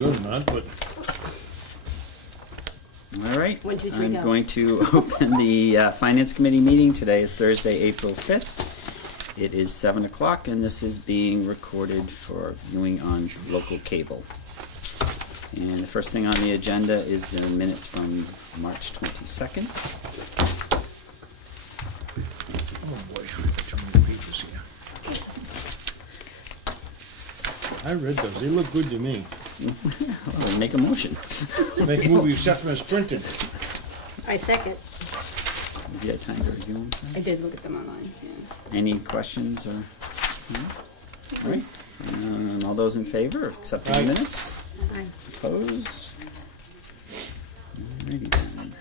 Good, not, but All right, 1, 2, 3, I'm go. going to open the Finance Committee meeting. Today is Thursday, April 5th. It is 7 o'clock, and this is being recorded for viewing on local cable. And the first thing on the agenda is the minutes from March 22nd. oh boy, I've got too many pages here. I read those. They look good to me. Well, make a motion. Make a movie accept them as printed. I second. Have you had time to review them? I did look at them online. Yeah. Any questions or? No? All right. All those in favor of accepting the Aye. minutes? Aye. Opposed? Alrighty then.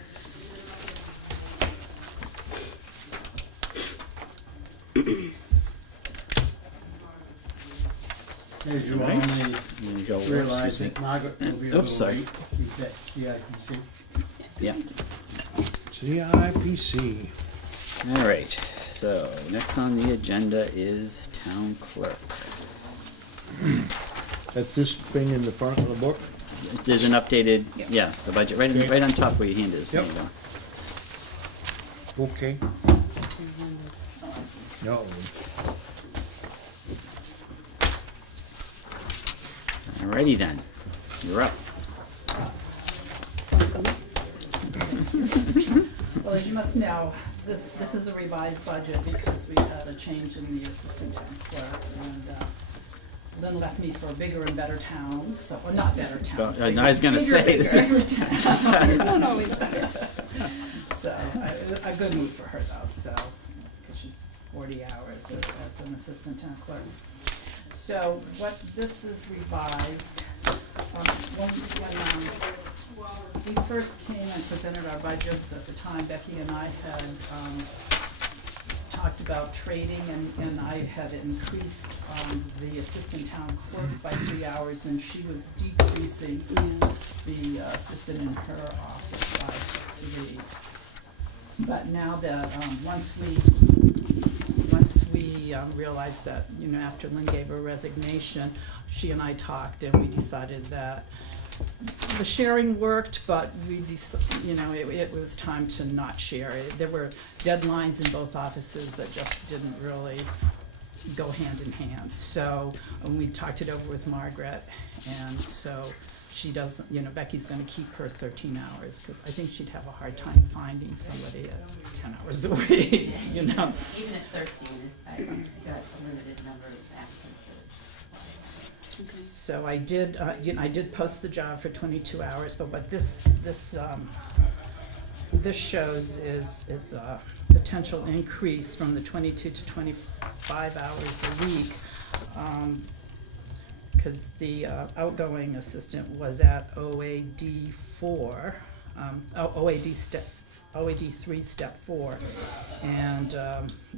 As you all Right. may There you go. realize Excuse me. that Margaret will be a Oops, little sorry. late. She's at CIPC. Yeah. CIPC. All right. So next on the agenda is town clerk. That's this thing in the front of the book? There's an updated, Yep. yeah, the budget right, Okay. right on top where your hand is. Yep. There you go. Okay. No. Alrighty then. You're up. Well, as you must know, this is a revised budget because we had a change in the assistant town clerk, and Lynn left me for bigger and better towns, so, well, not better towns. I was gonna bigger, say, this is- bigger towns. It's not always better. So, a good move for her though, so, because she's 40 hours as an assistant town clerk. So, what this is revised, when we first came and presented our budgets at the time, Becky and I had talked about trading, and I had increased the assistant town clerks by 3 hours, and she was decreasing the assistant in her office by 3. But now that once we realized that, you know, after Lynn gave her resignation, she and I talked, and we decided that the sharing worked, but you know, it was time to not share it. There were deadlines in both offices that just didn't really go hand in hand. So we talked it over with Margaret, and so she doesn't, you know, Becky's gonna keep her 13 hours, because I think she'd have a hard time finding somebody at 10 hours a week, you know. Even at 13, I got a limited number of absences. So I did, you know, I did post the job for 22 hours, but what this shows is a potential increase from the 22 to 25 hours a week, because the outgoing assistant was at OAD 4, OAD 3 step 4, and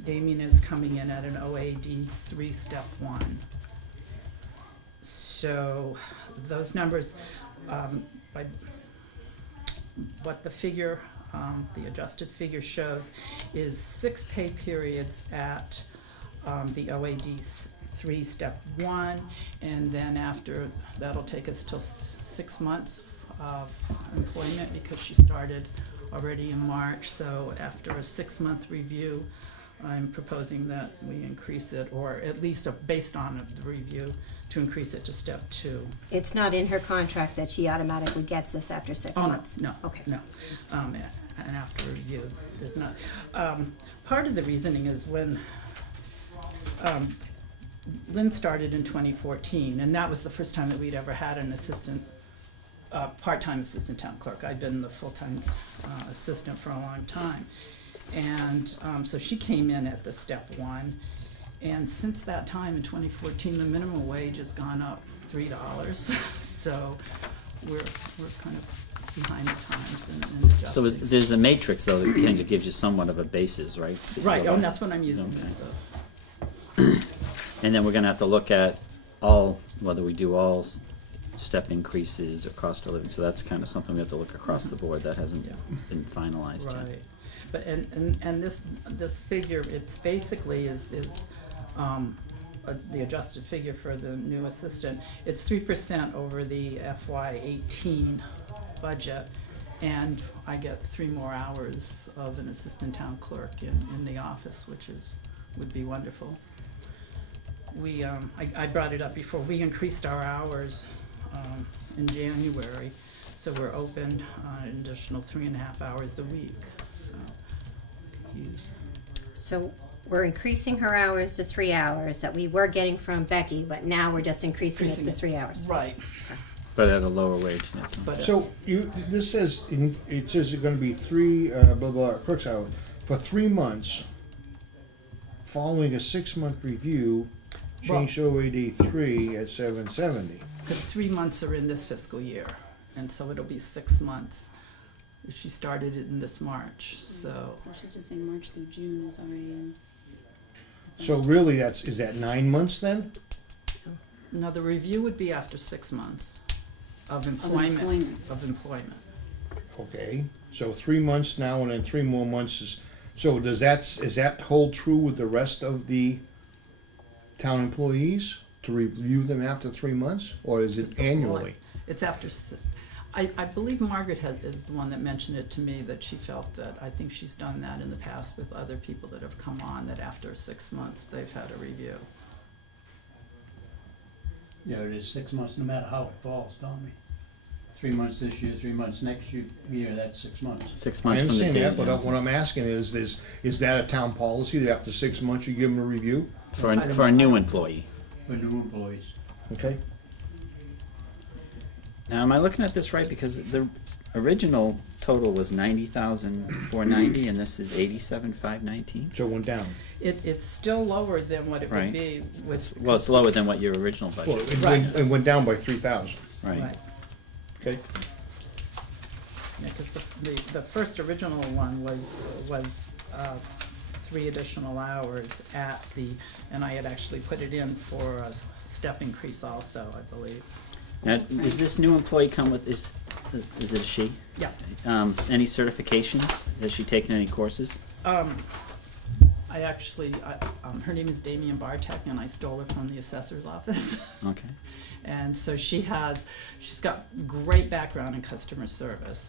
Damien is coming in at an OAD 3 step 1. So those numbers, by what the figure, the adjusted figure shows, is 6 pay periods at the OAD 3 step 1, and then after that'll take us till 6 months of employment, because she started already in March. So after a 6-month review, I'm proposing that we increase it, or at least based on the review, to increase it to step 2. It's not in her contract that she automatically gets this after 6 months? No, Okay. no. And after review, there's not. Part of the reasoning is when Lynn started in 2014, and that was the first time that we'd ever had an assistant, part-time assistant town clerk. I'd been the full-time assistant for a long time. And so she came in at the step 1, and since that time in 2014, the minimum wage has gone up $3. So we're kind of behind the times in adjusting. So there's a matrix though that kind of gives you somewhat of a basis, right? Right, and that's what I'm using. Okay. Is the, And then we're gonna have to look at whether we do all step increases or cost of living. So that's kind of something we have to look across the board. That hasn't been finalized yet. right. But and this figure, it's basically is the adjusted figure for the new assistant, it's 3% over the FY18 budget, and I get 3 more hours of an assistant town clerk in the office, which would be wonderful. We, I brought it up before, we increased our hours in January, so we're open an additional 3.5 hours a week. So we're increasing her hours to 3 hours that we were getting from Becky, but now we're just increasing it to 3 hours. Right. But at a lower wage. Yeah. But So this says, it says it's gonna be 3, blah, blah, clerk's hours, for 3 months, following a 6-month review, change OAD 3 at 770. because 3 months are in this fiscal year, and so it'll be 6 months if she started it in this March, so. So I should just say March through June is already in. So really, is that 9 months then? No, the review would be after 6 months of employment. Okay, so 3 months now and then 3 more months is, so is that hold true with the rest of the town employees? To review them after 3 months, or is it annually? It's after, I believe Margaret is the one that mentioned it to me, that she felt that, I think she's done that in the past with other people that have come on, that after 6 months, they've had a review. Yeah, it is 6 months, no matter how it falls, Tommy. 3 months this year, 3 months next year, that's 6 months. 6 I months from the understand date. that, but what I'm asking is that a town policy, that after 6 months you give them a review? For a new employee. For new employees. Okay, Now, am I looking at this right? Because the original total was 90,490, and this is 87,519. so it went down. It's still lower than what it would Right. be with. Well, it's lower than what your original Well, budget. it went down by 3,000. Right. Okay, Yeah, because the first original one was 3 additional hours at the, and I had actually put it in for a step increase also, I believe. Now, does this new employee come with, is it a she? Yeah. Any certifications? Has she taken any courses? I actually, her name is Damian Bartek, and I stole her from the assessor's office. Okay. And so she's got great background in customer service.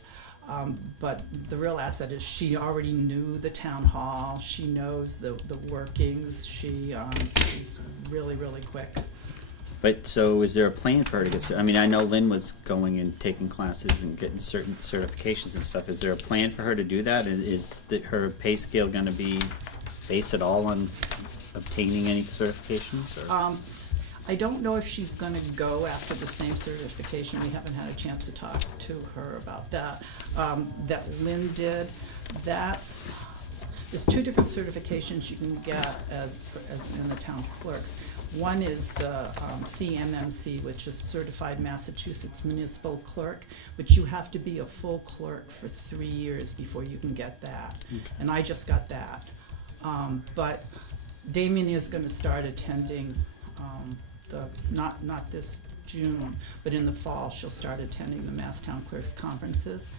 But the real asset is she already knew the town hall. She knows the workings. She's really, really quick. But so is there a plan for her to get, I mean, I know Lynn was going and taking classes and getting certain certifications and stuff. Is there a plan for her to do that? Is her pay scale going to be based at all on obtaining any certifications? Or? I don't know if she's going to go after the same certification. We haven't had a chance to talk to her about that. That Lynn did, there's 2 different certifications you can get as in the town clerks. One is the CMMC, which is Certified Massachusetts Municipal Clerk, but you have to be a full clerk for 3 years before you can get that. Okay. And I just got that. But Damien is going to start attending not this June, but in the fall she'll start attending the Mass Town Clerks conferences.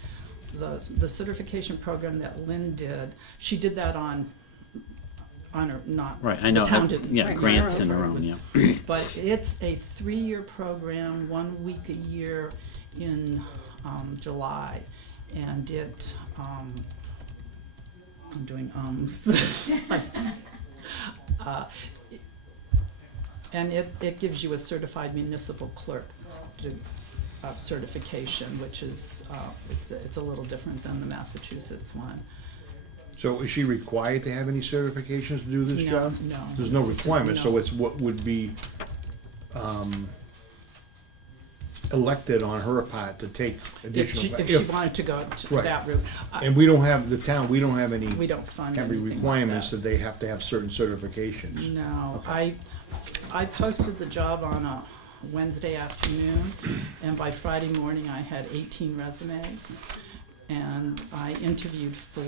The certification program that Lynn did, she did that on her, not right. I know. the town didn't. Yeah, Right, grants in her own. Yeah. But it's a 3-year program, 1 week a year in July, and it. I'm doing and it gives you a certified municipal clerk certification, which is it's a little different than the Massachusetts one. so is she required to have any certifications to do this job? No. There's no requirement, so No. it's what would be elected on her part to take additional. If she wanted to go Right. that route. And we don't have, the town, we don't have any We don't fund heavy anything like requirements that. that they have to have certain certifications. No, Okay. I posted the job on a Wednesday afternoon, and by Friday morning I had 18 resumes, and I interviewed 4,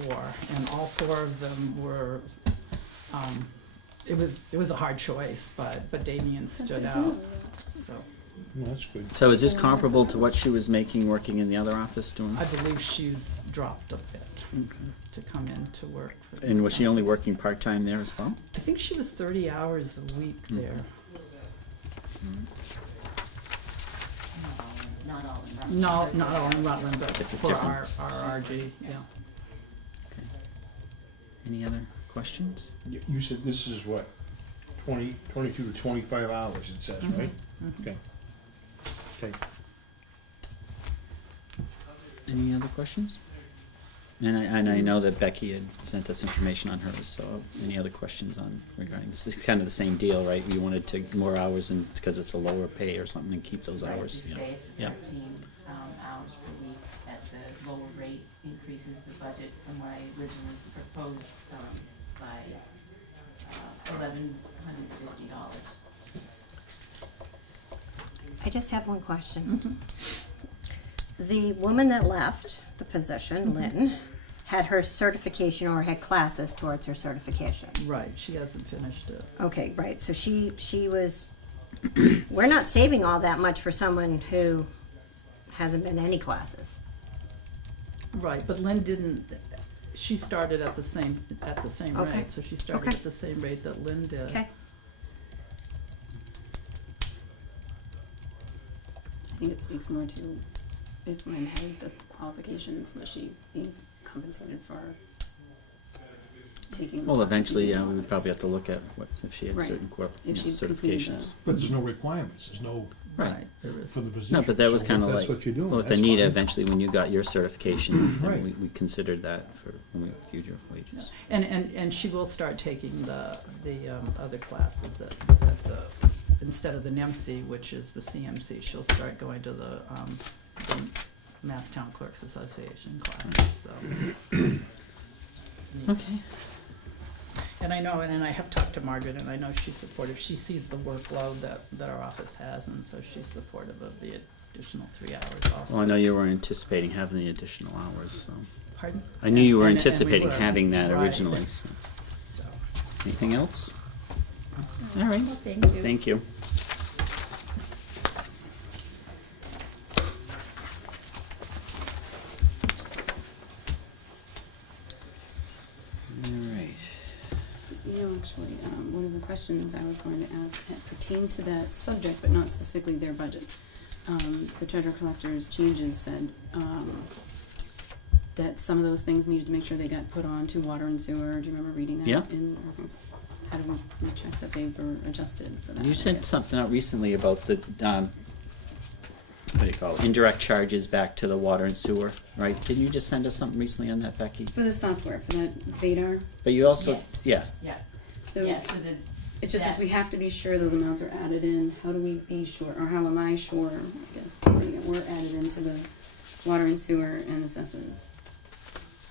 and all 4 of them were, it was a hard choice, but Damien stood out, so. Well, that's good. So is this comparable to what she was making working in the other office doing? I believe she's dropped a bit to come in to work. For the And was she only office. working part-time there as well? I think she was 30 hours a week there. Not all in Rutland. No, not all in Rutland, but Different- for different. our RG, yeah. Okay. Any other questions? You said this is what, 22 to 25 hours, it says, right? Okay. Okay. Any other questions? And I know that Becky had sent us information on hers, so any other questions on regarding, this is kind of the same deal, right? You wanted to, more hours and, because it's a lower pay or something, and keep those Right, hours, just yeah. say it's Yeah. 13 hours per week at the lower rate, increases the budget from what I originally proposed by $1,150. I just have one question. The woman that left the position, Lynn, had her certification or had classes towards her certification. Right, she hasn't finished it. Okay, right, so she was, we're not saving all that much for someone who hasn't been to any classes. Right, but Lynn didn't, she started at the same Okay. rate, so she started Okay. at the same rate that Lynn did. Okay, I think it speaks more to if Lynn had the qualifications, was she being compensated for taking? Well, classes eventually, even yeah, we more? would probably have to look at what, if she had Right. certain If she'd completed certifications. But there's no requirements, there's no, Right, there is. for the position. No, but that was So if kind of like, that's what you're doing, well, with that's Anita, fine. eventually, when you got your certification, Right. then we considered that for when we viewed your wages. And she will start taking the other classes at the, instead of the NEMC, which is the CMC, she'll start going to the Mass Town Clerks Association classes, so. Okay. And I know, and I have talked to Margaret, and I know she's supportive. She sees the workload that our office has, and so she's supportive of the additional 3 hours also. Well, I know you were anticipating having the additional hours, so. Pardon? I knew you were And we anticipating were. having that Right. originally, so. So, Anything else? All right, thank you. thank you. All right. You know, actually, one of the questions I was going to ask had pertained to that subject, but not specifically their budget. The treasurer collector's changes said that some of those things needed to make sure they got put on to water and sewer. Do you remember reading that? Yeah. In our things? How do we check that they were adjusted for that? You I sent guess? something out recently about the, what do you call it, indirect charges back to the water and sewer, right? Did you just send us something recently on that, Becky? For the software, for that Vadar. But you also, Yes. yeah, Yeah, So yeah, so the, it just says that- we have to be sure those amounts are added in. How do we be sure, or how am I sure, I guess, that we're added into the water and sewer and assessor?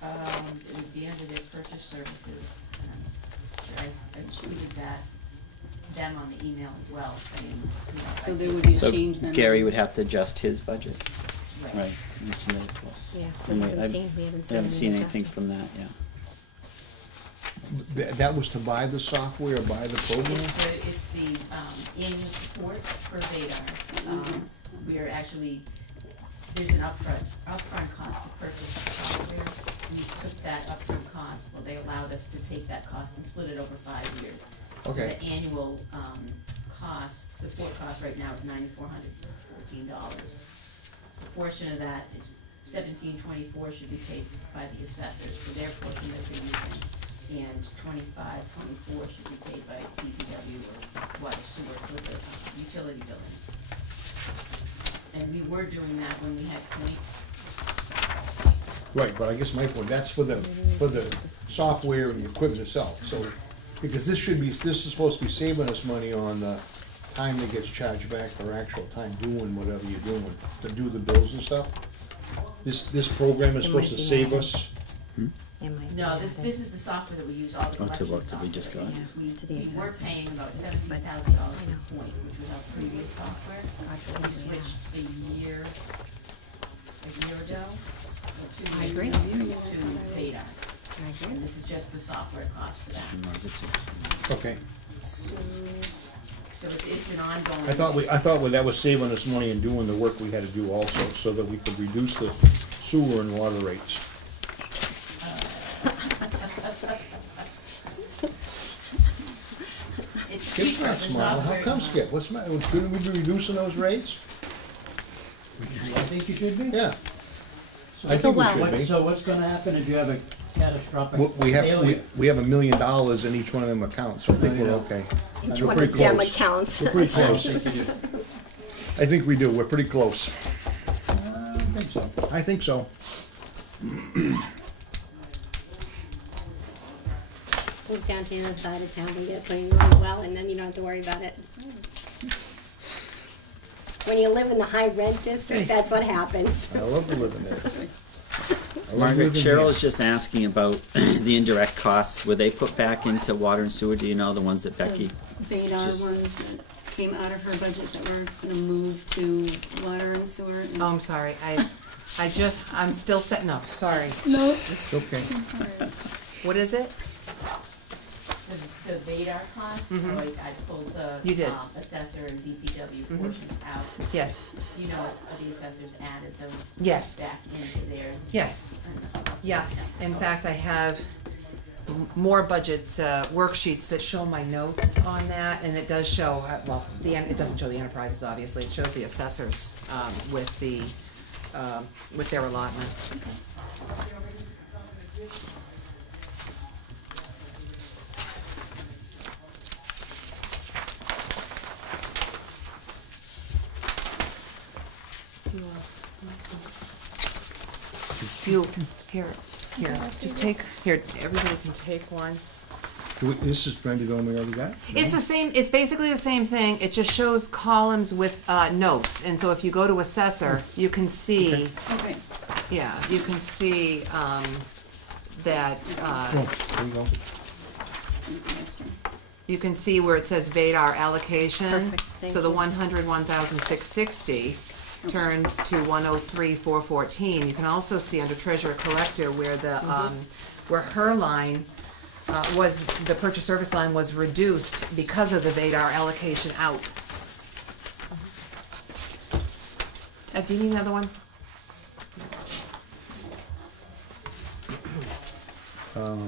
it would be under their purchase services, and I included them on the email as well, saying, you know. So I there think- would be a so change then? Gary would have to adjust his budget, Right. right? and submit it to us. Yeah, And we haven't I've- seen I haven't seen any of anything that. from that, yeah. That was to buy the software or buy the program? It's the annual support for Vadar. We're actually, there's an upfront cost to purchase the software. We took that upfront cost, well, they allowed us to take that cost and split it over 5 years. Okay. So the annual cost, support cost right now is $9,414. A portion of that is $1,724 should be paid by the assessors for their portion that they're using, and $2524 should be paid by DPW or water sewer for the utility billing. And we were doing that when we had points. Right, but I guess my point, that's for the software and the equipment itself, so, because this is supposed to be saving us money on the time that gets charged back for actual time doing whatever you're doing, to do the bills and stuff. This program is It supposed might to be save added. us, It might be No, this added. is the software that we use, all the Oh, to collection what software. we just got. We To the were assessors. paying about But $17,000 I know. per point, which was our previous software. We switched a year ago, or 2 I years agree. ago, to Vadar. I agree. And this is just the software cost for that. And Margaret's here, so- okay. So, So it's an ongoing. I thought that was saving us money and doing the work we had to do also, so that we could reduce the sewer and water rates. It's Skip's cheaper, not it's smart. not How very come, much. Skip? What's the matter? Shouldn't we be reducing those rates? I think you should be. Yeah. So I think we well. should be. So what's gonna happen if you have a catastrophic We have, failure? we have $1 million in each one of them accounts, so I think we're okay. Each We're one pretty of them close. accounts. We're pretty I don't close. think you do. I think we do. We're pretty close. I don't think so. I think so. Move down to the other side of town and get putting your own well, and then you don't have to worry about it. When you live in the high rent district, that's what happens. I love to live in there. I love Margaret, living Cheryl there. is just asking about the indirect costs. Were they put back into water and sewer? Do you know the ones that Becky? Vadar Just- ones that came out of her budget that were gonna move to water and sewer. And Oh, I'm sorry. I'm still setting up. Sorry. No. It's okay. What is it? The Vadar costs, so I pulled the You did. assessor and DPW portions out. Yes. You know, the assessors added those Yes. back into theirs. Yes. Yeah. In fact, I have more budget worksheets that show my notes on that, and it does show. Well, it doesn't show the enterprises, obviously. It shows the assessors with their allotment. Here, just take, here, everybody can take one. This is Brenda Dome we already got? It's the same, it's basically the same thing, it just shows columns with, notes, and so if you go to assessor, you can see, Okay. yeah, you can see, that, Oh, there you go. Extra. you can see where it says Vadar allocation. Perfect, thank So the you. 101,660 turned to 103,414. You can also see under treasurer collector where the, where her line, was, the purchase service line was reduced because of the Vadar allocation out. Do you need another one?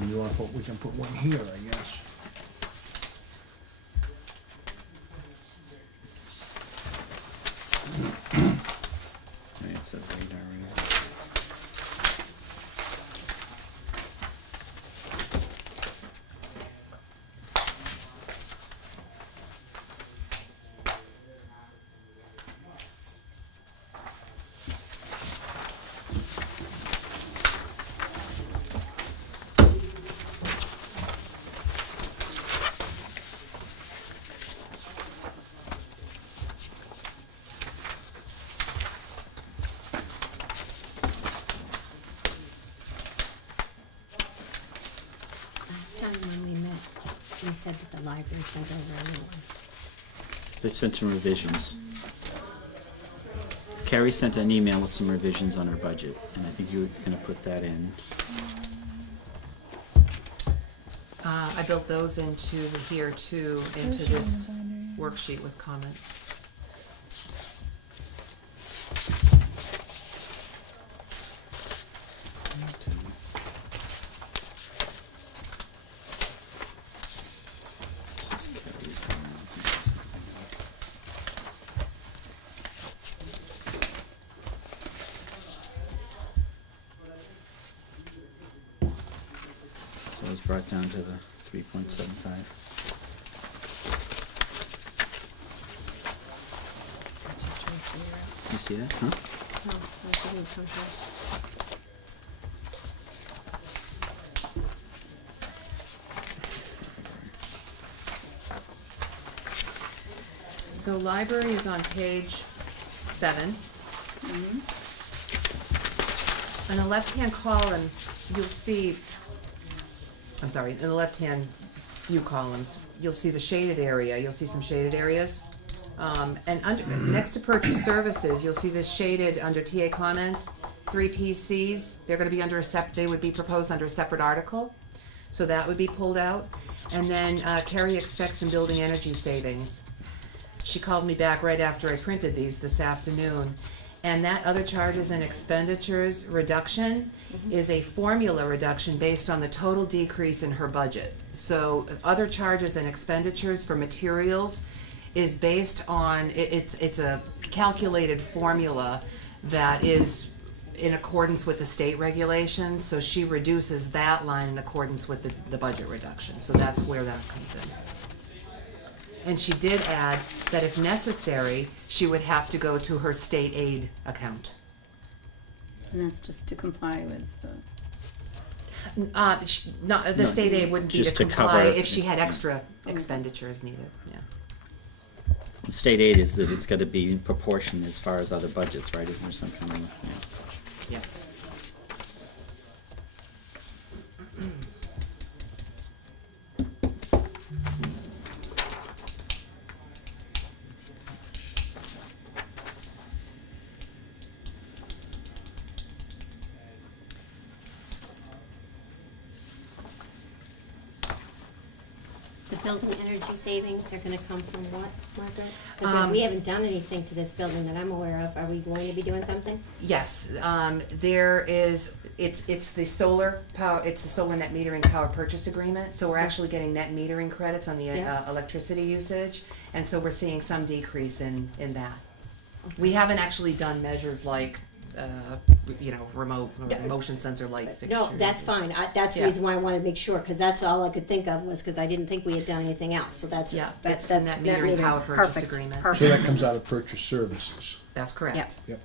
You wanna put, we can put one here, I guess. Right, so Vadar, right? Last time when we met, you said that the library sent over a new one. They sent some revisions. Carrie sent an email with some revisions on her budget, and I think you were gonna put that in. I built those into here too, into this worksheet with comments. This is Carrie's. So it was brought down to the 3.75. You see that, huh? No, that didn't come through. So library is on page 7. In the left-hand column, you'll see, I'm sorry, in the left-hand few columns, you'll see the shaded area, you'll see some shaded areas. And under, next to purchase services, you'll see this shaded under TA comments, 3 PCs, they're gonna be under a they would be proposed under a separate article. So that would be pulled out. And then Carrie expects some building energy savings. she called me back right after I printed these this afternoon. And that other charges and expenditures reduction is a formula reduction based on the total decrease in her budget. So other charges and expenditures for materials is based on, it's a calculated formula that is in accordance with the state regulations. So she reduces that line in accordance with the budget reduction. So that's where that comes in. And she did add that if necessary, she would have to go to her state aid account. And that's just to comply with the. The state aid wouldn't be to just to comply cover- if she had extra expenditures needed, yeah. State aid is that it's got to be in proportion as far as other budgets, right? Isn't there some kind of, Yes. The building energy savings are gonna come from what, Margaret? Because we haven't done anything to this building that I'm aware of. Are we going to be doing something? Yes, there is, it's the solar power, it's the solar net metering power purchase agreement, so we're actually getting net metering credits on the Yeah. electricity usage, and so we're seeing some decrease in that. We haven't actually done measures like, remote or motion sensor light fixtures. No, that's fine. That's the Yeah. reason why I wanted to make sure, because that's all I could think of was because I didn't think we had done anything else. So that's, Yeah, that's it's the net metering power purchase Perfect, agreement. So Perfect. that comes out of purchase services. That's correct. Yep. Yep.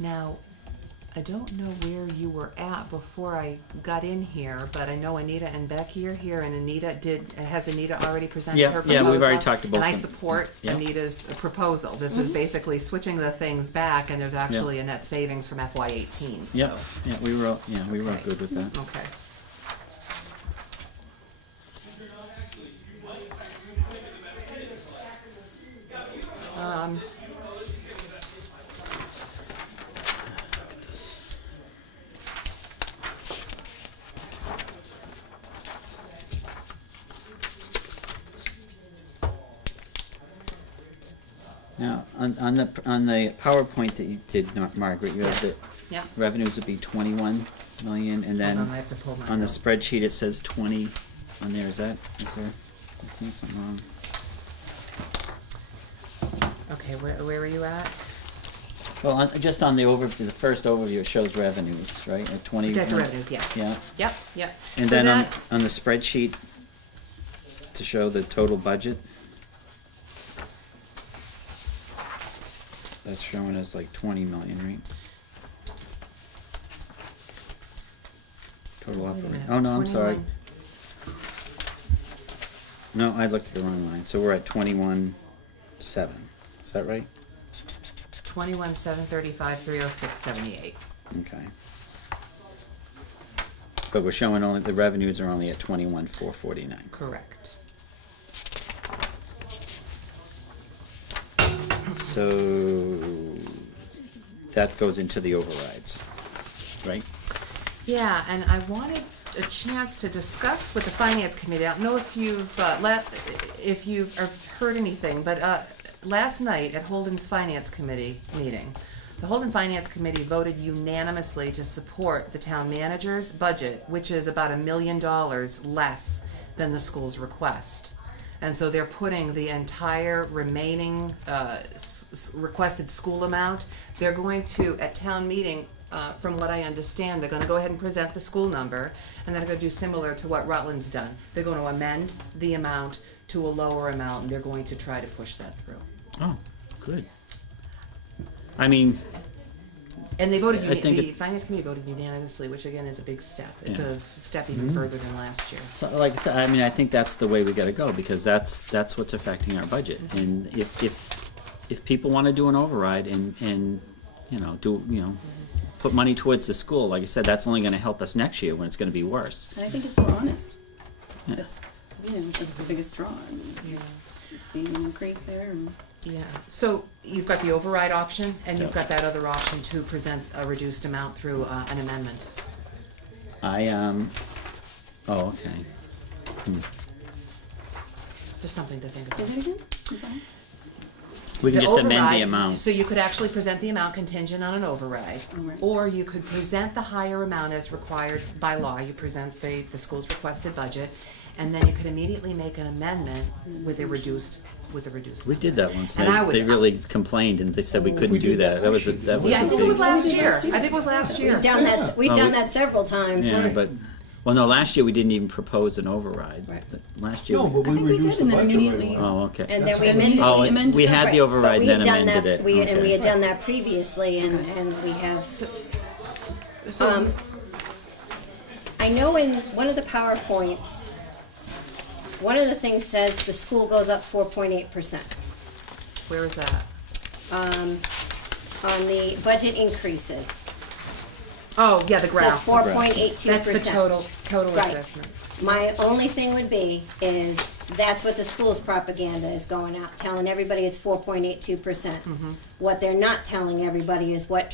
Now, I don't know where you were at before I got in here, but I know Anita and Becky are here, and has Anita already presented Yeah, her proposal? yeah, we've already talked about And I them. support Yeah. Anita's proposal. This is basically switching the things back, and there's actually a net savings from FY18, so. Yeah, we were Okay. good with that. Okay. Now, on the PowerPoint that you did, Margaret, you have the Yeah. revenues would be 21 million, and then Hold on, I have to pull my on the note. spreadsheet it says 20 on there. Is there? I see something wrong. Okay, where are you at? Well, just on the overview, the first overview, it shows revenues, right? At 20. Projected revenues, yes. Yeah. Yep. And So then that- on the spreadsheet to show the total budget, that's showing as like 20 million, right? Total Wait a operating. minute, Oh no, I'm sorry. 21. No, I looked at the wrong line. So we're at 21.7. Is that right? 21,735, 306.78. Okay. But we're showing only the revenues are only at 21,449. Correct. So that goes into the overrides, right? Yeah, and I wanted a chance to discuss with the finance committee. I don't know if you've heard anything, but last night at Holden's finance committee meeting, the Holden Finance Committee voted unanimously to support the town manager's budget, which is about $1 million less than the school's request. And so they're putting the entire remaining requested school amount. They're going to, at town meeting, from what I understand, they're going to go ahead and present the school number, and they're going to do similar to what Rutland's done. They're going to amend the amount to a lower amount, and they're going to try to push that through. Oh, good. I mean, And they voted, I think the it- finance committee voted unanimously, which again is a big step. It's Yeah. a step even further than last year. so like I said, I mean, I think that's the way we got to go because that's what's affecting our budget. And if people want to do an override and put money towards the school. Like I said, that's only going to help us next year when it's going to be worse. And I think if we're honest, Yeah. that's, that's the biggest draw. I mean, you see an increase there. And Yeah, so you've got the override option, and you've got that other option to present a reduced amount through an amendment. Oh, okay. Just something to think say about. that again? I'm sorry. We can The just amend the override, amount. So you could actually present the amount contingent on an override, Alright. or you could present the higher amount as required by law. You present the school's requested budget, and then you could immediately make an amendment with a reduced We did that once. And I would- They really complained, and they said we couldn't do that. That was a Yeah, I a think big. it was last year. I think it was last year. We've done that. We've Oh, done we- that several times. Yeah, but well, no. Last year we didn't even propose an override. Right. Last year. No, but I we think we reduced did, and the then budget right immediately- away. Oh, okay. And That's then we how we amended. Oh, amended we it. had the Right, override, but we then had done amended that, it. We Okay. had done that previously, and we have. I know in one of the PowerPoints, one of the things says the school goes up 4.8%. Where is that? On the budget increases. Oh, yeah, the It says graph. 4.82%. That's the total Right. assessment. My only thing would be is that's what the school's propaganda is going out, telling everybody it's 4.82%. What they're not telling everybody is what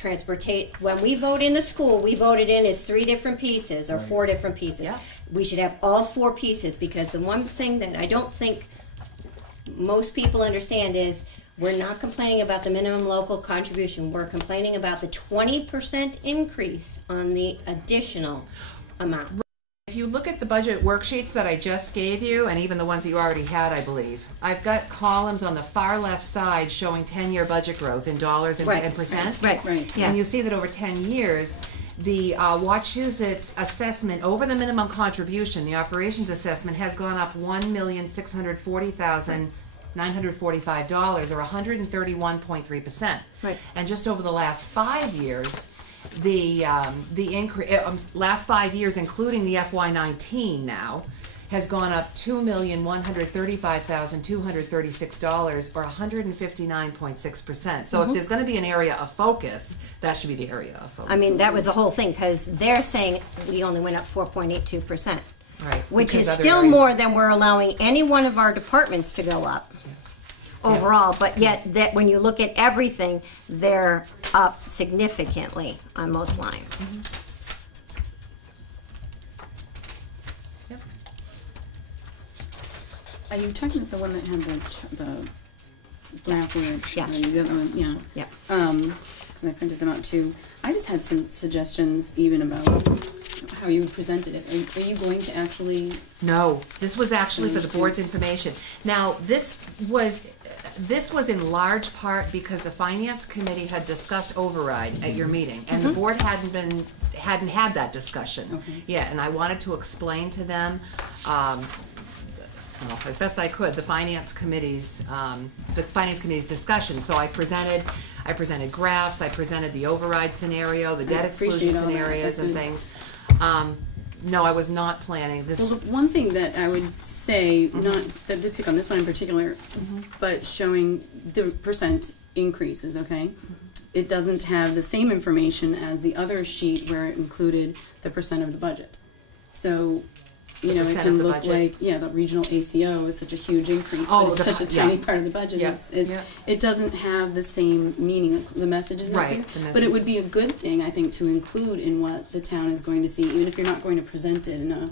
when we vote in the school, we voted in as 3 different pieces or 4 different pieces. Yeah. We should have all 4 pieces, because the one thing that I don't think most people understand is we're not complaining about the minimum local contribution. We're complaining about the 20% increase on the additional amount. If you look at the budget worksheets that I just gave you, and even the ones that you already had, I believe, I've got columns on the far left side showing 10-year budget growth in dollars and, Right. and percents. Right. Right. Yeah. And you see that over 10 years, the Wachusett's assessment over the minimum contribution, the operations assessment, has gone up $1,640,945, or 131.3%. Right. And just over the last 5 years, the increase, last 5 years, including the FY19 now, has gone up $2,135,236, or 159.6%. So if there's going to be an area of focus, that should be the area of focus. I mean, that was the whole thing, because they're saying we only went up 4.82%. Right. Which Because is other still areas- more than we're allowing any one of our departments to go up overall, but yet that when you look at everything, they're up significantly on most lines. Are you talking about the one that had the graph where it's Yeah. the other one? Yeah. Yeah. Because I printed them out too. I just had some suggestions even about how you presented it. Are you going to actually? No, this was actually for the board's information. Now, this was in large part because the finance committee had discussed override at your meeting, and the board hadn't had that discussion. Okay. Yeah, and I wanted to explain to them, well, as best I could, the finance committee's discussion. So I presented graphs, I presented the override scenario, the debt appreciate exclusion all that. scenarios and That's things. No, I was not planning this. Well, one thing that I would say, not that to pick on this one in particular, but showing the percent increases, okay? It doesn't have the same information as the other sheet where it included the percent of the budget. So, you The know, it percent can of the look budget. like, yeah, the regional ACO is such a huge increase, Oh, but it's the such a yeah. tiny part of the budget. Yeah. It's, it doesn't have the same meaning. The message is not Right, there. the But it message. would be a good thing, I think, to include in what the town is going to see, even if you're not going to present it in an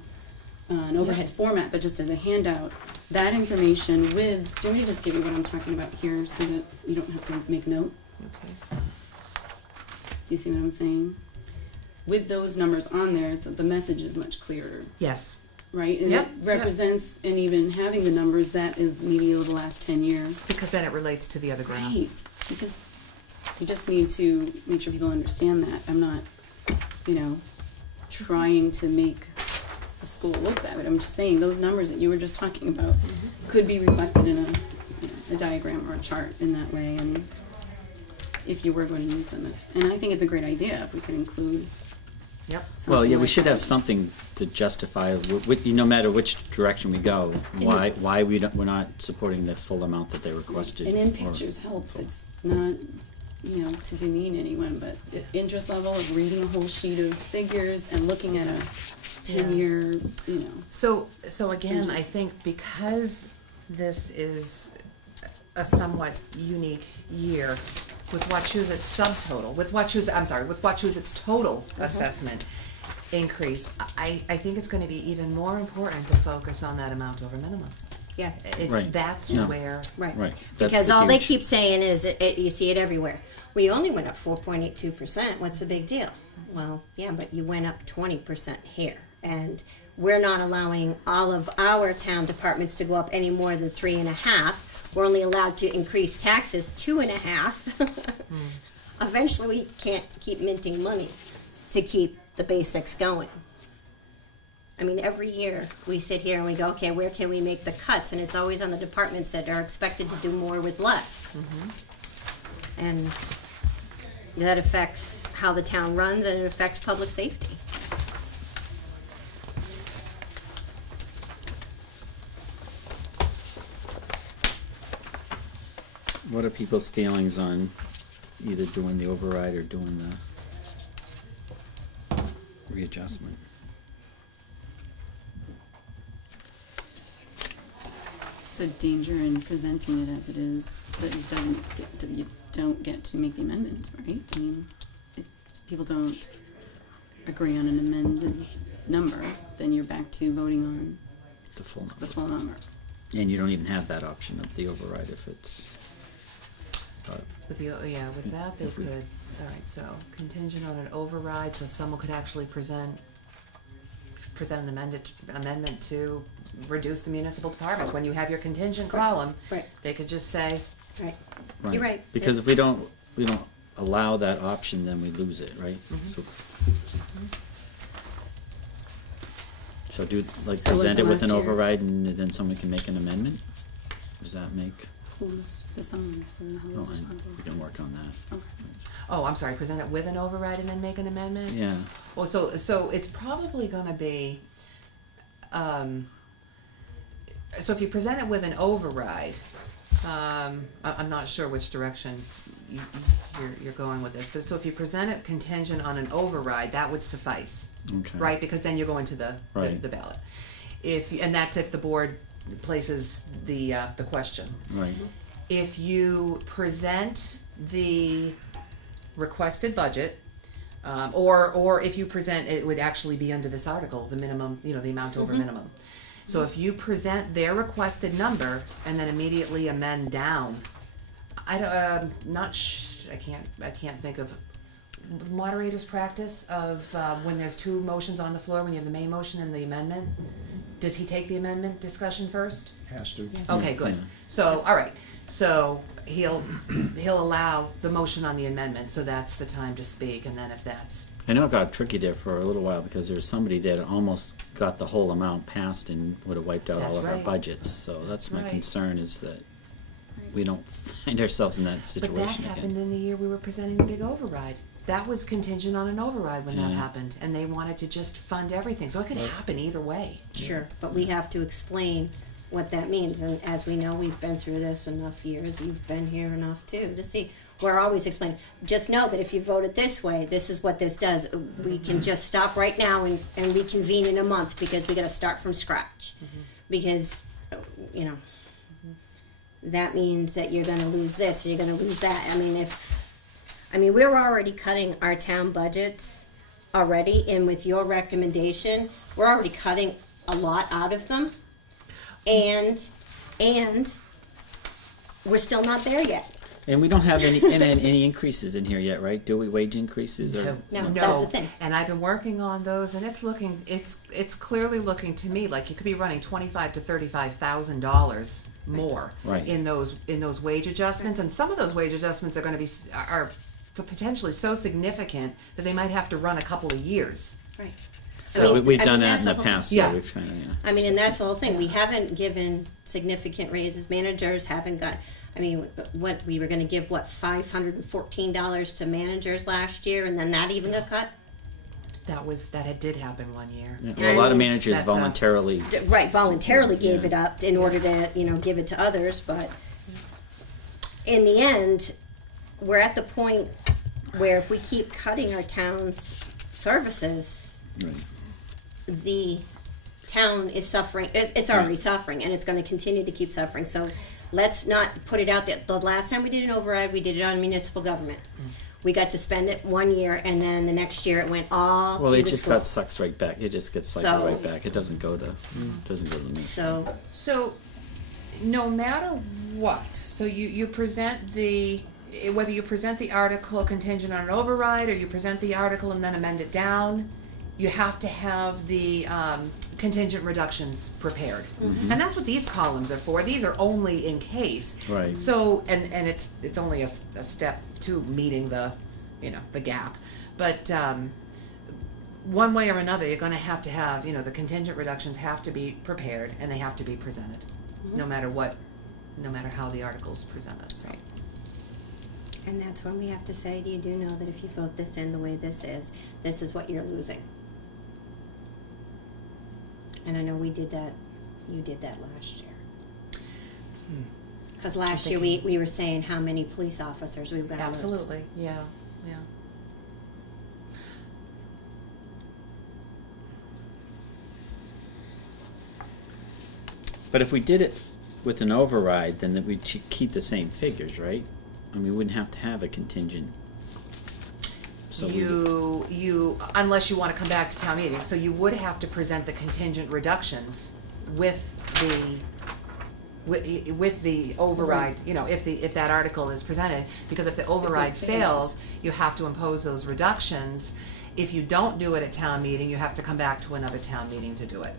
overhead format, but just as a handout. That information with, do you want me to just give you what I'm talking about here so that you don't have to make note? Okay. Do you see what I'm saying? With those numbers on there, the message is much clearer, Yes. right? And Yep, it represents, and even having the numbers, that is maybe over the last 10 years. Because then it relates to the other graph. Right, because you just need to make sure people understand that. I'm not, trying to make the school look bad, but I'm just saying those numbers that you were just talking about could be reflected in a diagram or a chart in that way, and if you were going to use them. And I think it's a great idea if we could include. Yep. Well, yeah, we like should that. have something to justify, no matter which direction we go, why we're not supporting the full amount that they requested. And in or- pictures helps. It's not you know, to demean anyone, but the interest level of reading a whole sheet of figures and looking at a 10-year, you know. So again, I think because this is a somewhat unique year with Wachusett's subtotal, with Wachusett's total assessment increase, I think it's going to be even more important to focus on that amount over minimum. Yeah. That's No. where. Right. Right. That's Because the all they huge- keep saying is, you see it everywhere. We only went up 4.82%. What's the big deal? Well, yeah, but you went up 20% here. And we're not allowing all of our town departments to go up any more than 3.5%. We're only allowed to increase taxes 2.5%. Eventually, we can't keep minting money to keep the basics going. I mean, every year we sit here and we go, okay, where can we make the cuts? And it's always on the departments that are expected to do more with less. And that affects how the town runs, and it affects public safety. What are people's feelings on either doing the override or doing the readjustment? It's a danger in presenting it as it is, but you don't get to make the amendment, right? I mean, if people don't agree on an amended number, then you're back to voting on The full number. the full number. And you don't even have that option of the override if it's. With that they could. All right, so contingent on an override, so someone could actually present an amendment to reduce the municipal departments. When you have your contingent column, Right. they could just say, Right. You're right. Because if we don't allow that option, then we lose it, right? So do like So present it with last an year- override, and then someone can make an amendment. Does that make? Who's the someone who's Oh, responsible? we can work on that. Okay. oh, I'm sorry, present it with an override and then make an amendment? Yeah. Well, so it's probably going to be, so if you present it with an override, I'm not sure which direction you're going with this, but so if you present it contingent on an override, that would suffice, Okay. right? Because then you're going to the ballot. And that's if the board places the question. Right. If you present the requested budget, or if you present, it would actually be under this article, the minimum, the amount over minimum. So if you present their requested number and then immediately amend down, I can't think of moderator's practice of when there's two motions on the floor, when you have the main motion and the amendment. Does he take the amendment discussion first? Has to. Okay, good. Yeah. So, all right. So he'll allow the motion on the amendment. So that's the time to speak. And then if that's I know it got tricky there for a little while because there was somebody that almost got the whole amount passed and would have wiped out That's all of our right. budgets. So that's my Right. concern, is that we don't find ourselves in that but situation that happened again. in the year we were presenting the big override. That was contingent on an override when that Yeah. happened, and they wanted to just fund everything. So it could happen either way. Sure, but we have to explain what that means, and as we know, we've been through this enough years, you've been here enough too, to see. We're always explaining, just know that if you vote it this way, this is what this does. We can just stop right now and reconvene in a month, because we gotta start from scratch. Because, that means that you're gonna lose this, you're gonna lose that. I mean, we're already cutting our town budgets already, and with your recommendation, we're already cutting a lot out of them. And we're still not there yet. And we don't have any increases in here yet, right? Do we? Wage increases or No, that's the thing. And I've been working on those, and it's clearly looking to me like you could be running $25,000 to $35,000 more Right. in those wage adjustments, and some of those wage adjustments are going to be potentially so significant that they might have to run a couple of years. Right. So we've done that that's in the the whole- past. Yeah. We've tried, yeah. I mean, and that's the whole thing. We haven't given significant raises. Managers haven't got. What we were going to give? What, $514 to managers last year, and then that even got cut. That did happen one year. Yeah, well, a lot of managers That's voluntarily. Right, voluntarily gave Yeah. it up in order to give it to others, but in the end, we're at the point where if we keep cutting our town's services, Right. the town is suffering. It's already suffering, and it's going to continue to keep suffering. So let's not put it out there. The last time we did an override, we did it on municipal government. We got to spend it 1 year, and then the next year it went all Well, to it the just school. got sucked right back. It just gets cycled So- right back. It doesn't go to the me. So So, no matter what, so you present whether you present the article contingent on an override, or you present the article and then amend it down, you have to have the contingent reductions prepared. And that's what these columns are for. These are only in case. Right. So, and it's only a step to meeting the gap. But one way or another, you're going to have, the contingent reductions have to be prepared, and they have to be presented, no matter how the article's presented. So. and that's when we have to say, you do know that if you vote this in the way this is what you're losing. And I know we did that. You did that last year. Because last year we were saying how many police officers we were going to lose. Absolutely, yeah. But if we did it with an override, then we'd keep the same figures, right? I mean, we wouldn't have to have a contingent. So you unless you want to come back to town meeting, so you would have to present the contingent reductions with the override. If that article is presented, because if the override fails, you have to impose those reductions. If you don't do it at town meeting, you have to come back to another town meeting to do it.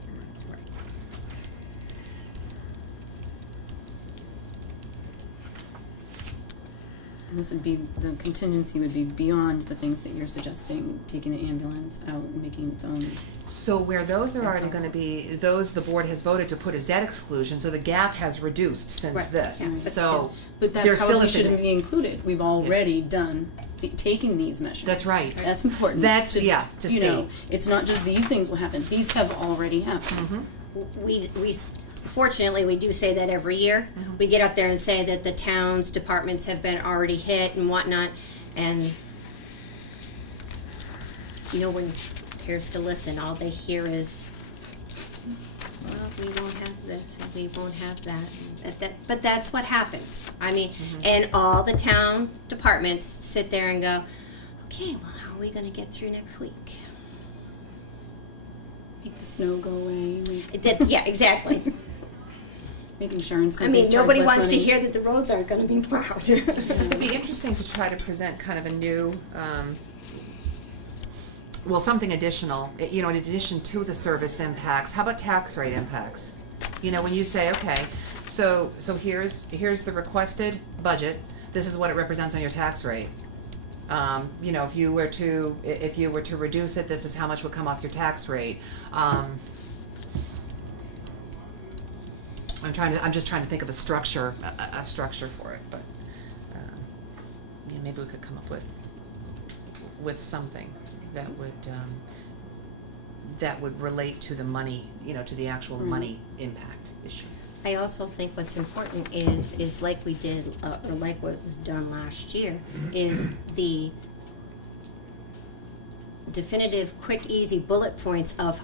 And this would be, the contingency would be beyond the things that you're suggesting, taking the ambulance out and making its own. So where those are That's already all. going to be, those the board has voted to put as debt exclusion, so the gap has reduced since Right. this. Yeah, but So still. But that there's still probably a shouldn't be included. We've already done, taking these measures. That's right. That's important. That's, to, yeah, to you know, state. it's not just these things will happen. These have already happened. We fortunately we do say that every year. We get up there and say that the town's departments have been already hit and whatnot, and no one cares to listen. All they hear is, well, we won't have this and we won't have that. But that's what happens. I mean, and all the town departments sit there and go, okay, well, how are we going to get through next week? Make the snow go away. Yeah, exactly. Make insurance I companies mean, charge nobody less wants to money. hear that the roads aren't going to be plowed. It'd be interesting to try to present kind of a new, something additional, in addition to the service impacts. How about tax rate impacts? When you say, okay, so here's the requested budget. This is what it represents on your tax rate. If you were to reduce it, this is how much would come off your tax rate. I'm just trying to think of a structure for it, but maybe we could come up with something that would relate to the money, to the actual money impact issue. I also think what's important is like we did, or like what was done last year, is the definitive, quick, easy bullet points of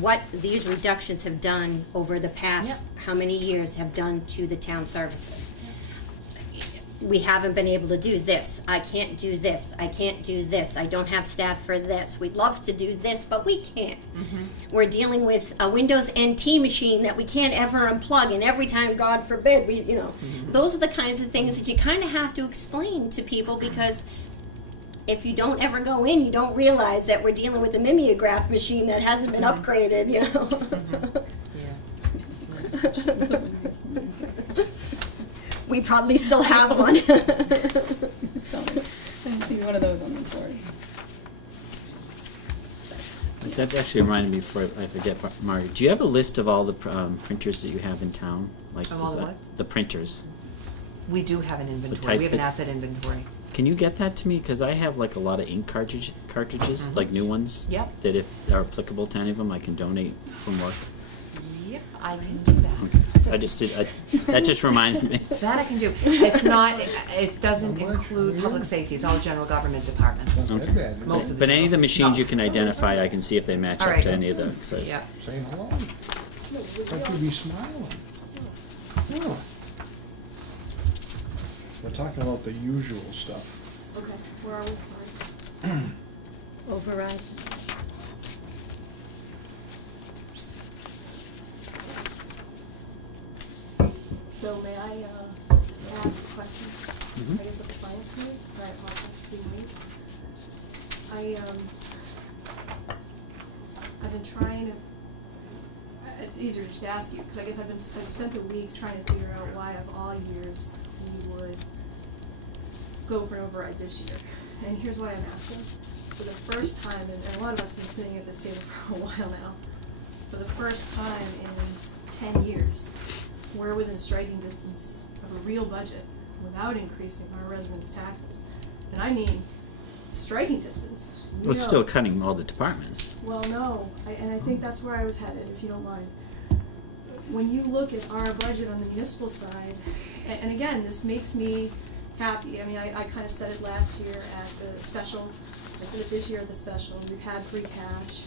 what these reductions have done over the past how many years have done to the town services. We haven't been able to do this. I can't do this. I can't do this. I don't have staff for this. We'd love to do this, but we can't. We're dealing with a Windows NT machine that we can't ever unplug, and every time, God forbid, those are the kinds of things that you kind of have to explain to people, because if you don't ever go in, you don't realize that we're dealing with a mimeograph machine that hasn't been upgraded, We probably still have one. Still, I haven't seen one of those on the tours. That actually reminded me, before I forget, Margaret, do you have a list of all the printers that you have in town? Like, Of all is the that- what? The printers. We do have an inventory. type We have an that- asset inventory. Can you get that to me? Because I have like a lot of ink cartridges, like new ones. Yep. That if they're applicable to any of them, I can donate from work. Yep, I can do that. Okay. I just did, that just reminded me. That I can do. It's not, it doesn't include public safety, it's all general government departments. Not that bad. Most of the But any of the machines No. you can identify, I can see if they match All up right. to any of the, so. Yeah. Saying hello. Like you'd be smiling. Yeah. We're talking about the usual stuff. Okay, where are we? Sorry. Override. So may I ask a question? I guess of the finance committee. I apologize for being late. I've been trying to. It's easier just to ask you because I guess I've spent the week trying to figure out why of all years we would go for an override this year. And here's why I'm asking. For the first time, and a lot of us have been sitting at this table for a while now, for the first time in 10 years, we're within striking distance of a real budget without increasing our residents' taxes. And I mean striking distance. Well, it's still cutting all the departments. Well, no, and I think that's where I was headed, if you don't mind. When you look at our budget on the municipal side, and again, this makes me happy. I mean, I kind of said it last year at the special. I said it this year at the special. We've had free cash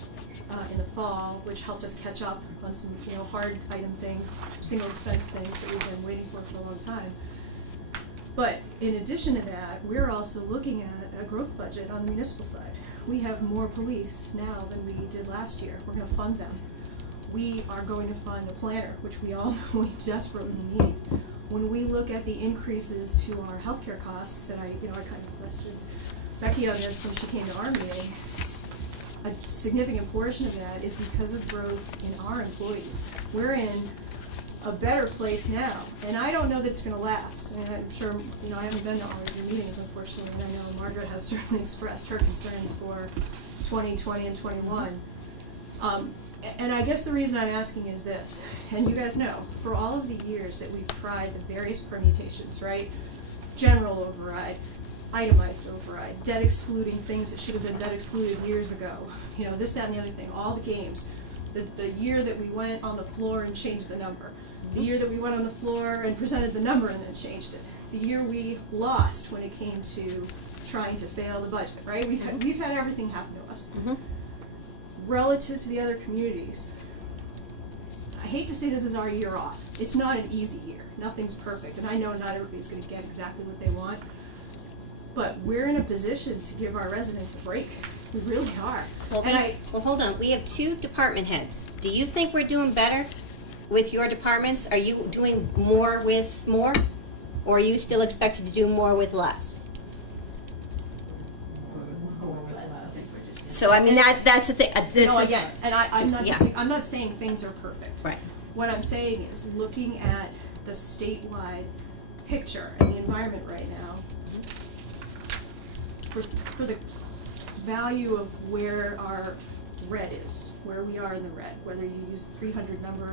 in the fall, which helped us catch up on some, hard item things, single expense things that we've been waiting for a long time. But in addition to that, we're also looking at a growth budget on the municipal side. We have more police now than we did last year. We're going to fund them. We are going to fund a planner, which we all know we desperately need. When we look at the increases to our healthcare costs, and I kind of questioned Becky on this when she came to our meeting, a significant portion of that is because of growth in our employees. We're in a better place now, and I don't know that it's going to last. And I'm sure, I haven't been to all of your meetings, unfortunately, and I know Margaret has certainly expressed her concerns for 2020 and 21. And I guess the reason I'm asking is this, and you guys know, for all of the years that we've tried the various permutations, right? General override, itemized override, debt excluding things that should have been debt excluded years ago, this, that, and the other thing, all the games. The year that we went on the floor and changed the number. The year that we went on the floor and presented the number and then changed it. The year we lost when it came to trying to fail the budget, right? We've had everything happen to us. Mm-hmm. Relative to the other communities, I hate to say this is our year off. It's not an easy year. Nothing's perfect, and I know not everybody's going to get exactly what they want, but we're in a position to give our residents a break. We really are. Well, hold on. We have 2 department heads. Do you think we're doing better with your departments? Are you doing more with more, or are you still expected to do more with less? So I mean, that's the thing. Again, and I'm not yeah. I'm not saying things are perfect. Right. What I'm saying is looking at the statewide picture and the environment right now, for the value of where our red is, where we are in the red, whether you use the 300 number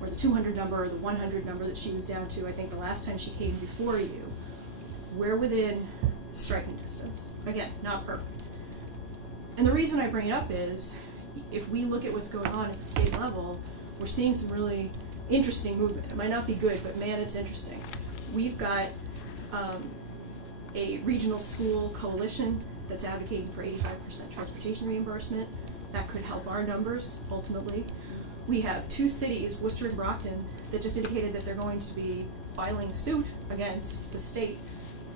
or the 200 number or the 100 number that she was down to, I think the last time she came before you, we're within striking distance. Again, not perfect. And the reason I bring it up is, if we look at what's going on at the state level, we're seeing some really interesting movement. It might not be good, but man, it's interesting. We've got a regional school coalition that's advocating for 85% transportation reimbursement. That could help our numbers, ultimately. We have 2 cities, Worcester and Brockton, that just indicated that they're going to be filing suit against the state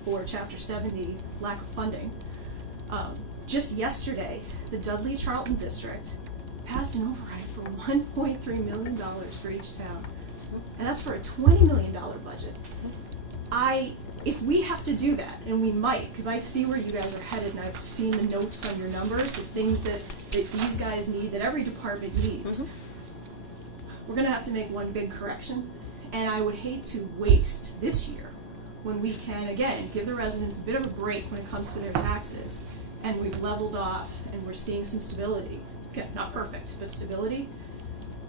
for Chapter 70 lack of funding. Just yesterday, the Dudley-Charlton district passed an override for $1.3 million for each town. And that's for a $20 million budget. If we have to do that, and we might, because I see where you guys are headed, and I've seen the notes on your numbers, the things that these guys need, that every department needs, we're going to have to make one big correction. And I would hate to waste this year when we can, again, give the residents a bit of a break when it comes to their taxes, and we've leveled off, and we're seeing some stability. Okay, not perfect, but stability.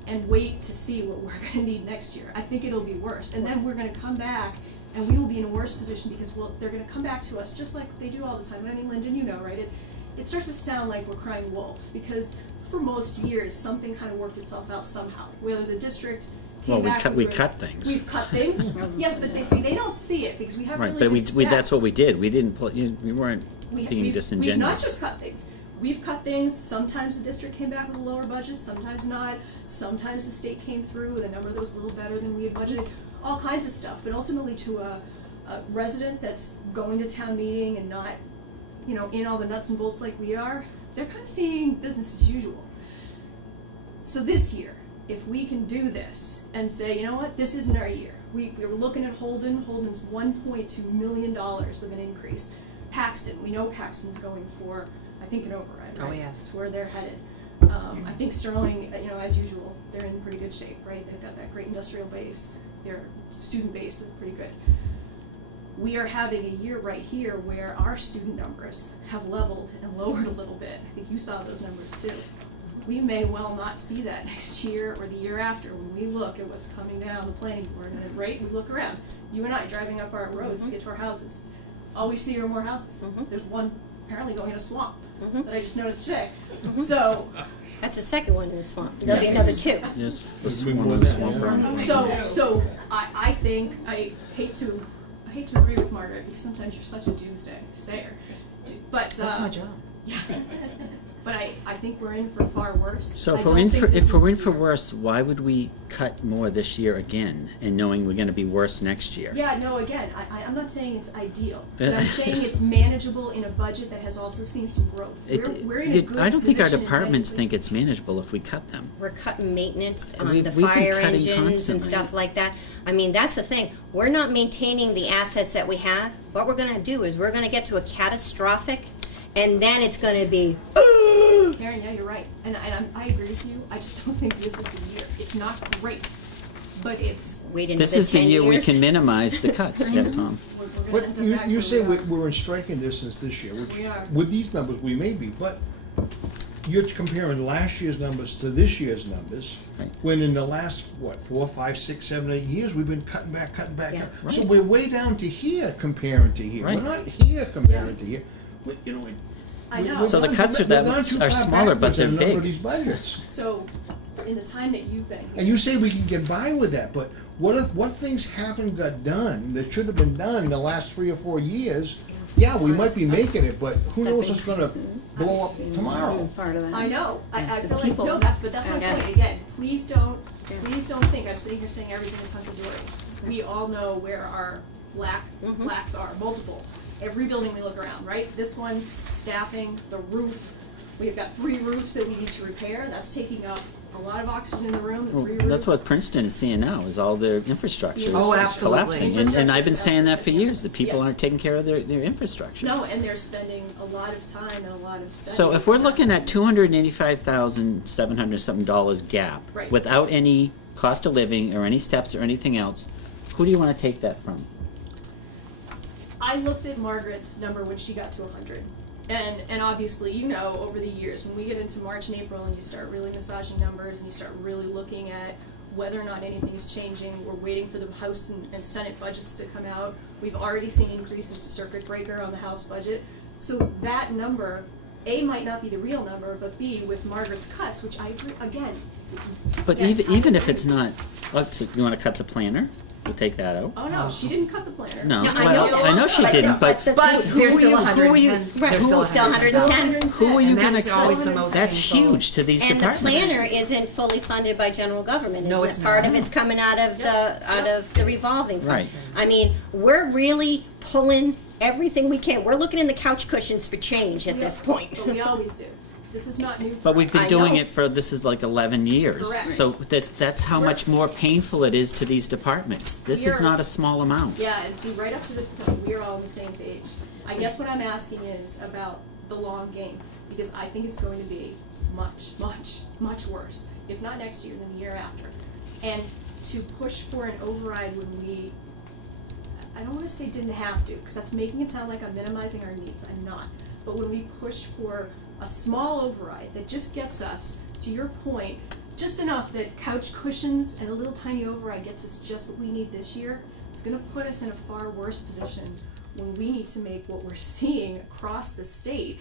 And wait to see what we're going to need next year. I think it'll be worse. And then we're going to come back, and we will be in a worse position because, well, they're going to come back to us just like they do all the time. And I mean, Lyndon, you know, right? It starts to sound like we're crying wolf because for most years, something kind of worked itself out somehow. Whether the district Well, came back. we were- cut things. We've cut things. Yes, but they don't see it because we have Right, really but good that's what we steps. did. We didn't we weren't being We've not disingenuous. just cut things. We've cut things. Sometimes the district came back with a lower budget, sometimes not. Sometimes the state came through with a number that was a little better than we had budgeted. All kinds of stuff. But ultimately, to a resident that's going to town meeting and not, in all the nuts and bolts like we are, they're kind of seeing business as usual. So this year, if we can do this and say, you know what, this isn't our year. We were looking at Holden. Holden's $1.2 million of an increase. Paxton, we know Paxton's going for, I think, an override, right? Oh, yes. That's where they're headed. I think Sterling, as usual, they're in pretty good shape, right? They've got that great industrial base. Their student base is pretty good. We are having a year right here where our student numbers have leveled and lowered a little bit. I think you saw those numbers too. We may well not see that next year or the year after when we look at what's coming down the planning board, and right, we look around. You and I driving up our roads to get to our houses. All we see are more houses. There's one apparently going in a swamp that I just noticed today. So That's the second one in the swamp. There'll be another two. Just There's been one more on the than that. swamp. So I think I hate to agree with Margaret because sometimes you're such a doomsday sayer, but That's my job. yeah. But I think we're in for far worse. So I if don't we're in think for this is the year. worse, why would we cut more this year again, and knowing we're going to be worse next year? Yeah, no, again, I'm not saying it's ideal, but I'm saying it's manageable in a budget that has also seen some growth. We're in a good I don't think our position in many departments think places. it's manageable if we cut them. We're cutting maintenance on We've the been fire cutting engines and constantly. stuff like that. I mean, that's the thing. We're not maintaining the assets that we have. What we're going to do is we're going to get to a catastrophic, and then it's going to be, Karen, yeah, you're right, and I agree with you. I just don't think this is the year. It's not great, but it's wait into This the is the 10 year we years. can minimize the cuts. Yeah, Tom. we're going But to end up you, back you where say we are. we're in striking distance this year, which, We are. with these numbers, we may be, but you're comparing last year's numbers to this year's numbers, Right. when in the last, 4, 5, 6, 7, 8 years, we've been cutting back. Yeah. So Right. we're way down to here comparing to here. Right. We're not here comparing to here. I know. So the cuts are smaller, but they're in a number big. of these budgets. So, in the time that you've been here, And you say we can get by with that, but what things haven't got done that should have been done in the last 3 or 4 years? Yeah, we might be making it, but who knows what's gonna blow up tomorrow? As part of that. I know. I The feel like people. no, but that's what I'm saying. Yes. Again, please don't think I'm sitting here saying everything is hunky dory. We all know where our lacks are, multiple. Every building we look around, right? This one, staffing, the roof. We've got 3 roofs that we need to repair. That's taking up a lot of oxygen in the room. The 3 roofs. That's what Princeton is seeing now, is all their infrastructure Oh, is absolutely. collapsing. And I've been saying that for years, that people aren't taking care of their infrastructure. No, and they're spending a lot of time and a lot of study. So if we're looking at $285,700 something gap, Right. without any cost of living or any steps or anything else, who do you want to take that from? I looked at Margaret's number when she got to 100. And obviously, over the years, when we get into March and April and you start really massaging numbers and you start really looking at whether or not anything is changing, we're waiting for the House and Senate budgets to come out. We've already seen increases to circuit breaker on the House budget. So that number, A, might not be the real number, but B, with Margaret's cuts, which I agree, again. But yeah, even I if it's agree. not, so you want to cut the planner? We'll take that out. Oh, no, she didn't cut the planner. No, No, I well, know I know she didn't, but But there's still who are you- 110. Right, There's still still 110. 110. who are you And going to that's always the cut? most That's painful. huge to these And the departments. planner isn't fully funded by general government. No, Isn't it's it? Part not. of it's coming out of the revolving fund. Right. I mean, we're really pulling everything we can. We're looking in the couch cushions for change at this point. But we always do. This is not new. But we've been I doing know. it for, this is like 11 years. Correct. So that's how much more painful it is to these departments. This is We're- not a small amount. Yeah, and see, right up to this point, we're all on the same page. I guess what I'm asking is about the long game, because I think it's going to be much, much, much worse, if not next year, then the year after. And to push for an override when we, I don't want to say didn't have to, because that's making it sound like I'm minimizing our needs. I'm not. But when we push for a small override that just gets us, to your point, just enough that couch cushions and a little tiny override gets us just what we need this year, it's going to put us in a far worse position when we need to make what we're seeing across the state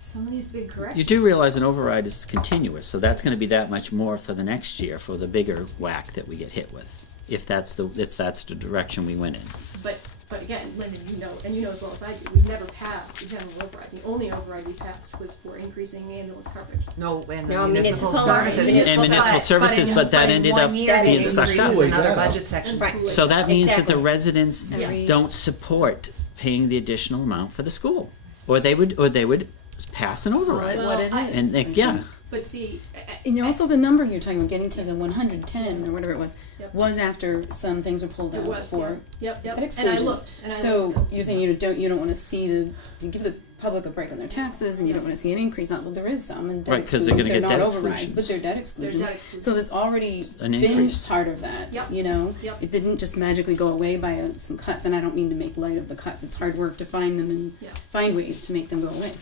some of these big corrections. You do realize an override is continuous, so that's going to be that much more for the next year for the bigger whack that we get hit with, if that's the direction we went in. But again, Lyndon, you know, and you know as well as I do, we've never passed a general override. The only override we passed was for increasing the ambulance coverage. No, and No, the municipal municipal, services. And municipal services, but that in ended one up year, being they sucked increased up. another Yeah. budget section. Right. So that means that the Exactly. residents Every- don't support paying the additional amount for the school, or they would pass an override. Well, What it I- is. And yeah, But see, And also the number you're talking about, getting to the 110 or whatever it was, Yep. was after some things were pulled it out was, for yep. debt And I exclusions. looked, and I So looked. you're saying you don't want to see to give the public a break on their taxes, and you don't want to see an increase. Well, there is some, and debt Right, 'cause they're gonna exclusions, get not debt overrides, exclusions. but they're debt exclusions. debt exclusions. So there's already An been increase. part of that. Yep. You know, Yep. it didn't just magically go away by some cuts. And I don't mean to make light of the cuts. It's hard work to find them and Yeah. find ways to make them go away.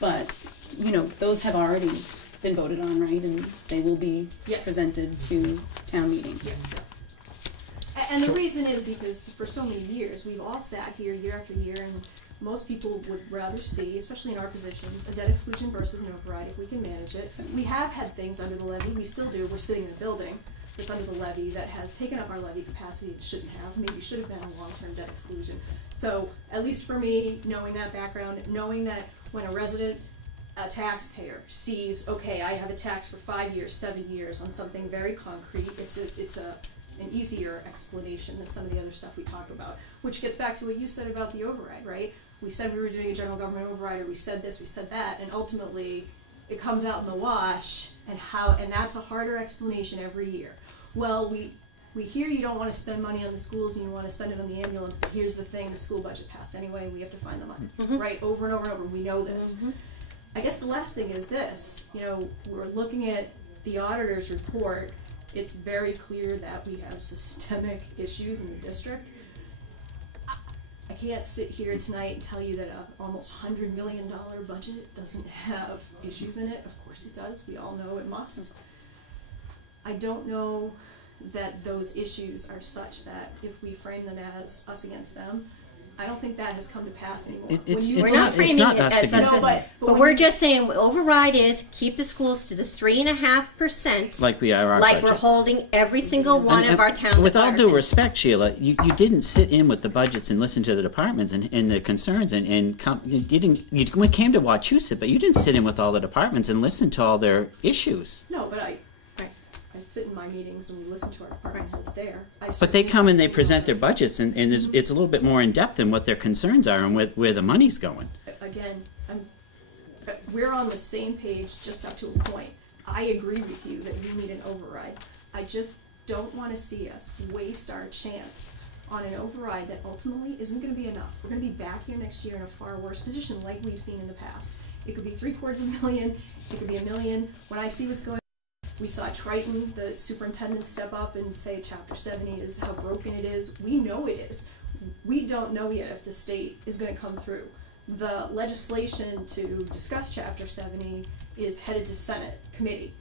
But you know, those have already been voted on, right? And they will be Yes. presented to town meeting. Yeah. And the reason is because for so many years, we've all sat here year after year, and most people would rather see, especially in our positions, a debt exclusion versus an override if we can manage it. We have had things under the levy, we still do, we're sitting in a building that's under the levy that has taken up our levy capacity it shouldn't have, maybe should have been a long-term debt exclusion. So, at least for me, knowing that background, knowing that when a resident, a taxpayer sees, okay, I have a tax for 5 years, 7 years on something very concrete, it's an easier explanation than some of the other stuff we talk about. Which gets back to what you said about the override, right? We said we were doing a general government override, or we said this, we said that, and ultimately it comes out in the wash, and that's a harder explanation every year. Well, we hear you don't want to spend money on the schools and you want to spend it on the ambulance, but here's the thing, the school budget passed anyway, we have to find the money, right? Over and over and over, we know this. I guess the last thing is this, you know, we're looking at the auditor's report. It's very clear that we have systemic issues in the district. I can't sit here tonight and tell you that an almost $100 million budget doesn't have issues in it. Of course it does. We all know it must. I don't know that those issues are such that if we frame them as us against them, I don't think that has come to pass anymore. We're not framing it as us. No, but But we're just saying override is keep the schools to the 3.5%. like we are our Like we're budgets. holding every single one And- of our town With all due departments. respect, Sheila, you didn't sit in with the budgets and listen to the departments and the concerns you came to Wachusett, but you didn't sit in with all the departments and listen to all their issues. No, but I sit in my meetings and we listen to our department heads there. But they come and they present their budgets, and it's a little bit more in depth in what their concerns are and where the money's going. Again, we're on the same page just up to a point. I agree with you that we need an override. I just don't want to see us waste our chance on an override that ultimately isn't going to be enough. We're going to be back here next year in a far worse position like we've seen in the past. It could be $750,000, it could be $1 million. When I see what's going on, we saw Triton, the superintendent, step up and say Chapter 70 is how broken it is. We know it is. We don't know yet if the state is going to come through. The legislation to discuss Chapter 70 is headed to Senate committee.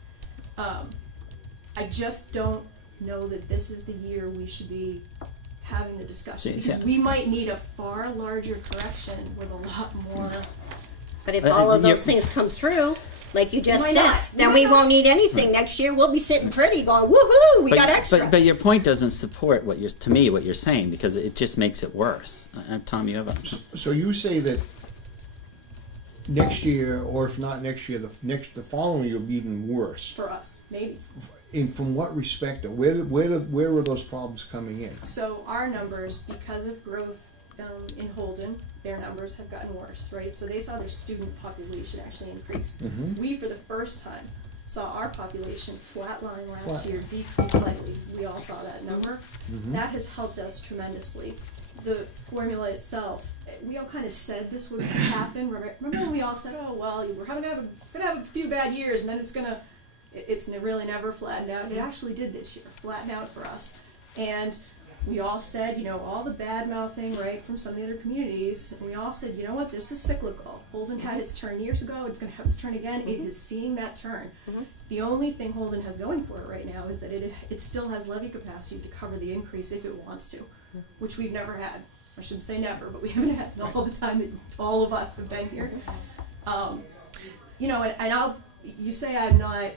I just don't know that this is the year we should be having the discussion, because we might need a far larger correction with a lot more. But if all of those things come through, like you just Why said, not? then we won't need anything next year. We'll be sitting pretty going, woohoo, we got extra. But your point doesn't support what you're saying, because it just makes it worse. Tom, you have a... So you say that next year, or if not next year, the following year will be even worse. For us, maybe. From what respect? Where are those problems coming in? So our numbers, because of growth in Holden, their numbers have gotten worse, right? So they saw their student population actually increase. We, for the first time, saw our population flatline last year, decrease slightly. We all saw that number. That has helped us tremendously. The formula itself, we all kind of said this would happen. Remember when we all said, oh, well, we're gonna have a few bad years, and then it's really never flattened out. It actually did this year, flatten out for us. And we all said, all the bad mouthing, right, from some of the other communities, and we all said, you know what, this is cyclical. Holden had its turn years ago, it's going to have its turn again. It is seeing that turn. The only thing Holden has going for it right now is that it still has levy capacity to cover the increase if it wants to, which we've never had. I shouldn't say never, but we haven't had all the time that all of us have been here. you know, and you say I'm not,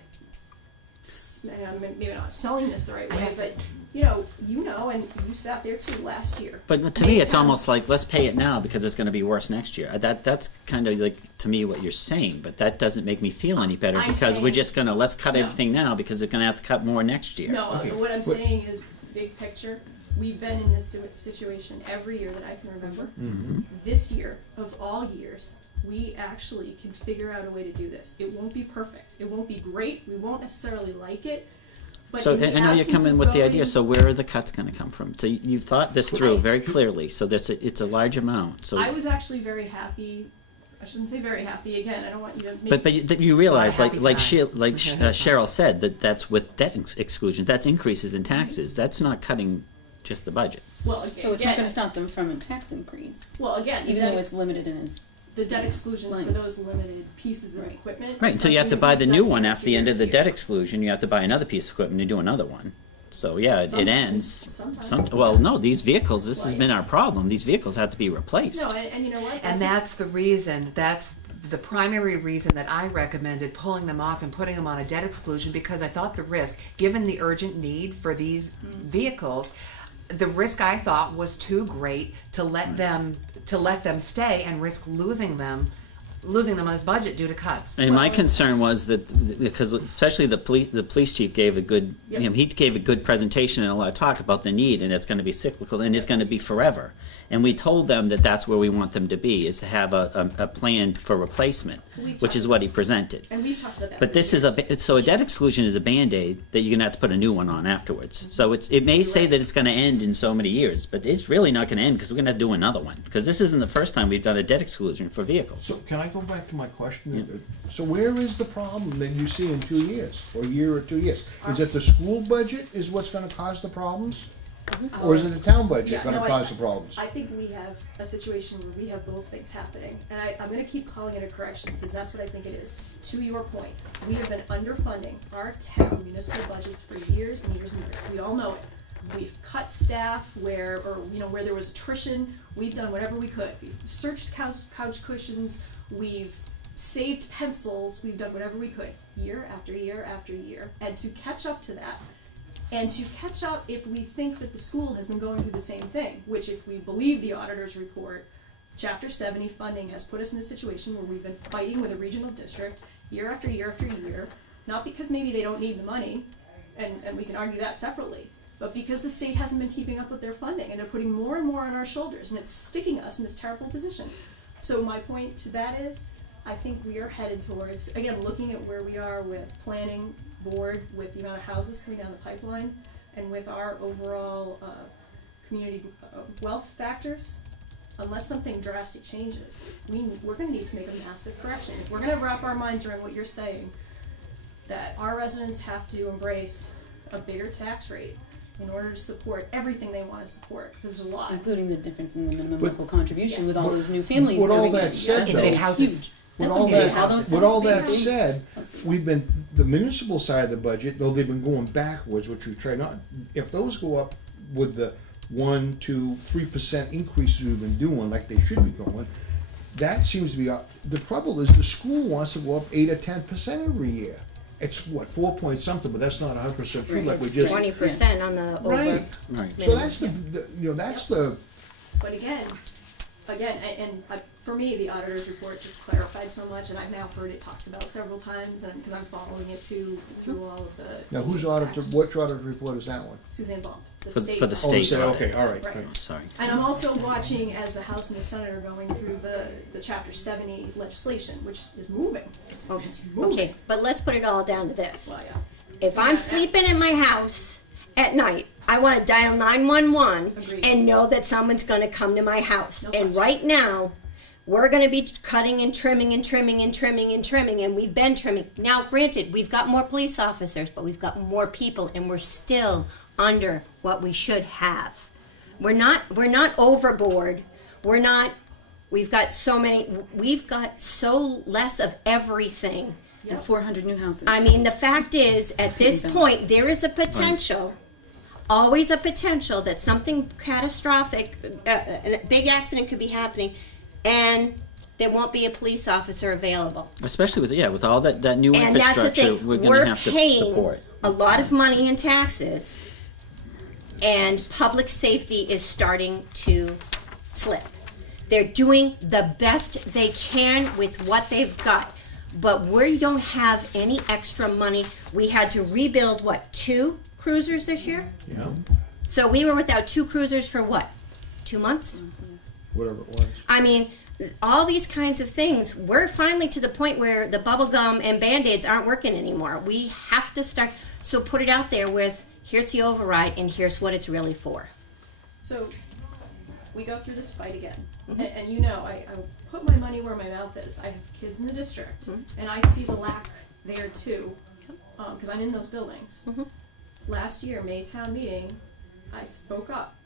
maybe not selling this the right way, but you know, and you sat there too last year. But to me, it's almost like, let's pay it now because it's going to be worse next year. That's kind of like, to me, what you're saying, but that doesn't make me feel any better because we're just going to, let's cut everything now because they're going to have to cut more next year. No, what I'm saying is, big picture, we've been in this situation every year that I can remember. Mm-hmm. This year, of all years, we actually can figure out a way to do this. It won't be perfect. It won't be great. We won't necessarily like it. But So I know you're coming with the idea, so where are the cuts going to come from? So you thought this through very clearly, so it's a large amount. So I was actually very happy. I shouldn't say very happy. Again, I don't want you to make... But you realize, Well, a happy time. Cheryl said, that's with debt exclusion. That's increases in taxes. That's not cutting just the budget. Well, So it's not going to stop them from a tax increase, Well, again, even though it's limited in its. the debt exclusions for Right. those limited pieces of equipment. Right, is until you have to something buy that the we've new done one year after the end of the year. debt exclusion. You have to buy another piece of equipment and do another one. So yeah, it Sometimes. ends. Sometimes. Well, no, these vehicles. This has Right. been our problem. These vehicles have to be replaced. No, and you know what? And that's the reason, that's the primary reason that I recommended pulling them off and putting them on a debt exclusion, because I thought the risk, given the urgent need for these vehicles, the risk I thought was too great to let them stay and risk losing them as budget due to cuts. And my concern was that because especially the police chief gave a good he gave a good presentation and a lot of talk about the need, and it's going to be cyclical and it's going to be forever. And we told them that that's where we want them to be, is to have a plan for replacement, which is what he presented. And we've talked about that. But this is so a debt exclusion is a Band-Aid that you're going to have to put a new one on afterwards. So it may say that it's going to end in so many years, but it's really not going to end because we're going to have to do another one, because this isn't the first time we've done a debt exclusion for vehicles. So can I go back to my question? So where is the problem that you see in 2 years, or a year or 2 years? Is it the school budget is what's gonna cause the problems? Or is it the town budget gonna cause the problems? I think we have a situation where we have both things happening, and I'm going to keep calling it a correction because that's what I think it is. To your point, we have been underfunding our town municipal budgets for years and years and years. We all know it. We've cut staff where there was attrition. We've done whatever we could. We've searched couch cushions. We've saved pencils. We've done whatever we could, year after year after year. And to catch up to that, and to catch up if we think that the school has been going through the same thing, which if we believe the auditor's report, Chapter 70 funding has put us in a situation where we've been fighting with a regional district year after year after year, not because maybe they don't need the money, and we can argue that separately, but because the state hasn't been keeping up with their funding, and they're putting more and more on our shoulders, and it's sticking us in this terrible position. So my point to that is, I think we are headed towards, again, looking at where we are with planning board, with the amount of houses coming down the pipeline, and with our overall community wealth factors, unless something drastic changes, we're going to need to make a massive correction. If we're going to wrap our minds around what you're saying, that our residents have to embrace a bigger tax rate in order to support everything they want to support, because there's a lot. Including the difference in the minimum But- local contribution Yes. with all those new families. With all coming that in. said, That's though- huge. Houses. With That's all what I'm saying. How that, those with all things that big. said, we've been, the municipal side of the budget, though they've been going backwards, which we try not, if those go up with the 1, 2, 3% increases we've been doing, like they should be going, that seems to be, the trouble is the school wants to go up 8 or 10% every year. It's what, 4 point something, but that's not 100% true, Right, like we it's just. 20% on the over. Right, Right. so that's that's the, But again, and for me, the auditor's report just clarified so much, and I've now heard it talked about several times, and because I'm following it too through all of the. now whose auditor, which auditor report is that one? Suzanne Baum, the For state. the Oh, state say, audit. okay, all right, Right. good. Oh, sorry. And I'm also watching as the House and the Senate are going through the Chapter 70 legislation, which is moving. It's moving. Okay, but let's put it all down to this. Well, yeah. If I'm sleeping in my house at night, I want to dial 911 Agreed. and know that someone's going to come to my house. No And question. right now, we're going to be cutting and trimming and trimming and trimming and trimming, and we've been trimming. Now, granted, we've got more police officers, but we've got more people, and we're still under what we should have. We're not overboard. We've got so less of everything. And 400 new houses. I mean, the fact is, at this point, there is a potential, always a potential, that something catastrophic, a big accident could be happening, and there won't be a police officer available. Especially with all that new And that's the infrastructure, thing, we're going we're to have to paying support. a lot of money in taxes, and public safety is starting to slip. They're doing the best they can with what they've got, but we don't have any extra money. We had to rebuild, 2 cruisers this year? Yeah, So we were without 2 cruisers for what, 2 months? whatever it was. I mean, all these kinds of things, we're finally to the point where the bubble gum and Band-Aids aren't working anymore. We have to start, so put it out there with, here's the override and here's what it's really for. So, we go through this fight again, and you know, I put my money where my mouth is. I have kids in the district, and I see the lack there too, because I'm in those buildings. Last year, May town meeting, I spoke up.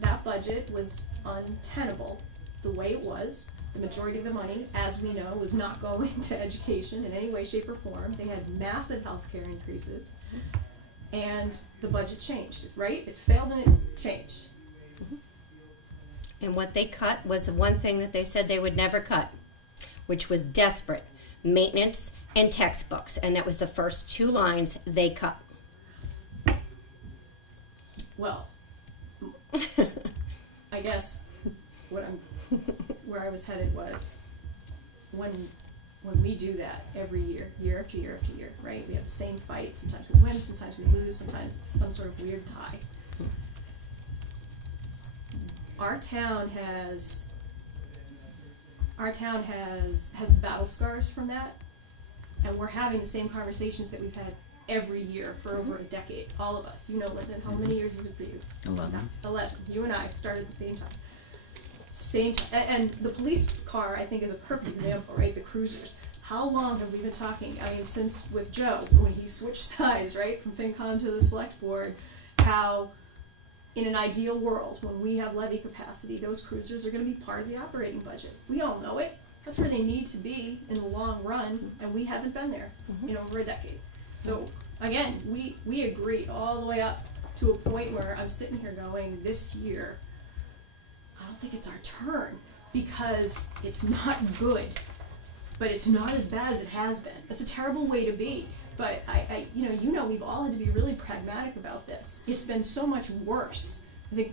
That budget was untenable the way it was. The majority of the money, as we know, was not going to education in any way, shape, or form. They had massive healthcare increases, and the budget changed, right? It failed and it changed. And what they cut was the one thing that they said they would never cut, which was desperate maintenance and textbooks. And that was the first 2 lines they cut. Well, I guess where I was headed was when we do that every year, year after year after year, right? We have the same fight. Sometimes we win, sometimes we lose, sometimes it's some sort of weird tie. Our town has the battle scars from that, and we're having the same conversations that we've had every year for over a decade. All of us, you know, Linda, how many years is it for you? 11. 11. You and I started at the same time. And the police car, I think, is a perfect example, right? The cruisers. How long have we been talking? I mean, since with Joe, when he switched sides, right, from FinCom to the select board, how in an ideal world, when we have levy capacity, those cruisers are going to be part of the operating budget. We all know it. That's where they need to be in the long run, and we haven't been there in over a decade. So again, we agree all the way up to a point where I'm sitting here going, this year, I don't think it's our turn, because it's not good, but it's not as bad as it has been. It's a terrible way to be. But you know, we've all had to be really pragmatic about this. It's been so much worse.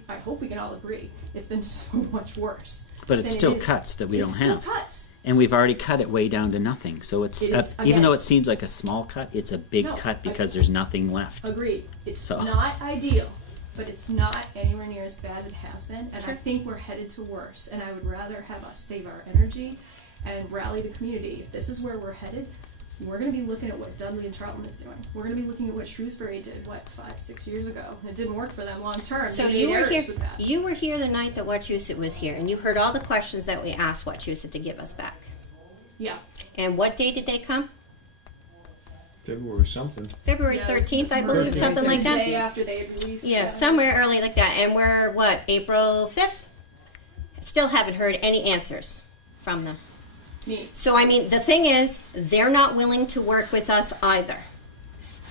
I hope we can all agree. It's been so much worse. But it's still cuts that we don't have. It's still cuts. And we've already cut it way down to nothing. So it's even though it seems like a small cut, it's a big cut because there's nothing left. Agreed. It's So. not ideal, but it's not anywhere near as bad as it has been. And I think we're headed to worse. And I would rather have us save our energy and rally the community. If this is where we're headed, we're going to be looking at what Dudley and Charlton is doing. We're going to be looking at what Shrewsbury did, 5-6 years ago. It didn't work for them long term. So They made errors with that. you were here the night that Wachusett was here, and you heard all the questions that we asked Wachusett to give us back. Yeah. And what day did they come? February something. February Yeah, it was 13th, I believe, 13th. something like The that. day after they had released. Yeah, somewhere early like that. And we're, April 5th? Still haven't heard any answers from them. Neat. So, I mean, the thing is, they're not willing to work with us either.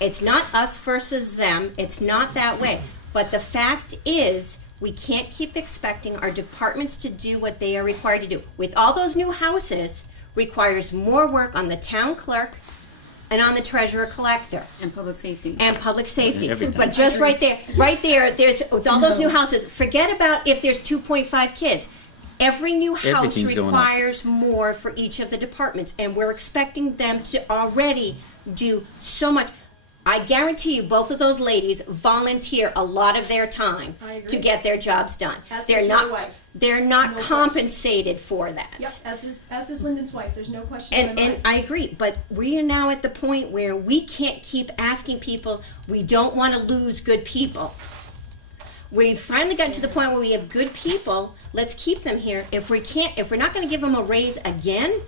It's not us versus them. It's not that way. But the fact is, we can't keep expecting our departments to do what they are required to do. With all those new houses, requires more work on the town clerk and on the treasurer collector. And public safety. And public safety. Everything. But just right there, there's, with all those new houses, forget about if there's 2.5 kids. Every new house Everything's going up. requires more for each of the departments, and we're expecting them to already do so much. I guarantee you, both of those ladies volunteer a lot of their time I agree. to get their jobs done. As They're does not. your wife. They're not No compensated for that. Yep, as does Lyndon's wife. There's no question in my And mind. I agree, but we are now at the point where we can't keep asking people. We don't want to lose good people. We've finally gotten to the point where we have good people. Let's keep them here. If we're not going to give them a raise again,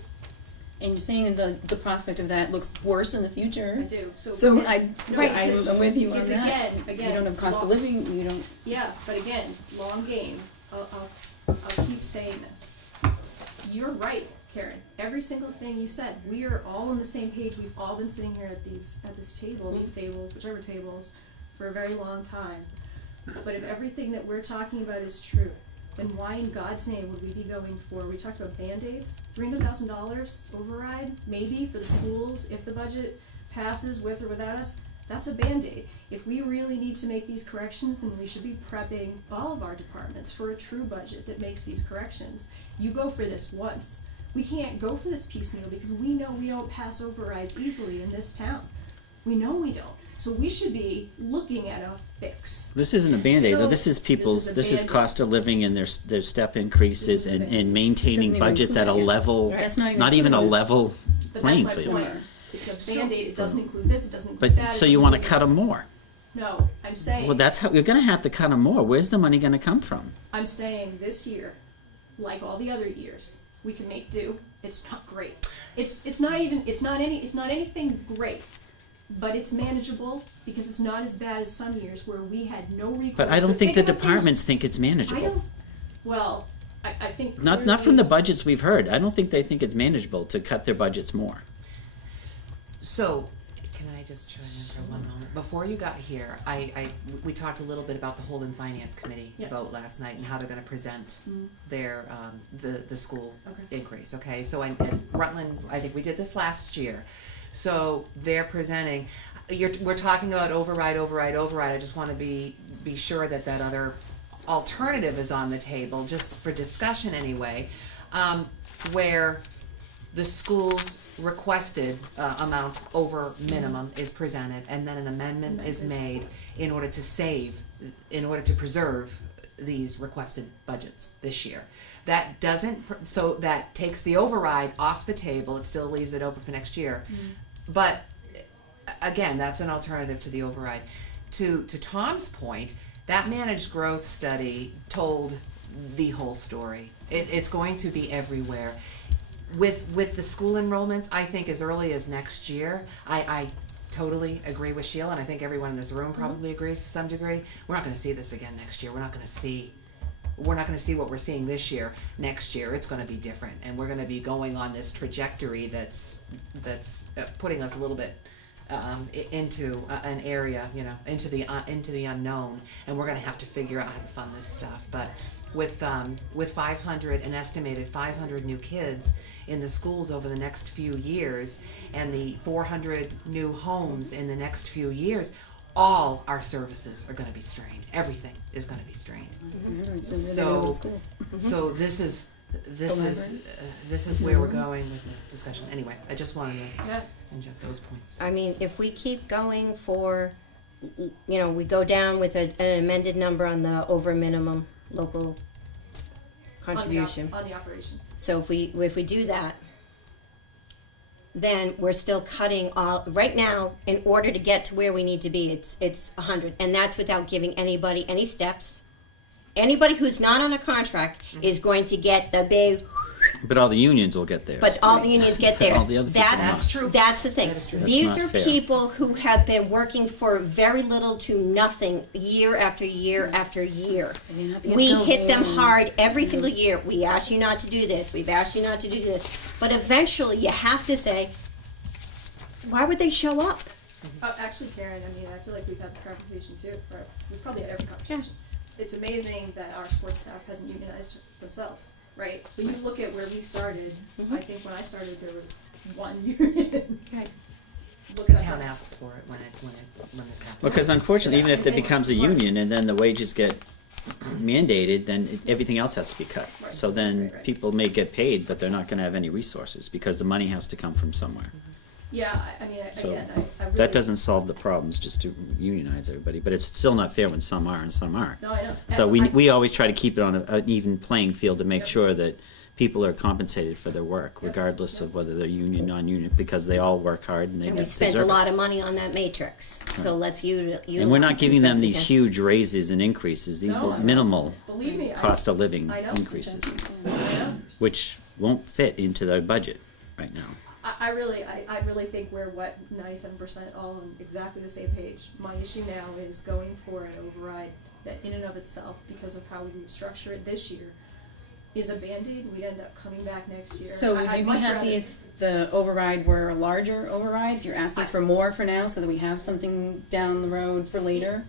And you're saying the prospect of that looks worse in the future. I do. So again, I'm because- with you on because that. Again, You don't have cost of living. You don't. Yeah, but again, long game. I'll keep saying this. You're right, Karen. Every single thing you said. We are all on the same page. We've all been sitting here at this table, these tables, whichever tables, for a very long time. But if everything that we're talking about is true, then why in God's name would we be going for, we talked about Band-Aids, $300,000 override, maybe, for the schools, if the budget passes with or without us? That's a Band-Aid. If we really need to make these corrections, then we should be prepping all of our departments for a true budget that makes these corrections. You go for this once. We can't go for this piecemeal because we know we don't pass overrides easily in this town. We know we don't. So we should be looking at a fix. This isn't a Band-Aid, though. So- This is people's, This is a this is Band-Aid. cost of living and their step increases This is a and Band-Aid. maintaining Doesn't even budgets at a include it. level, That's not even not even a included. level But playing that's my field. point. It's a Band-Aid, it doesn't include this, it doesn't include that. But, it so you doesn't wanna include- cut them more. No, I'm saying. Well, that's how, you're gonna have to cut them more. Where's the money gonna come from? I'm saying this year, like all the other years, we can make do. It's not great. It's not anything great, but it's manageable because it's not as bad as some years where we had no recourse. But I don't think the about this. departments think it's I manageable. don't. Well, I think Not from clearly- the budgets we've heard. I don't think they think it's manageable to cut their budgets more. So, can I just chime in for one moment? Before you got here, we talked a little bit about the Holden Finance Committee Yeah. vote last night and how they're gonna present Mhm. their, the school Okay. increase, okay? So in Rutland, I think we did this last year. So they're presenting, we're talking about override. I just wanna be sure that that other alternative is on the table, just for discussion anyway, where the school's requested amount over minimum is presented, and then an amendment is made in order to preserve these requested budgets this year. That doesn't, so that takes the override off the table, it still leaves it open for next year. But again, that's an alternative to the override. To Tom's point, that managed growth study told the whole story. It's going to be everywhere. With the school enrollments, I think as early as next year, I totally agree with Sheila, and I think everyone in this room probably agrees to some degree. We're not going to see this again next year. We're not going to see what we're seeing this year. Next year, it's going to be different, and we're going to be going on this trajectory that's putting us a little bit into an area, into the unknown, and we're going to have to figure out how to fund this stuff. But with 500, an estimated 500 new kids in the schools over the next few years, and the 400 new homes in the next few years, all our services are going to be strained. Everything is going to be strained. So this is where we're going with the discussion. Anyway, I just wanted to inject those points. I mean, if we keep going for, we go down with an amended number on the over minimum local contribution. On the operations. So if we do that, then we're still cutting all, right now, in order to get to where we need to be, it's 100. And that's without giving anybody any steps. Anybody who's not on a contract is going to get the big, But all the unions will get theirs. but all the unions get All theirs. the other people That's won't. true. That's the thing. That is true. That's These not are fair. people who have been working for very little to nothing year after year after year. We hit them hard every single year. We ask you not to do this. We've asked you not to do this. But eventually you have to say, why would they show up? Actually, Karen, I mean, I feel like we've had this conversation too. We've probably had every conversation. It's amazing that our sports staff hasn't unionized themselves, right? When you look at where we started, I think when I started there was one union. Right. Look The at us town now. asks for it when this happens. Because unfortunately, even if there becomes a union and then the wages get mandated, then everything else has to be cut. Right. So then Right. people may get paid, but they're not going to have any resources because the money has to come from somewhere. Yeah, I mean, So again, I really. that doesn't solve the problems just to unionize everybody, but it's still not fair when some are and some aren't. No, I know. So And we always try to keep it on an even playing field to make Yep. sure that people are compensated for their work, Yep. regardless of whether they're union, non-union, because they all work hard and they And we deserve spent a it. lot of money on that matrix. So let's utilize And we're not it giving as them best we these can. huge raises and increases. These No, are I know. minimal Believe me, cost of living I know. increases, I know. which won't fit into their budget right now. I really think we're 97% all on exactly the same page. My issue now is going for an override that in and of itself, because of how we would structure it this year, is a Band-Aid. We'd end up coming back next year. So would I'd you be much happy rather- if the override were a larger override, if you're asking for more for now so that we have something down the road for later?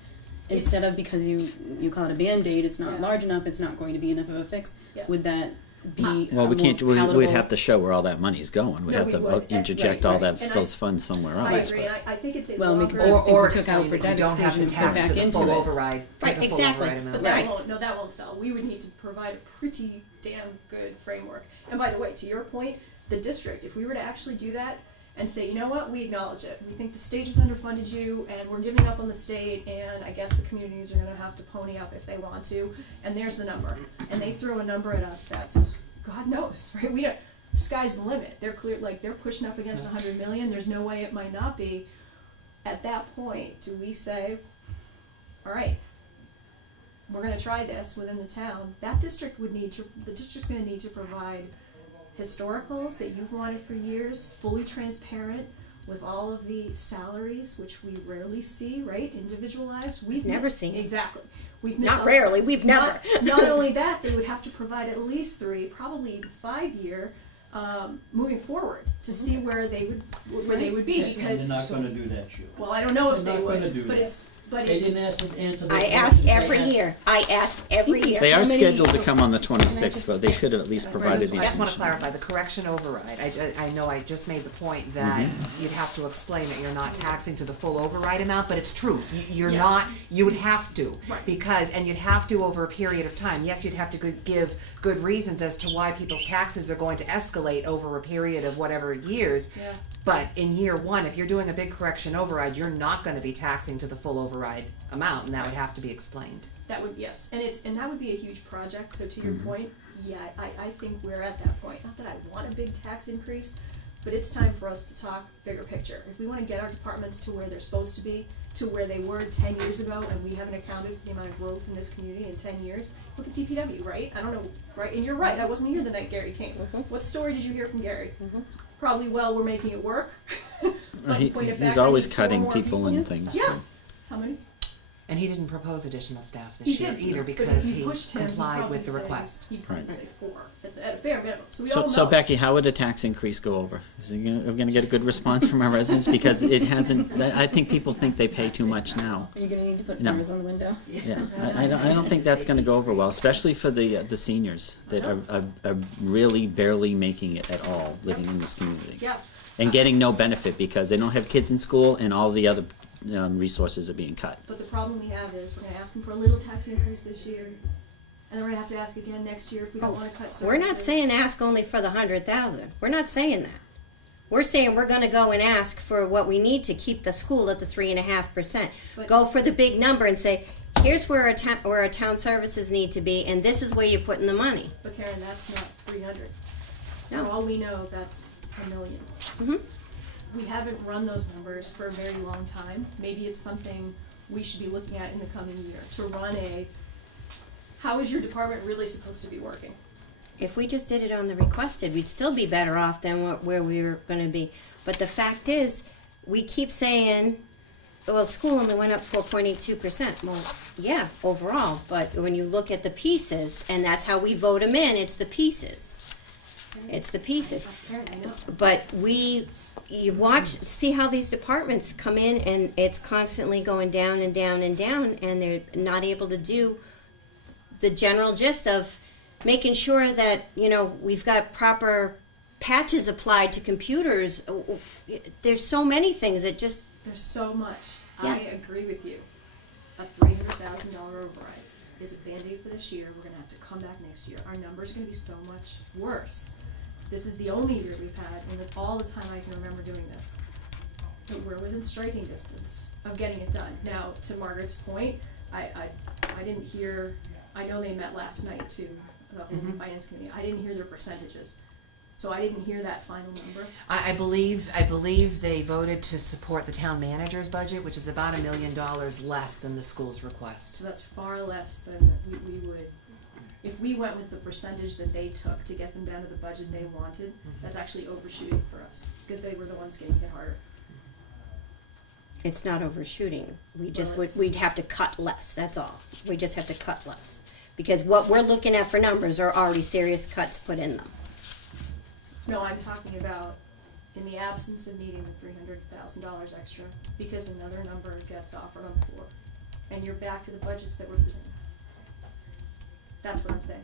instead of because you call it a Band-Aid, it's not Yeah. large enough, it's not going to be enough of a fix. Yeah. Would that be Well, we more can't. We'd palatable? have to show where all that money's going. We'd No, have we to would. interject Right, all right. that And those funds somewhere I else. agree, and I think it's a Well, we longer. could take things Or we took out explain for that debt you don't have to exclusion and put tax back to the into full it. override, to Right, the full exactly. override amount. But that Right. won't, no, that won't sell. We would need to provide a pretty damn good framework. And by the way, to your point, the district, if we were to actually do that and say, you know what, we acknowledge it. We think the state has underfunded you and we're giving up on the state and I guess the communities are gonna have to pony up if they want to. And there's the number. And they throw a number at us that's, God knows, right? We don't, sky's the limit. They're clear, like they're pushing up against 100 million. There's no way it might not be. At that point, do we say, all right, we're going to try this within the town? That district would need to, the district's going to need to provide historicals that you've wanted for years, fully transparent with all of the salaries, which we rarely see, right? Individualized. We've Never seen. Exactly. We've Not missed rarely, we've never. Not only that, they would have to provide at least 3, probably even 5-year, moving forward to see where they would be. And Because they're not gonna do that, Sheila. well, I don't know if They're they not gonna would, do but that. it's but They it, didn't answer the I question. ask They every asked- year. I ask every year. They are How many- scheduled to come on the 26th, just- but they should have at least provided the I just want to information. clarify, the correction override, I know I just made the point that you'd have to explain that you're not taxing to the full override amount, but it's true. You're Yeah. not, you would have to. Right. Because, and you'd have to over a period of time. Yes, you'd have to give good reasons as to why people's taxes are going to escalate over a period of whatever years. yeah. But in year one, if you're doing a big correction override, you're not going to be taxing to the full override amount, and that would have to be explained. That would, yes, and that would be a huge project, so to your point, yeah, I think we're at that point. Not that I want a big tax increase, but it's time for us to talk bigger picture. If we wanna get our departments to where they're supposed to be, to where they were 10 years ago, and we haven't accounted for the amount of growth in this community in 10 years, look at DPW, right? I don't know, right, and you're right, I wasn't here the night Gary came. What story did you hear from Gary? Probably, well, we're making it work. But in point of fact, He's I always need 4 cutting more people and Yeah. things. Yeah. so. How many? And he didn't propose additional staff He this year didn't, either but if because we he pushed him, he'd complied probably with the say- request. He'd probably Right. say 4 at a bare minimum. So we all So know. Becky, how would a tax increase go over? Is it we're going to get a good response from our residents because it hasn't? I think people think they pay too much now. Are you going to need to put No. numbers on the window? Yeah, I don't think that's going to go over well, especially for the seniors that are really barely making it at all living in this community Yeah, and getting no benefit because they don't have kids in school and all the other resources are being cut. but the problem we have is we're gonna ask them for a little tax increase this year, and then we're gonna have to ask again next year if we don't wanna cut services. We're not saying ask only for the 100,000. We're not saying that. We're saying we're going to go and ask for what we need to keep the school at the 3.5%. But- Go for the big number and say, here's where our town services need to be, and this is where you're putting the money. But Karen, that's not 300. No. For all we know, that's $1 million. Mhm. We haven't run those numbers for a very long time. Maybe it's something we should be looking at in the coming year, to run how is your department really supposed to be working? If we just did it on the requested, we'd still be better off than where we were going to be. But the fact is, we keep saying, well, school only went up 4.82%. Well, yeah, overall. But when you look at the pieces, and that's how we vote them in, it's the pieces. It's the pieces. Apparently not. But you see how these departments come in, and it's constantly going down and down and down, and they're not able to do the general gist of making sure that, we've got proper patches applied to computers. There's so many things that just, There's so much. Yeah. I agree with you. A $300,000 override is a Band-Aid for this year. We're gonna have to come back next year. Our number's gonna be so much worse. This is the only year we've had, and with all the time I can remember doing this, that we're within striking distance of getting it done. Now, to Margaret's point, I didn't hear, I know they met last night too, the whole finance committee. I didn't hear their percentages. So I didn't hear that final number. I believe they voted to support the town manager's budget, which is about $1 million less than the school's request. So that's far less than we would, if we went with the percentage that they took to get them down to the budget they wanted, that's actually overshooting for us, because they were the ones getting hit harder. it's not overshooting. Well, We'd have to cut less, that's all. We just have to cut less. Because what we're looking at for numbers are already serious cuts put in them. No, I'm talking about in the absence of needing the $300,000 extra, because another number gets offered on the floor. and you're back to the budgets that were presented. That's what I'm saying.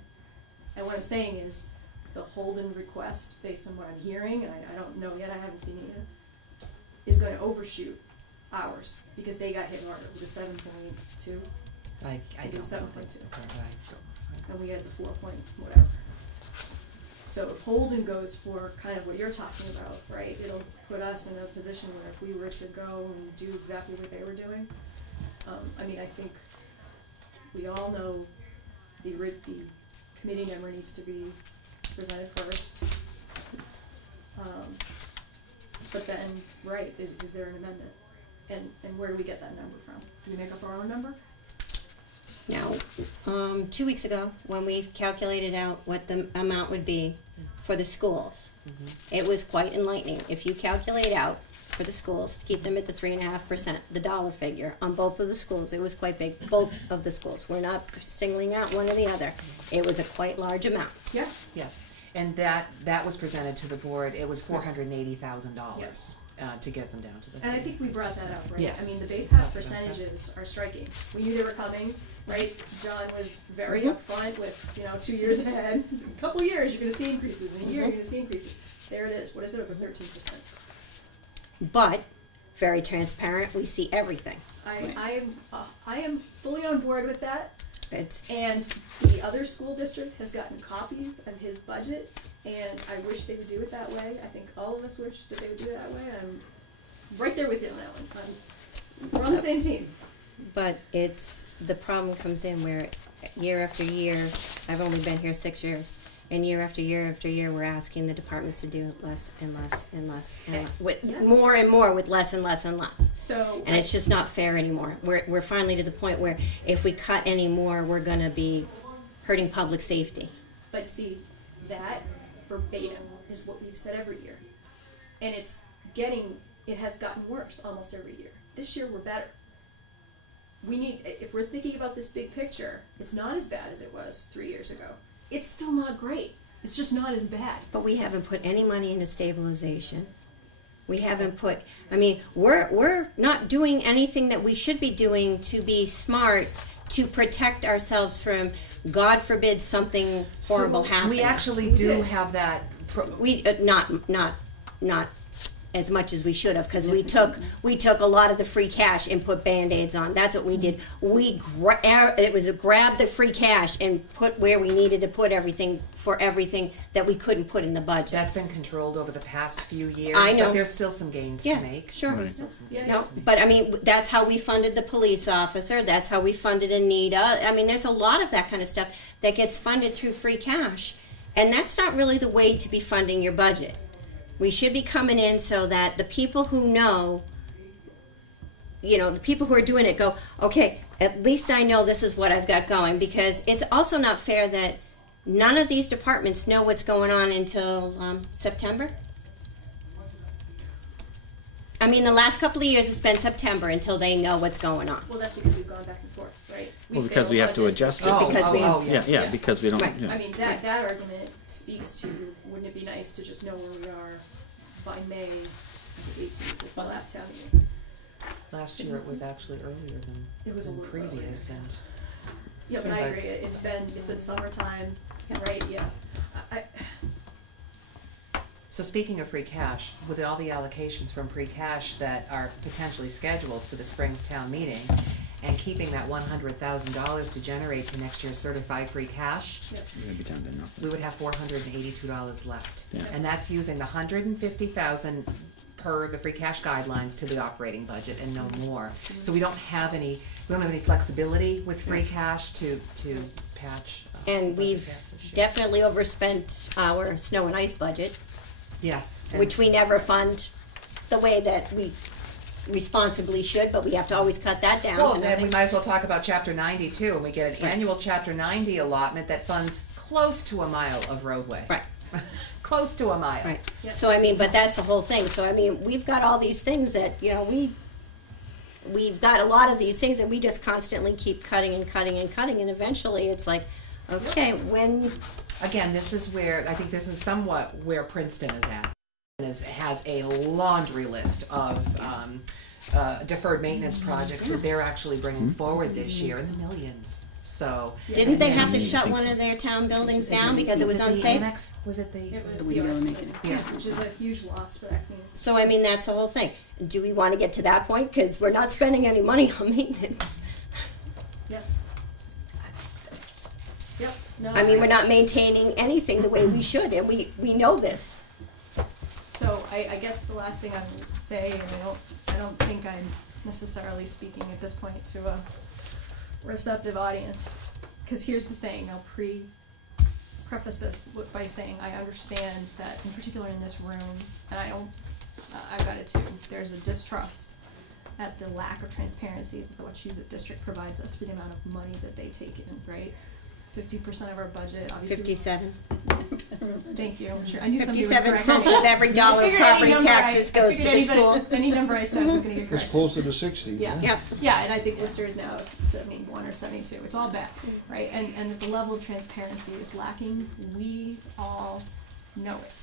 And what I'm saying is, the Holden request, based on what I'm hearing, and I don't know yet, I haven't seen it yet, is gonna overshoot ours, because they got hit harder with the 7.2, I It don't was know. 7.2. I and we had the 4 point whatever. So if Holden goes for kind of what you're talking about, right, it'll put us in a position where if we were to go and do exactly what they were doing, I mean, I think we all know the committee number needs to be presented first. But then, right, is there an amendment? And where do we get that number from? Do we make up our own number? Now, 2 weeks ago, when we calculated out what the amount would be for the schools, it was quite enlightening. If you calculate out for the schools, to keep them at the 3.5%, the dollar figure on both of the schools, it was quite big. Both of the schools. We're not singling out one or the other. It was a quite large amount. Yeah. Yeah, and that was presented to the board. It was $480,000 to get them down to the. And I think we brought that up, right? Yes. I mean, the BAPAP percentages are striking. We knew they were coming, right? John was very upfront with, 2 years ahead. A couple of years, you're gonna see increases. In a year, you're gonna see increases. There it is. What is it, over 13%? But very transparent. We see everything. I am fully on board with that. It's And the other school district has gotten copies of his budget, and I wish they would do it that way. I think all of us wish that they would do it that way. I'm right there with you on that one. We're on the same team. But the problem comes in where year after year, I've only been here 6 years, and year after year after year, we're asking the departments to do less and less and less and less, with more and more with less and less and less. So, And it's just not fair anymore. We're finally to the point where if we cut any more, we're going to be hurting public safety. but see, that verbatim is what we've said every year. And it has gotten worse almost every year. This year we're better. If we're thinking about this big picture, it's not as bad as it was 3 years ago. It's still not great. It's just not as bad. But we haven't put any money into stabilization. We haven't put, we're not doing anything that we should be doing to be smart to protect ourselves from, God forbid, something horrible happening. We actually do have that. We not as much as we should have, because we took a lot of the free cash and put Band-Aids on. That's what we did. It was a grab the free cash and put where we needed to put everything for everything that we couldn't put in the budget. That's been controlled over the past few years. I know. But there's still some gains to make. Sure. There's still some gains No, to make. but that's how we funded the police officer. That's how we funded Anita. There's a lot of that kind of stuff that gets funded through free cash, and that's not really the way to be funding your budget. We should be coming in so that the people who know, the people who are doing it go, okay, at least I know this is what I've got going, because it's also not fair that none of these departments know what's going on until September. The last couple of years it's been September until they know what's going on. Well, that's because we've gone back and forth, right? Well, because we have to adjust it. Because because we don't. Right. Yeah. That argument speaks to, wouldn't it be nice to just know where we are by May 18th, is the last town meeting. Last year it was actually earlier It was a than little previous, earlier. and Yeah, but I agree, it's been summertime, right, yeah. So speaking of free cash, with all the allocations from free cash that are potentially scheduled for the spring's town meeting, and keeping that $100,000 to generate to next year's certified free cash, We're gonna be down to nothing. we would have $482 left. Yeah. And that's using the $150,000 per the free cash guidelines to the operating budget and no more. So we don't have any flexibility with free cash to patch. And budget we've gap this year. definitely overspent our snow and ice budget, Yes. which we never fund the way that we responsibly should, but we have to always cut that down. Well, to then we nothing. might as well talk about Chapter 90 too, and we get an Right. annual Chapter 90 allotment that funds close to a mile of roadway. Right. Close to a mile. Right. So but that's the whole thing. So we've got all these things that we've got a lot of these things that we just constantly keep cutting and cutting and cutting, and eventually it's like, okay, when. Again, this is where, I think this is somewhat where Princeton is at. Has a laundry list of deferred maintenance projects that they're actually bringing forward this year in the millions. So Didn't they have to I shut think one so. of their town buildings down because it was the unsafe? annex? Was it the? It was The the window arts making it. building, which is a huge loss, but I mean, So I mean, that's the whole thing. Do we want to get to that point? Because we're not spending any money on maintenance. yep. Yep, no. I mean, we're not maintaining anything the way we should, and we know this. So I guess the last thing I would say, and I don't think I'm necessarily speaking at this point to a receptive audience, because here's the thing, I'll preface this by saying I understand that, in particular in this room, and I've got it too, there's a distrust at the lack of transparency that the Wachusett District provides us for the amount of money that they take in, right? 50% of our budget, obviously. 57. Thank you. I'm sure. I knew somebody would 57 correct cents me. of every dollar of I figured any property number taxes I goes to figured the school. Any number I said was going to get It's corrected. closer to 60. Yeah. Yep. Yeah, and I think Worcester is now at 71 or 72. It's all bad, right? And that the level of transparency is lacking. We all know it.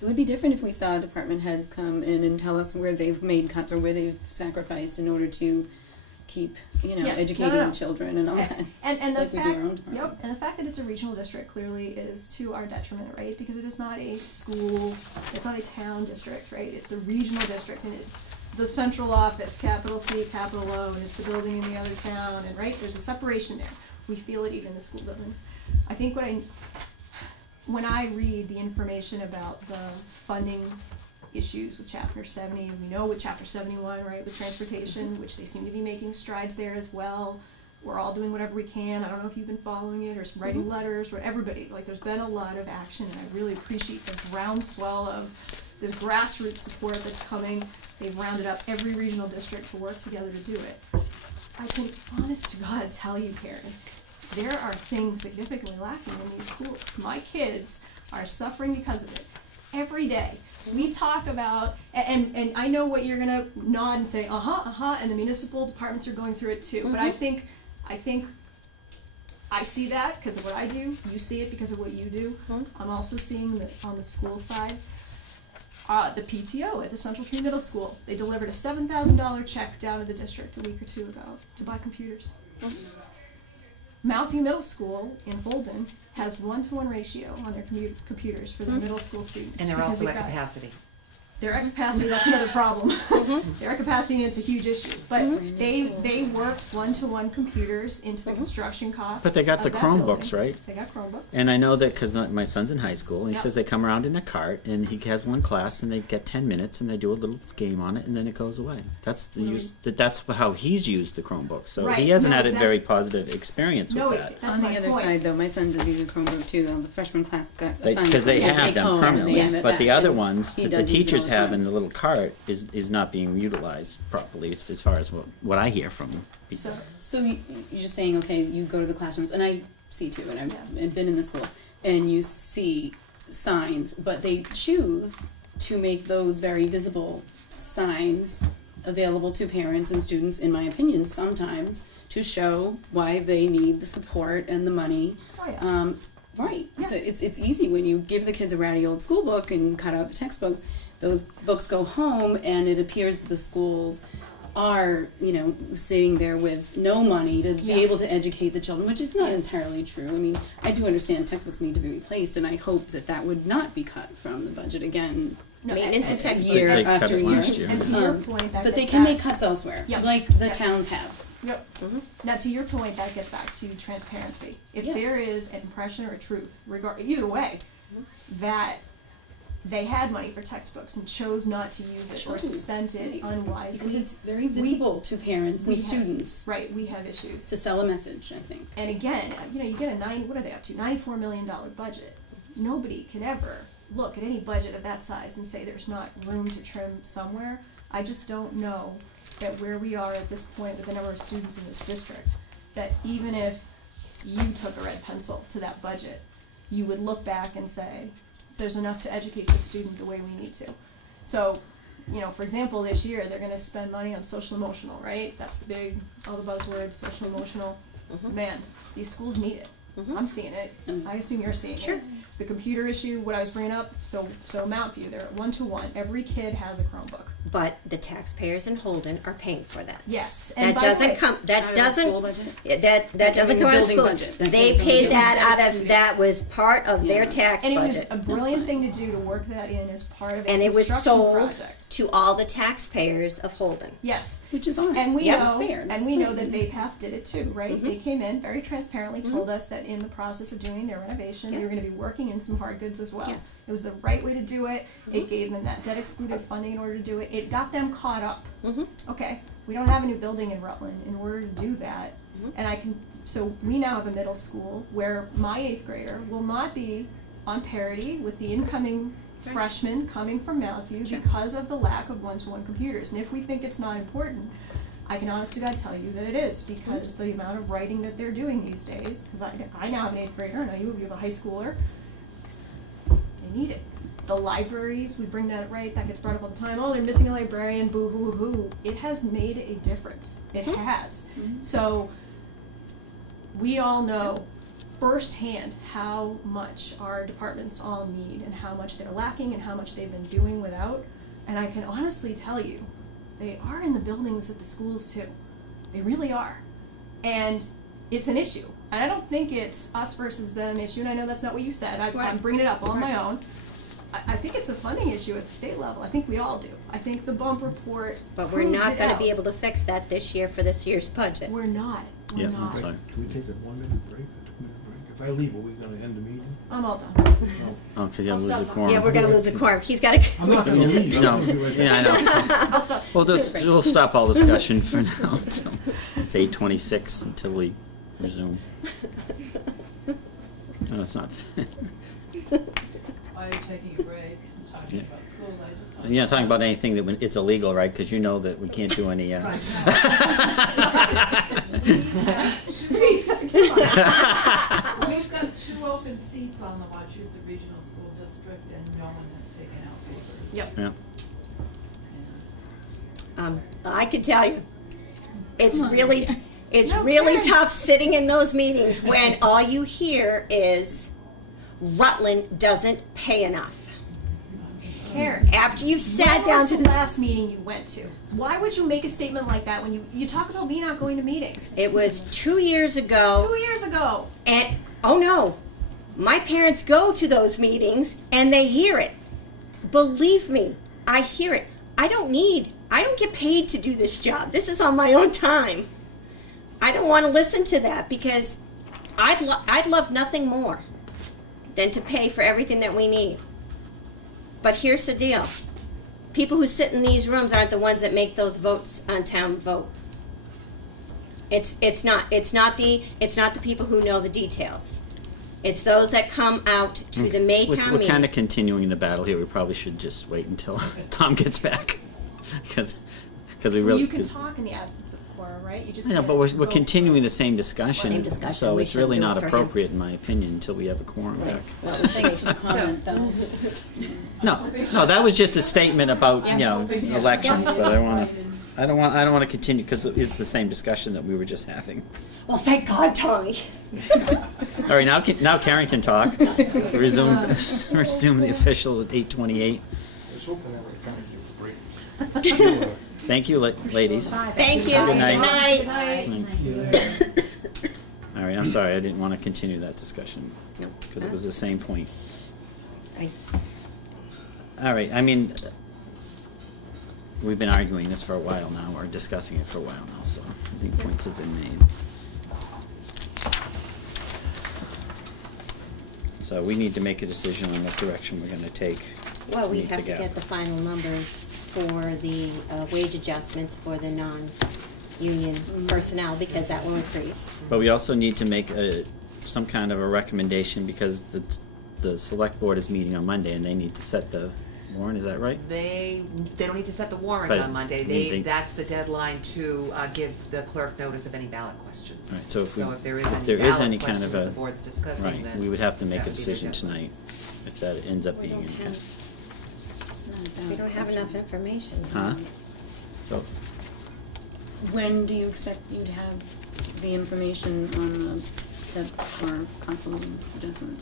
It would be different if we saw department heads come in and tell us where they've made cuts or where they've sacrificed in order to keep, Yeah. educating No. the children and all that. And the Like we do fact, our own departments. yep, and the fact that it's a regional district clearly is to our detriment, right? Because it is not a school, it's not a town district, right? It's the regional district, and it's the central office, capital C, capital O, and it's the building in the other town, and right, there's a separation there. We feel it even in the school buildings. I think when I read the information about the funding issues with Chapter 70, we know with Chapter 71, right, with transportation, which they seem to be making strides there as well. We're all doing whatever we can. I don't know if you've been following it or writing letters, or everybody. Like, there's been a lot of action, and I really appreciate the groundswell of this grassroots support that's coming. They've rounded up every regional district to work together to do it. I can, honest to God, tell you, Karen, there are things significantly lacking in these schools. My kids are suffering because of it every day. We talk about, and I know what you're gonna nod and say, and the municipal departments are going through it too. But I think I see that because of what I do. You see it because of what you do. I'm also seeing that on the school side, the PTO at the Central Tree Middle School, they delivered a $7,000 check down to the district a week or two ago to buy computers. Mount View Middle School in Holden has 1-to-1 ratio on their computers for their middle school students. and they're because also they've at got- capacity. They're at capacity, that's another problem. They're at capacity and it's a huge issue. But they worked 1-to-1 computers into the construction costs. But they got the of that Chromebooks, building. right? They got Chromebooks. And I know that because my son's in high school, and he Yep. says they come around in a cart, and he has one class, and they get 10 minutes, and they do a little game on it, and then it goes away. That's the use. That's how he's used the Chromebook. So Right. he hasn't No, had a exactly. very positive experience No, with that. that's On my the other point. side, though, my son does use a Chromebook too. The freshman class got assigned. Because they to have take them home, and permanently, they have it but the back, other and ones he that the does use it teachers all the have time. in the little cart is not being utilized properly as far as what I hear from people. So, You're just saying, okay, you go to the classrooms, and I see too, and I've been in the schools, and you see signs, but they choose to make those very visible signs available to parents and students, in my opinion, sometimes, to show why they need the support and the money. oh yeah. Right. Yeah. So it's easy when you give the kids a ratty old school book and cut out the textbooks. Those books go home, and it appears that the schools are, sitting there with no money to be Yeah. able to educate the children, which is not entirely true. I mean, I do understand textbooks need to be replaced, and I hope that would not be cut from the budget again. No, Maintenance and textbooks. Year They cut after it year. last year. And to your point, that But they gets can back- make cuts elsewhere, Yeah. like the Yeah. towns have. Yep. Now, to your point, that gets back to transparency. If Yes. there is an impression or a truth, either way, that they had money for textbooks and chose not to use it or Chose, spent it right. unwisely, Because it's very visible to parents we and have- students right, we have issues. to sell a message, I think. And again, you get what are they up to? $94 million budget. Nobody can ever look at any budget of that size and say there's not room to trim somewhere. I just don't know that where we are at this point with the number of students in this district, that even if you took a red pencil to that budget, you would look back and say, there's enough to educate the student the way we need to. So, for example, this year they're gonna spend money on social emotional, right? That's the big, all the buzzwords, social emotional. Man, these schools need it. I'm seeing it. I assume you're seeing it. The computer issue, what I was bringing up, so Mount View, they're at 1-to-1. Every kid has a Chromebook. but the taxpayers in Holden are paying for that. Yes, and That by the doesn't way, come, Out that of the doesn't, school budget? that doesn't come out of building school. budget. That They came from paid the that building out of, budget. that was part of their Yeah. tax and it was budget. a brilliant thing to do to work that in as part of a And it was construction sold project. to all the taxpayers of Holden. Yes. Which is honest. And we Yep. know, fair. and That's we know fair. that BayPath did it too, right? Mhm. They came in very transparently, told us that in the process of doing their renovation, they Yep. were going to be working in some hard goods as well. Yes. It was the right way to do it. It gave them that debt excluded funding in order to do it. It got them caught up. Mhm. Okay, we don't have a new building in Rutland. In order to do that, and so we now have a middle school where my 8th grader will not be on parity with the incoming Right. freshmen coming from Mountview Sure. because of the lack of one-to-one computers. And if we think it's not important, I can honest to God tell you that it is, because the amount of writing that they're doing these days, because I now have an 8th grader, and I you have a high schooler, they need it. The libraries, we bring that right, that gets brought up all the time, oh, they're missing a librarian, boo hoo hoo. It has made a difference. It has. So we all know firsthand how much our departments all need and how much they're lacking and how much they've been doing without. And I can honestly tell you, they are in the buildings at the schools too. They really are. And it's an issue. And I don't think it's us versus them issue, and I know that's not what you said. I'm Right. bringing it up on my own. I think it's a funding issue at the state level. I think we all do. I think the bump report But we're proves not it gonna out. be able to fix that this year for this year's budget. We're not. We're Yeah, not. sorry. Can we take a 1-minute break, a 2-minute break? If I leave, are we gonna end the meeting? I'm all done. No. Oh, because you'll I'll lose a stop talking. quorum. Yeah, we're gonna lose a quorum. He's gotta. I'm not gonna leave. I'm No, gonna be right yeah, I back. know. I'll stop. Well, we'll stop all discussion for now. Until it's 8:26 until we resume. No, it's not. Why are you taking a break and talking Yeah. about schools? I just. You're not talking about anything that it's illegal, right? Because you know that we can't do any. He's got the camera. We've got 2 open seats on the Wachusett Regional School District, and no one has taken out papers. Yep. Yeah. I can tell you, it's Come on, really, yeah. it's No, really Karen. tough sitting in those meetings when all you hear is Rutland doesn't pay enough. Karen, After you've when sat down was to the the, last meeting you went to? Why would you make a statement like that when you talk about me not going to meetings? it was 2 years ago, 2 years ago. and, oh no, my parents go to those meetings and they hear it. Believe me, I hear it. I don't get paid to do this job. This is on my own time. I don't want to listen to that because I'd love nothing more than to pay for everything that we need. But here's the deal. People who sit in these rooms aren't the ones that make those votes on town vote. It's not the people who know the details. It's those that come out to the Maytown We're meeting. kind of continuing the battle here. We probably should just wait until Tom gets back, because we really. You can 'cause- talk in the absence of quorum, right? You just I know, can't but we're vote. continuing the same discussion. Same discussion. So We it's should really do it not for him. appropriate, in my opinion, until we have a quorum back. Thanks for the comment, though. No, that was just a statement about elections, but I don't want to continue because it's the same discussion that we were just having. Well, thank God, Tommy. All right, now Karen can talk. Resume the official at 8:28. I was hoping that would kind of give a break. Thank you, ladies. Thank you. Good night. Good night. Thank you. All right, I'm sorry, I didn't want to continue that discussion because it was the same point. All right, I mean, we've been arguing this for a while now, or discussing it for a while now, so I think points have been made. So we need to make a decision on what direction we're going to take. Well, we Meet the have to gap. get the final numbers for the wage adjustments for the non-union personnel because that will increase. But we also need to make some kind of a recommendation because the select board is meeting on Monday and they need to set the warrant, is that right? They don't need to set the warrant But on Monday. they- That's the deadline to give the clerk notice of any ballot questions. Right, so if there is if any there is ballot any kind questions of the a, board's discussing, right, then we would have to make a that would be the decision deadline. tonight if that ends up being any kind. We don't have enough information. Huh? So, When do you expect you'd have the information on the step or possible adjustment?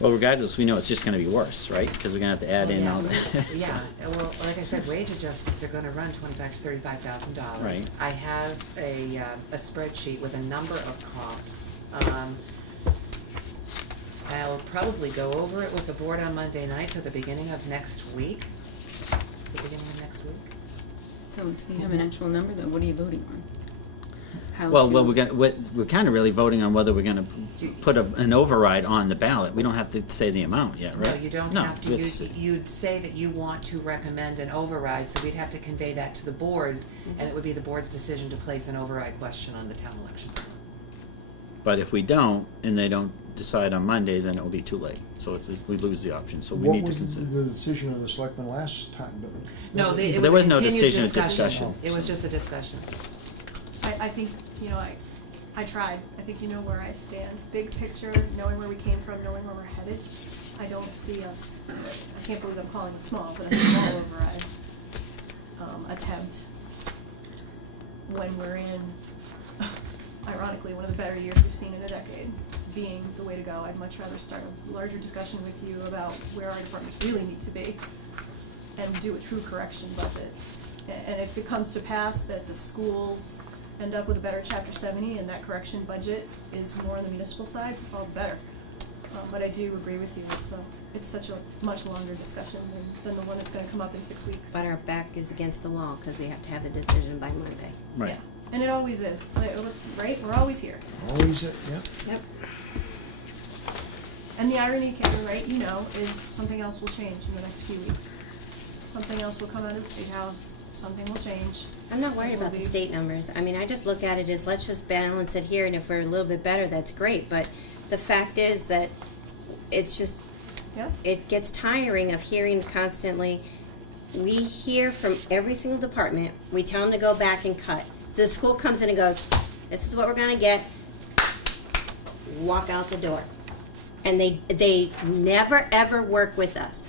Well, regardless, we know it's just gonna be worse, right? Because we're gonna have to add in all the. Yeah, well, like I said, wage adjustments are gonna run $25,000 to $35,000. Right. I have a spreadsheet with a number of comps. I'll probably go over it with the board on Monday nights at the beginning of next week. The beginning of next week. So do we have an actual number though? What are you voting on? How Well, to- we're kind of really voting on whether we're gonna put an override on the ballot. We don't have to say the amount yet, right? No, you don't No, have to. it's- You'd say that you want to recommend an override, so we'd have to convey that to the board, and it would be the board's decision to place an override question on the town election. But if we don't, and they don't decide on Monday, then it will be too late. So we lose the option, so we What need to was consider. the decision of the selectmen last time? No, it There was was a no continued decision, a discussion. discussion. It was just a discussion. I think, I tried. I think you know where I stand. Big picture, knowing where we came from, knowing where we're headed. I don't see us, I can't believe I'm calling it small, but a small override attempt when we're in, ironically, one of the better years we've seen in a decade, being the way to go. I'd much rather start a larger discussion with you about where our departments really need to be and do a true correction budget. And if it comes to pass that the schools end up with a better Chapter 70 and that correction budget is more on the municipal side, all the better. But I do agree with you, it's such a much longer discussion than the one that's gonna come up in 6 weeks. But our back is against the wall because we have to have a decision by Monday. Right. Yeah, and it always is, right, we're always here. Always, yeah. Yep. And the irony, Kevin, right, is something else will change in the next few weeks. Something else will come out of the State House, something will change. I'm not worried It will about the be- state numbers. I mean, I just look at it as let's just balance it here, and if we're a little bit better, that's great. But the fact is that it's just, Yeah, it gets tiring of hearing constantly. We hear from every single department. We tell them to go back and cut. So the school comes in and goes, this is what we're going to get. Walk out the door. And they never, ever work with us.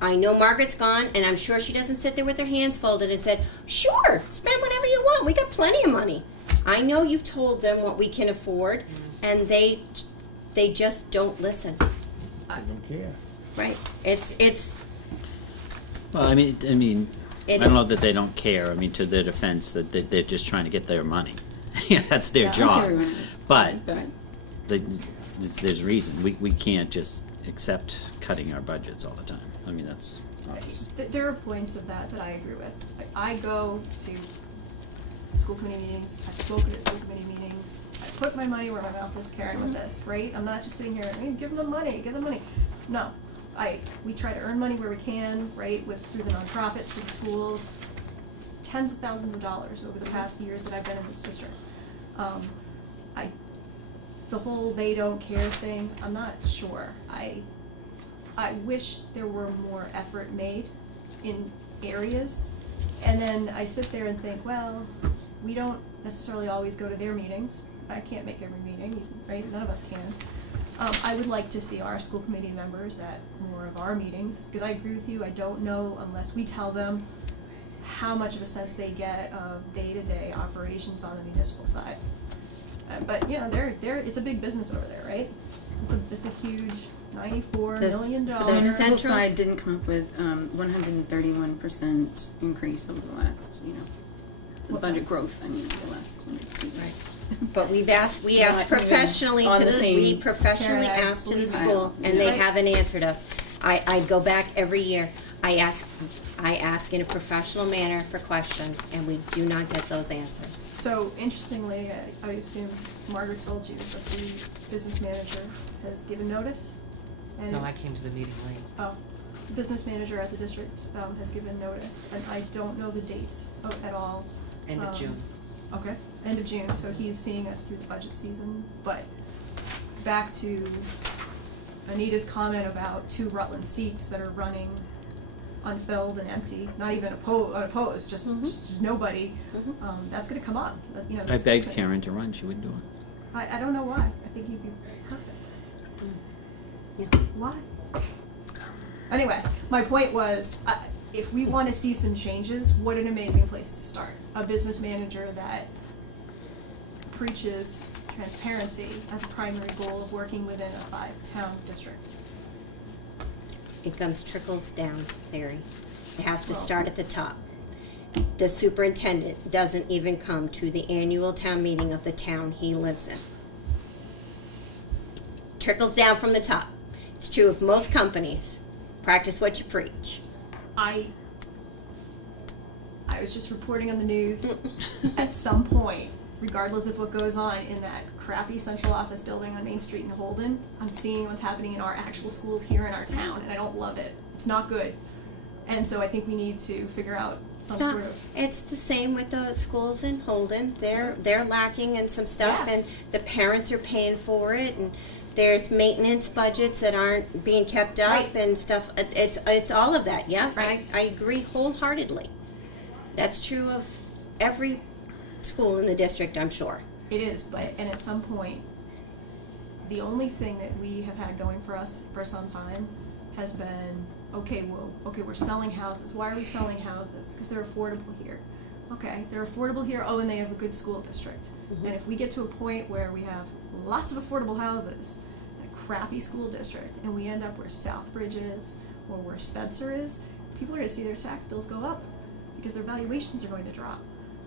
I know Margaret's gone, and I'm sure she doesn't sit there with her hands folded and said, sure, spend whatever you want. We got plenty of money. I know you've told them what we can afford, and they just don't listen. I don't care. Right. It's Well, I mean, I It- don't know that they don't care. I mean, to their defense, that they're just trying to get their money. Yeah, that's their Yeah. I think job. everyone is. But But there's reason. We can't just accept cutting our budgets all the time. I mean, that's obvious. there are points of that I agree with. I go to school committee meetings, I've spoken at school committee meetings, I put my money where my mouth is, Karen, with this, right? I'm not just sitting here, give them the money, give them money. No, we try to earn money where we can, right, through the nonprofits, through the schools, tens of thousands of dollars over the past years that I've been in this district. The whole they don't care thing, I'm not sure. I wish there were more effort made in areas. And then I sit there and think, well, we don't necessarily always go to their meetings. I can't make every meeting, right? None of us can. I would like to see our school committee members at more of our meetings, because I agree with you, I don't know unless we tell them how much of a sense they get of day-to-day operations on the municipal side. But, it's a big business over there, right? It's a huge $94 million. the The municipal central- side didn't come up with 131% increase over the last, the budget growth, the last. Right. But we asked Not even professionally on to the the, same- we professionally Karen, I asked to the believe that. school, and they Right. haven't answered us. I go back every year. I ask in a professional manner for questions, and we do not get those answers. So interestingly, I assume Margaret told you that the business manager has given notice? And No, I came to the meeting late. Oh, the business manager at the district has given notice, and I don't know the dates at all. End of June. Okay, end of June, so he's seeing us through the budget season. But back to Anita's comment about 2 Rutland seats that are running unfilled and empty, not even unopposed, just nobody. That's going to come up. I begged Karen to run. She wouldn't do it. I don't know why. I think he'd be perfect. Yeah. Why? Anyway, my point was, if we want to see some changes, what an amazing place to start. A business manager that preaches transparency as a primary goal of working within a 5-town district. It trickles down theory. It has to Well- start at the top. The superintendent doesn't even come to the annual town meeting of the town he lives in. Trickles down from the top. It's true of most companies. Practice what you preach. I was just reporting on the news at some point, regardless of what goes on in that crappy central office building on Main Street in Holden, I'm seeing what's happening in our actual schools here in our town, and I don't love it. It's not good. And so I think we need to figure out some sort of... It's the same with the schools in Holden. They're lacking in some stuff, Yeah. and the parents are paying for it, and there's maintenance budgets that aren't being kept up Right. and stuff. It's all of that. Yeah, Right. I agree wholeheartedly. That's true of every school in the district, I'm sure. It is, and at some point, the only thing that we have had going for us for some time has been, okay, we're selling houses. Why are we selling houses? Because they're affordable here. Okay, they're affordable here, and they have a good school district. Mm-hmm. And if we get to a point where we have lots of affordable houses, a crappy school district, and we end up where Southbridge is, or where Spencer is, people are gonna see their tax bills go up, because their valuations are going to drop.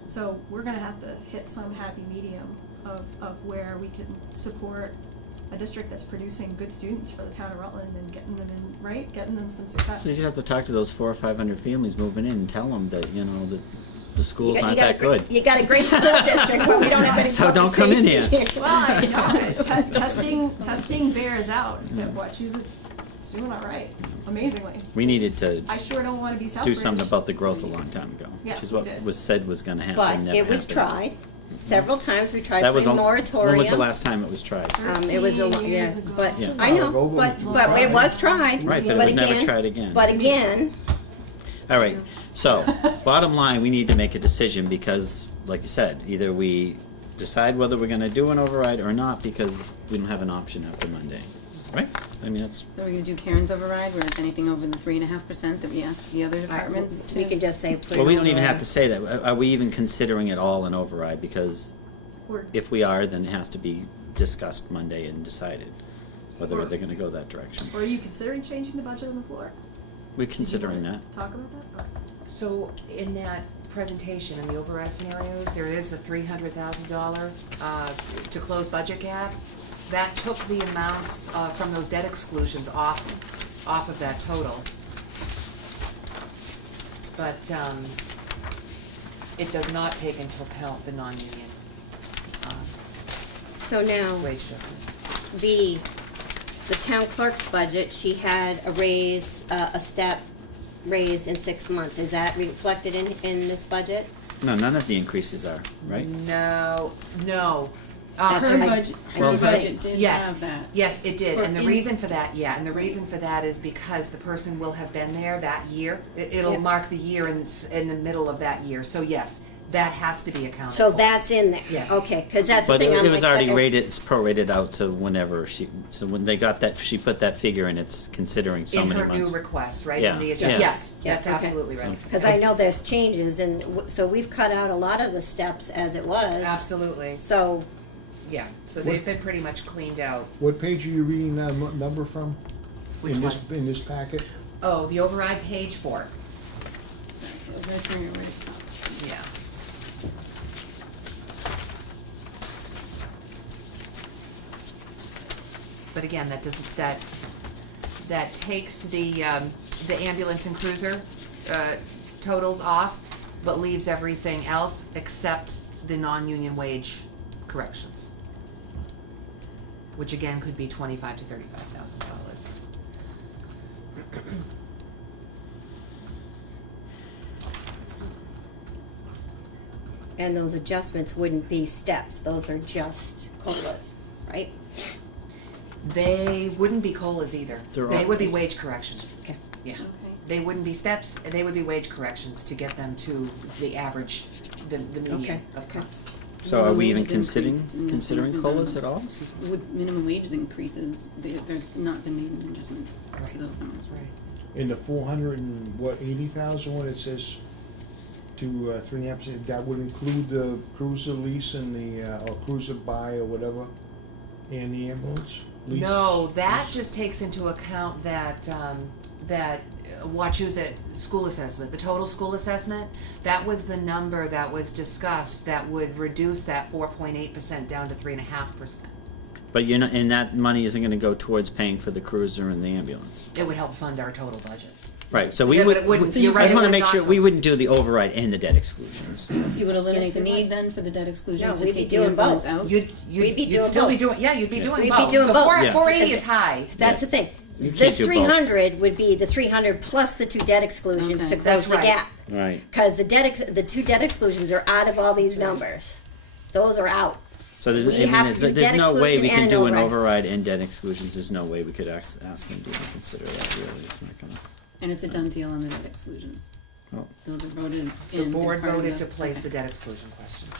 So we're going to have to hit some happy medium of where we can support a district that's producing good students for the town of Rutland and getting them in, right? Getting them some success. So you just have to talk to those 400 or 500 families moving in and tell them that, you know, that the schools You got- aren't you got that a gr- good. You got a great school district, but we don't have any So public don't come in safety here. Well, testing bears out that Wachusett is doing all right, amazingly. We needed to I sure don't want to be Southbridge. do something about the growth a long time ago, Yeah, which is we what did. was said was going to happen. But never it was happened. tried. Several times we tried That for was a a moratorium. When was the last time it was tried? It was a 13 yeah, years ago. but Yeah. I know, Well, but it was tried. Right, but it was never tried again. But again, All right, so bottom line, we need to make a decision because, like you said, either we decide whether we're going to do an override or not because we don't have an option after Monday, right? I mean, that's, So we're gonna do Karen's override, where it's anything over the 3.5% that we asked the other departments to. we can just say. put well, it we on don't even the- have to say that. Are we even considering it all an override? Because Or- if we are, then it has to be discussed Monday and decided whether Or- they're going to go that direction. Or are you considering changing the budget on the floor? We're considering Did you that. wanna Talk about that? So in that presentation, in the override scenarios, there is the $300,000 to close budget gap. That took the amounts from those debt exclusions off of that total. But it does not take into account the non-union So now, wage difference. the town clerk's budget, she had a raise, a step raise in 6 months. Is that reflected in this budget? No, none of the increases are, right? No. That's Her I- budget, I her did budget did Yes, have that. yes, it did, For and the in- reason for that, and the reason for that is because the person will have been there that year. It'll Yep. mark the year in the middle of that year, so yes, that has to be accounted for. So that's in there? Yes. Okay, because that's the But thing. I'm it was like, already rated, it's prorated out to whenever so when they got that, she put that figure in, it's considering so In many her new months. request, right? Yeah, In the yeah. Yes, Yeah, that's okay. absolutely right. Because I know there's changes, and so we've cut out a lot of the steps as it was. Absolutely, So, yeah, so they've been pretty much cleaned out. What page are you reading that number from? Which in one? In this packet? Oh, the override, page 4. Sorry, that's where you're right at the top. Yeah. But again, that doesn't, that takes the ambulance and cruiser totals off, but leaves everything else except the non-union wage corrections, which again could be $25,000 to $35,000. and those adjustments wouldn't be steps, those are just COLAs, right? They wouldn't be COLAs either. They're They all- would be wage corrections. Okay. Yeah. Okay. They wouldn't be steps, they would be wage corrections to get them to the average, the median Okay. of comps. So are we even Wages increased and considering things COLAs with at all? With minimum wages increases, there's not been made an adjustment to those numbers. Right. In the 400 and what, 80,000 one, it says to 3.5%, that would include the cruiser lease and the, or cruiser buy or whatever, and the ambulance lease? No, that lease? just takes into account that, Wachusett school assessment, the total school assessment. That was the number that was discussed that would reduce that 4.8% down to 3.5%. But you're not, and that money isn't gonna go towards paying for the cruiser and the ambulance. It would help fund our total budget. Right, so we Yeah, but would, it wouldn't- I you're right, just it wanna would make not sure, go- we wouldn't do the override and the debt exclusions. You would eliminate Yes, the we need would. then for the debt exclusions No, to we'd be take the doing ambulance both. out? We'd be You'd doing still be both. doing, yeah, you'd be doing We'd be both. doing So both. Yeah. 480 is high. That's the thing. You can't This do both. 300 would be the 300 plus the 2 debt exclusions Okay. to close That's the right. gap. Right, Because the 2 debt exclusions are out of all these numbers. Those are out. so there's, We I mean, have to do there's debt no way we exclusion can and do an an override. override and debt exclusions, there's no way we could ask them to even consider that, really, it's not gonna. And it's a done deal on the debt exclusions. Oh. Those are voted in. The board they're part of voted the- to place okay. the debt exclusion questions.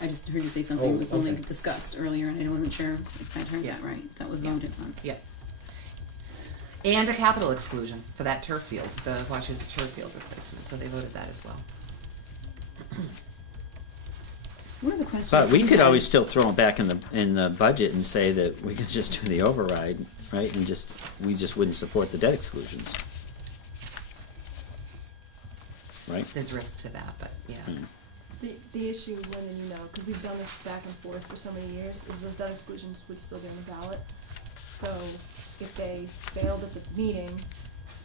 I just heard you say something Oh, that was only okay. discussed earlier, and I wasn't sure if I'd heard Yes. that right. That was Yeah. voted on. Yeah. And a capital exclusion for that turf field, the Wachusett turf field replacement, so they voted that as well. One of the questions. But we could had- always still throw it back in the budget and say that we could just do the override, right, and we just wouldn't support the debt exclusions. Right? There's risk to that, but yeah. The issue, Lyndon, you know, because we've done this back and forth for so many years, is those debt exclusions would still be on the ballot. So if they failed at the meeting,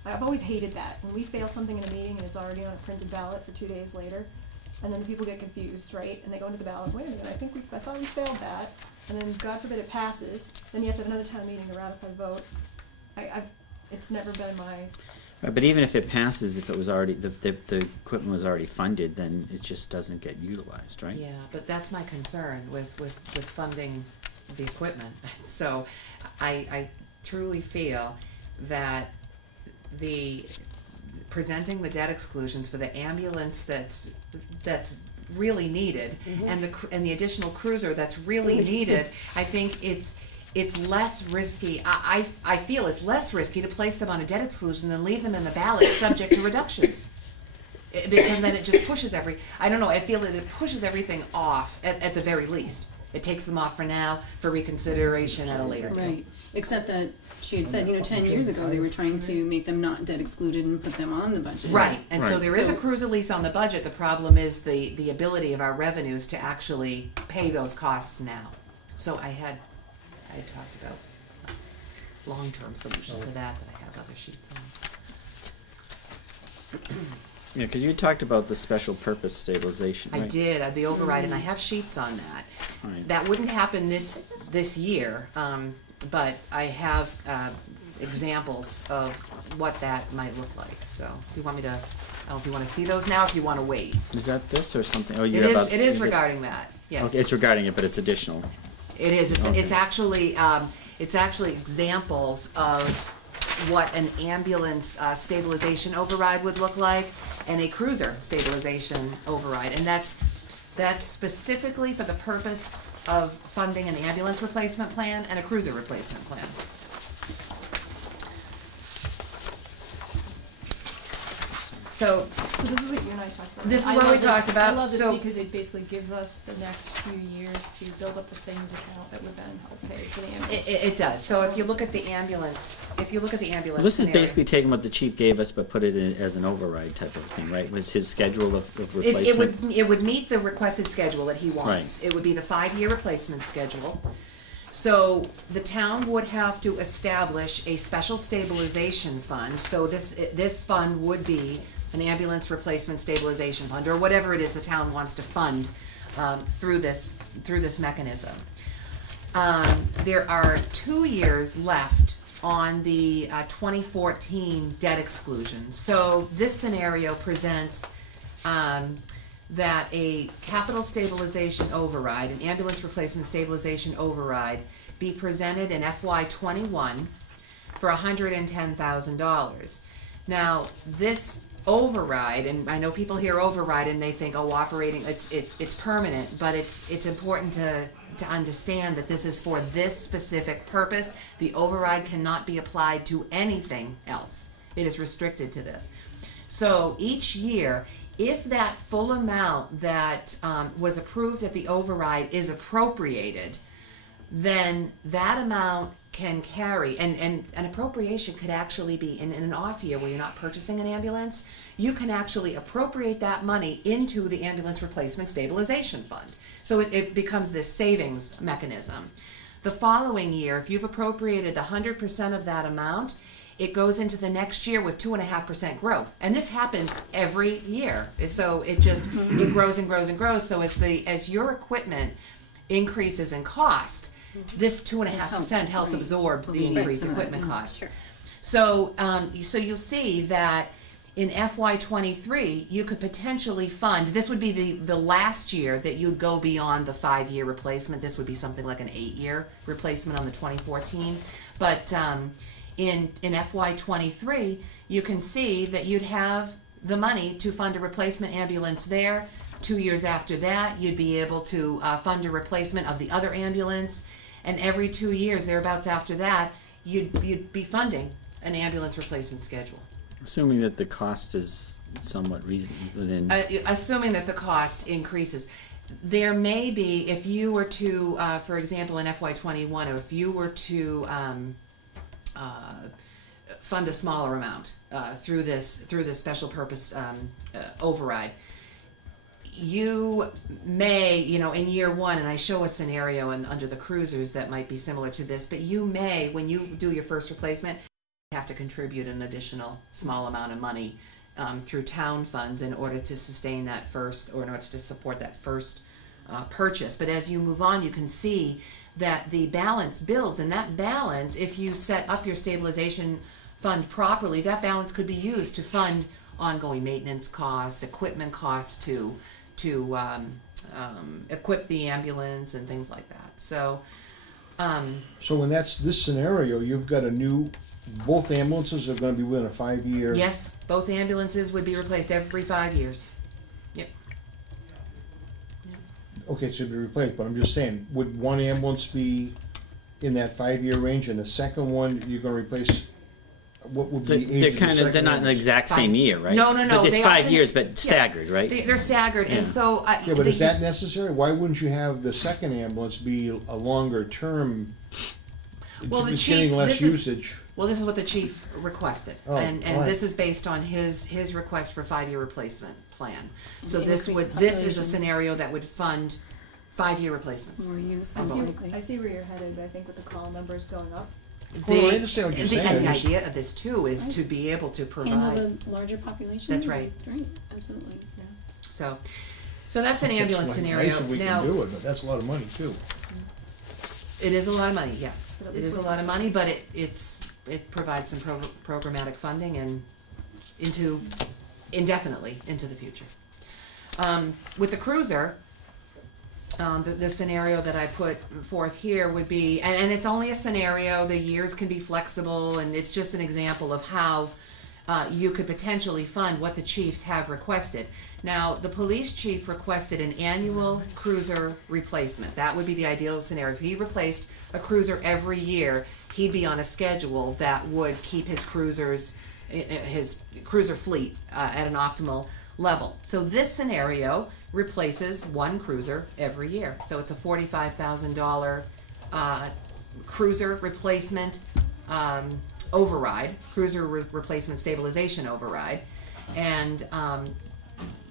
I've always hated that. When we fail something in a meeting and it's already on a printed ballot for 2 days later, and then the people get confused, right? And they go into the ballot, wait a minute, I thought we failed that. And then God forbid it passes, then you have to have another town meeting to ratify the vote. It's never been my, Right, but even if it passes, if it was already, the equipment was already funded, then it just doesn't get utilized, right? Yeah, but that's my concern with funding the equipment. So I truly feel that presenting the debt exclusions for the ambulance that's really needed, and the additional cruiser that's really needed, I think it's less risky. I feel it's less risky to place them on a debt exclusion than leave them in the ballot subject to reductions. Because then it just pushes I don't know, I feel that it pushes everything off at the very least. It takes them off for now, for reconsideration at a later date. Right, except that she had said, 10 years ago, they were trying to make them not debt excluded and put them on the budget. Right, and so Right. there is a So- cruiser lease on the budget. The problem is the ability of our revenues to actually pay those costs now. So I had talked about a long-term solution for that I have other sheets on. Yeah, because you talked about the special purpose stabilization, I right? did, the override, and I have sheets on that. Right. That wouldn't happen this year, but I have examples of what that might look like. So if you want me to, I don't know if you want to see those now, if you want to wait. Is that this or something? Oh, It you're is, about. it is regarding that, yes. Okay, it's regarding it, but it's additional. It is, Okay. it's actually examples of what an ambulance stabilization override would look like and a cruiser stabilization override. And that's specifically for the purpose of funding an ambulance replacement plan and a cruiser replacement plan. So so this is what you and I talked about. This is I what love we talked about. I love this So- because it basically gives us the next few years to build up the savings account that would then help pay for the ambulance. it does. So if you look at the ambulance, Well, this is scenario- basically taking what the chief gave us, but put it in as an override type of thing, right? Was his schedule of replacement? It would meet the requested schedule that he wants. Right. It would be the 5-year replacement schedule. So the town would have to establish a special stabilization fund. So this fund would be an ambulance replacement stabilization fund, or whatever it is the town wants to fund through this mechanism. There are 2 years left on the 2014 debt exclusion. So this scenario presents that a capital stabilization override, an ambulance replacement stabilization override, be presented in FY21 for $110,000. Now, this override, and I know people hear override and they think, oh, operating, it's permanent, but it's important to understand that this is for this specific purpose. The override cannot be applied to anything else. It is restricted to this. So each year, If that full amount that was approved at the override is appropriated, then that amount can carry, and an appropriation could actually be in an off year where you're not purchasing an ambulance, you can actually appropriate that money into the ambulance replacement stabilization fund. So it becomes this savings mechanism. The following year, if you've appropriated the 100% of that amount, it goes into the next year with 2.5% growth. And this happens every year. So it just, it grows and grows and grows. So as your equipment increases in cost, this 2.5% helps absorb the increased equipment cost. Sure. So, so you'll see that in FY23, you could potentially fund, this would be the last year that you'd go beyond the 5-year replacement. This would be something like an 8-year replacement on the 2014. But in FY23, you can see that you'd have the money to fund a replacement ambulance there. 2 years after that, you'd be able to fund a replacement of the other ambulance. And every 2 years, thereabouts after that, you'd be funding an ambulance replacement schedule. Assuming that the cost is somewhat reasonable within. Assuming that the cost increases. There may be, if you were to, for example, in FY21, or if you were to fund a smaller amount through this special purpose override, you may, in year one, and I show a scenario under the cruisers that might be similar to this, but you may, when you do your first replacement, have to contribute an additional small amount of money through town funds in order to sustain that first, or in order to support that first purchase. But as you move on, you can see that the balance builds, and that balance, if you set up your stabilization fund properly, that balance could be used to fund ongoing maintenance costs, equipment costs to equip the ambulance and things like that. So So when that's this scenario, you've got both ambulances are going to be within a 5-year. yes, both ambulances would be replaced every 5 years. Yep. Okay, it should be replaced, but I'm just saying, would one ambulance be in that 5-year range, and the second one you're going to replace? What would be the age They're of the they're not in the exact same year, right? No. But it's They 5 often- years, but staggered, right? They're staggered, Yeah. and so Yeah, but is that necessary? Why wouldn't you have the second ambulance be a longer term? Well, the It's chief, getting less this is- usage. Well, this is what the chief requested, Oh, and right. this is based on his request for 5-year replacement plan. So Increase this is a population. scenario that would fund 5-year replacements. More use, I most see, likely. I see where you're headed, but I think with the call numbers going up, Well, I understand what you're saying. And the I just- idea of this too is to be able to provide. Handle the larger population. That's right. Right, absolutely. So that's an That's ambulance like scenario. nice if we Now, can do it, but that's a lot of money too. it is a lot of money, yes. But at It least is a with- lot of money, but it provides some programmatic funding and indefinitely into the future. With the cruiser, the scenario that I put forth here would be, and it's only a scenario, the years can be flexible, and it's just an example of how you could potentially fund what the chiefs have requested. Now, the police chief requested an annual cruiser replacement. That would be the ideal scenario. If he replaced a cruiser every year, he'd be on a schedule that would keep his cruiser fleet at an optimal level. So this scenario replaces one cruiser every year. So it's a $45,000 cruiser replacement override, cruiser replacement stabilization override. And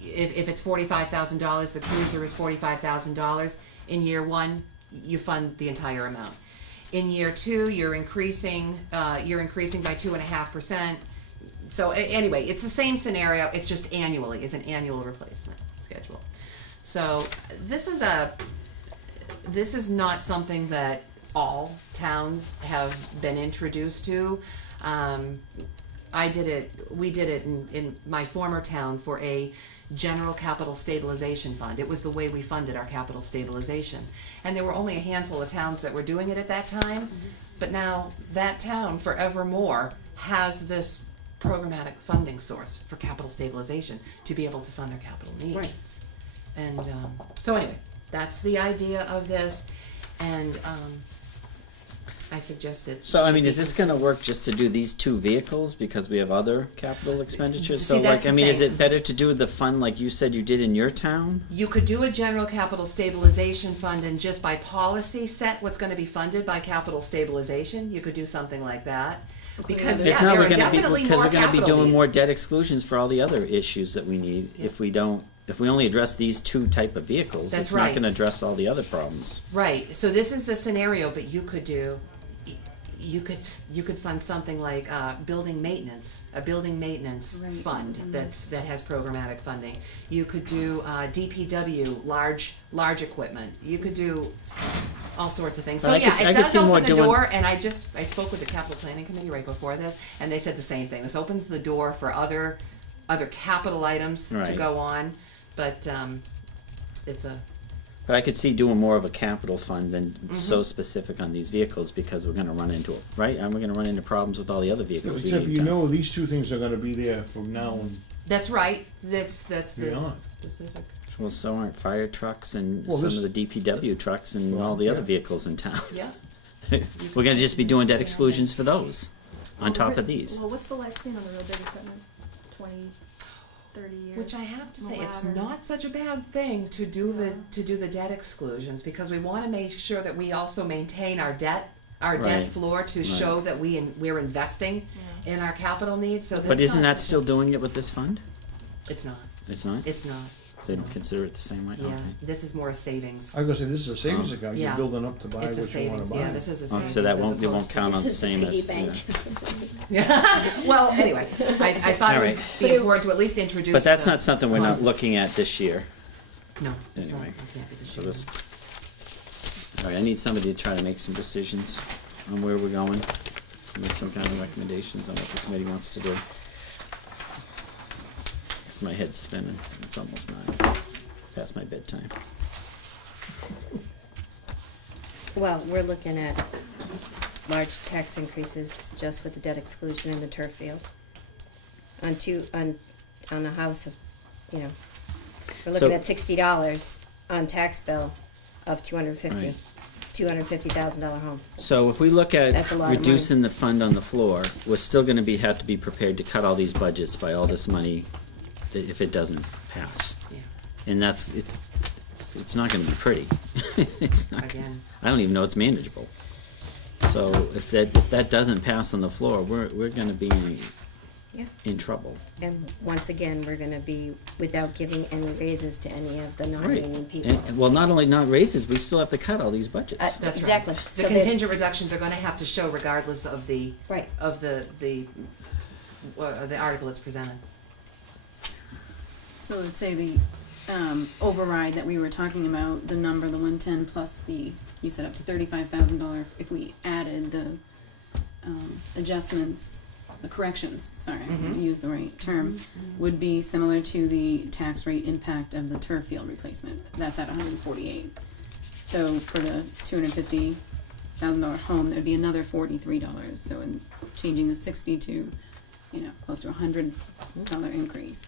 if it's $45,000, the cruiser is $45,000. In year one, you fund the entire amount. In year two, you're increasing by 2.5%. So anyway, it's the same scenario. It's just annually. It's an annual replacement schedule. So this is not something that all towns have been introduced to. We did it in my former town for a general capital stabilization fund. It was the way we funded our capital stabilization. And there were only a handful of towns that were doing it at that time. But now that town forevermore has this programmatic funding source for capital stabilization to be able to fund their capital needs. Right. And so anyway, that's the idea of this. And I suggested. So, I mean, is this gonna work just to do these 2 vehicles because we have other capital expenditures? So, See, that's like, I the mean, is thing. it better to do the fund like you said you did in your town? You could do a general capital stabilization fund and just by policy set what's gonna be funded by capital stabilization. You could do something like that. Because, If yeah, not, there we're are gonna be, definitely because more we're gonna be capital doing needs. more debt exclusions for all the other issues that we need if we don't, if we only address these 2 type of vehicles. That's It's right. not gonna address all the other problems. Right, so this is the scenario, but you could do, you could fund something like building maintenance, a building maintenance Right, fund that was on that has programmatic funding. You could do DPW, large equipment. You could do all sorts of things. So But I yeah, could- I it could does see more open the doing- door, and I spoke with the capital planning committee right before this, and they said the same thing. This opens the door for other capital items to Right. go on, but it's a. But I could see doing more of a capital fund than so specific on these vehicles because we're gonna run into it, right? And we're gonna run into problems with all the other vehicles. we Except need you done. know these 2 things are gonna be there from now and That's right. That's the beyond. specific. Well, so aren't fire trucks and Well, some this- of the DPW trucks and Well, all the other yeah. vehicles in town. Yeah. We're gonna just be doing debt exclusions for those, on top of these. Well, what's the lifespan on the real big equipment? 20, 30 years? Which I have to The say, it's ladder. not such a bad thing to do the debt exclusions because we want to make sure that we also maintain our debt Right. floor to show that we're investing in our capital needs. So But that's isn't not that such still doing it with this fund? It's not. It's not? It's not. They don't consider it the same way? Yeah. Okay. This is more a savings. I was gonna say, this is a savings account, you're Yeah. building up to buy It's a what you wanna savings. buy. Yeah, this is a Okay, savings. so that as won't, it won't opposed to- count on the This is the same piggy as, bank. yeah. Well, anyway, I thought All it would right. be important to at least introduce. But that's the not something we're not concept. looking at this year, No. It's not. anyway. It can't be this So year. this, all right, I need somebody to try to make some decisions on where we're going, make some kind of recommendations on what the committee wants to do. 'Cause my head's spinning, it's almost 9, past my bedtime. Well, we're looking at large tax increases just with the debt exclusion in the turf field. On a house of, you know, we're looking So- at $60 on tax bill of $250,000 Right. $250,000 home. So if we look at That's a lot of reducing the fund on the floor, we're still gonna have to be prepared to cut all these budgets by all this money if it doesn't pass. Yeah. And it's not gonna be pretty. It's not, Again. I don't even know it's manageable. So if that doesn't pass on the floor, we're gonna be Yeah. in trouble. And once again, we're gonna be without giving any raises to any of the Right. non-union people. And, well, not only not raises, we still have to cut all these budgets. That's Exactly. right. So The there's- contingent reductions are going to have to show regardless of the Right. the article that's presented. So let's say the override that we were talking about, the number, the 110 plus the, you said up to $35,000, if we added the adjustments, the corrections, sorry, I Mhm. to use the right term, would be similar to the tax rate impact of the turf field replacement. That's at 148. So for the $250,000 home, there'd be another $43. So in changing the 60 to, you know, close to $100 increase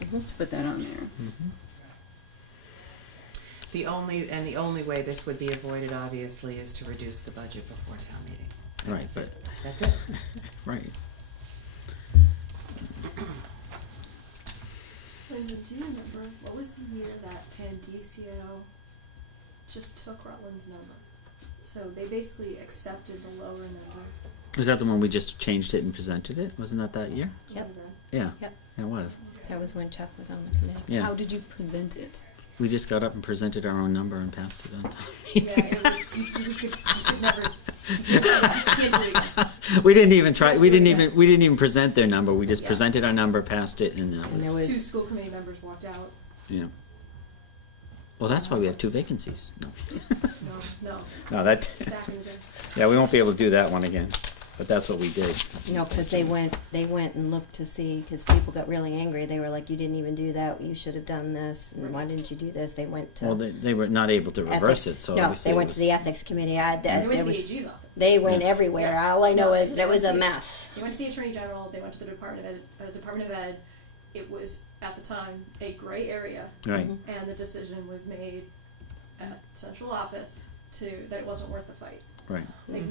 to put that on there. The only way this would be avoided, obviously, is to reduce the budget before town meeting. Right, That's but, it. That's it. right. Linda, do you remember, what was the year that Pandicio just took Rutland's number? So they basically accepted the lower number. Was that the one we just changed it and presented it? Wasn't that year? Yep. Yeah. Yep. It was. That was when Chuck was on the committee. Yeah. How did you present it? We just got up and presented our own number and passed it on. Yeah, it was, you could never, you can't do it again. We didn't even try. We didn't even present their number. We just Yeah. presented our number, passed it, and that And there was. Two was- school committee members walked out. Yeah. Well, that's why we have 2 vacancies. No. No, No, that. back in the day. Yeah, we won't be able to do that one again. But that's what we did. No, because they went and looked to see, because people got really angry. They were like, you didn't even do that, you should have done this, and why didn't you do this? They went to. Well, they were not able to reverse it, so No, obviously they it went to was- the ethics committee. They went There to the was, AG's office. they went Yeah. everywhere. Yeah. All I know No, is they that it was a went to- mess. They went to the Attorney General, they went to the Department of Ed. It was, at the time, a gray area, Right. and the decision was made at central office that it wasn't worth the fight. Right.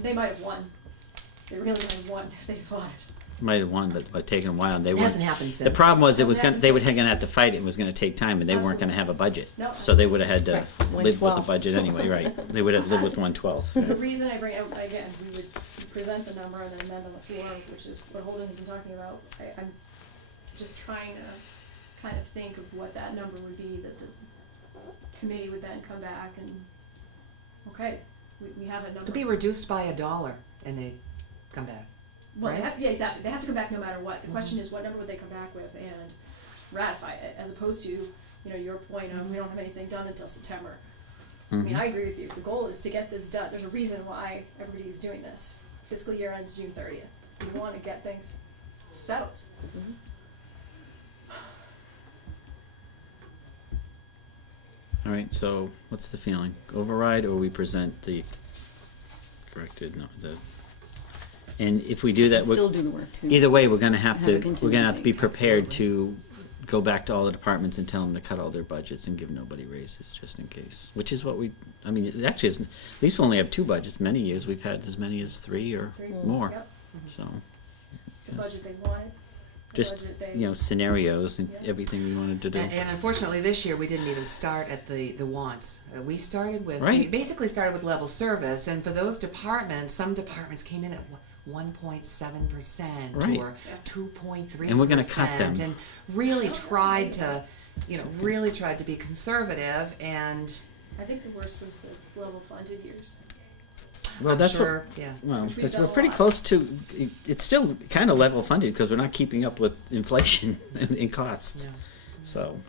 They might have won. They really might have won if they fought it. Might have won, but taken a while. And they It weren't. hasn't happened since. The problem was Hasn't happened they would since. gonna have to fight it. It was gonna take time, and they weren't gonna Absolutely. have a budget. No. So they would have had to Right. live with the 1/12. budget anyway, right? They would have lived with 1/12. The reason I bring it up, again, we would present the number and then amend on the floor, which is what Holden's been talking about. I'm just trying to kind of think of what that number would be that the committee would then come back and, okay, we have a number. To be reduced by $1 and they come back. Well, they right? have, yeah, exactly. They have to come back no matter what. The question is, what number would they come back with and ratify it, as opposed to, your point of, we don't have anything done until September. I mean, I agree with you. The goal is to get this done. There's a reason why everybody is doing this. Fiscal year ends June 30th. We want to get things settled. All right. So what's the feeling? Override, or we present the corrected? No, and if we do that, Still do the work too. either way, we're gonna have Have a to be contingency, prepared absolutely. to go back to all the departments and tell them to cut all their budgets and give nobody raises just in case. Which is what I mean, it actually, at least we only have 2 budgets. Many years we've had as many as 3 or more. Yep. So, The yes. budget they wanted. The Just, budget they, scenarios and Yeah. everything we wanted to do. And unfortunately, this year we didn't even start at the wants. We started with, we Right. basically started with level service, and for those departments, some departments came in at 1.7% Right. or 2.3%. And we're gonna cut them. And really tried to, really tried to be conservative, and I think the worst was the level funded years. Well, I'm that's sure, what. yeah. Well, Which we've that's, done we're a pretty lot. close to. It's still kind of level funded because we're not keeping up with inflation and costs. No. So.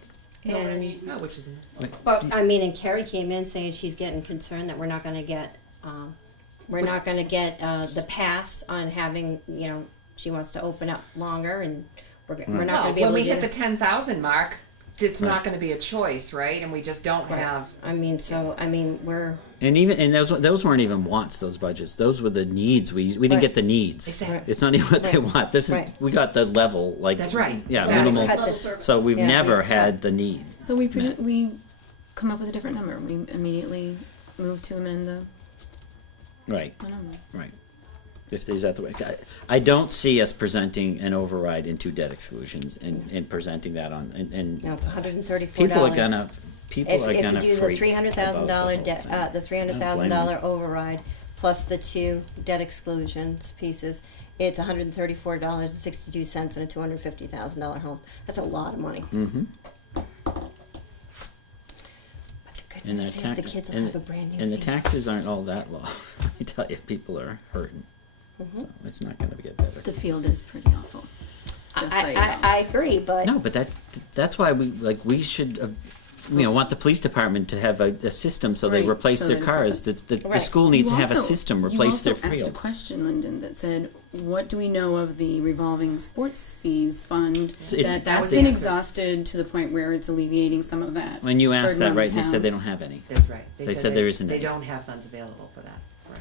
You know what I And- mean? No, which is But, I mean, and Carrie came in saying she's getting concerned that we're not gonna get, the pass on having, she wants to open up longer and we're not well, gonna be when able we to hit get. the 10,000 mark, it's Right. not going to be a choice, right? And we just don't Right. have. I mean, we're, And those weren't even wants, those budgets. Those were the needs. We didn't Right. get the needs. Exactly. It's not even what they Right. want. This is Right. we got the level like. That's right. Yeah, Exactly. minimal. Cut Level the- service. So we've Yeah, never we've had the need. So we met. we come up with a different number. We immediately move to amend the Right. number. Right. If there's that the way. I don't see us presenting an override into debt exclusions and presenting that on and no, it's $134. people are gonna If you do the freak $300,000 about the debt, whole thing. the $300,000 override plus the 2 debt exclusions pieces, it's $134.62 in a $250,000 home. That's a lot of money. Mm-hmm. But the good And news is the kids will have a brand new. and the vehicle. taxes aren't all that low. Let me tell you, people are hurting. Mm-hmm. So it's not going to get better. The field is pretty awful. Just so you know. I agree, but No, but that's why we should want the police department to have a system so they Right, replace so their that cars. it's- The Right. school needs You to have a also- system replace their You also asked a field. question, Lyndon, that said, "What do we know of the revolving sports fees fund So it- that's that was the been answer. exhausted to the point where it's alleviating some of that?" When you asked burden that, on right, the they said they towns. don't have any. That's right. They said there isn't They any. don't have funds available for that. Right.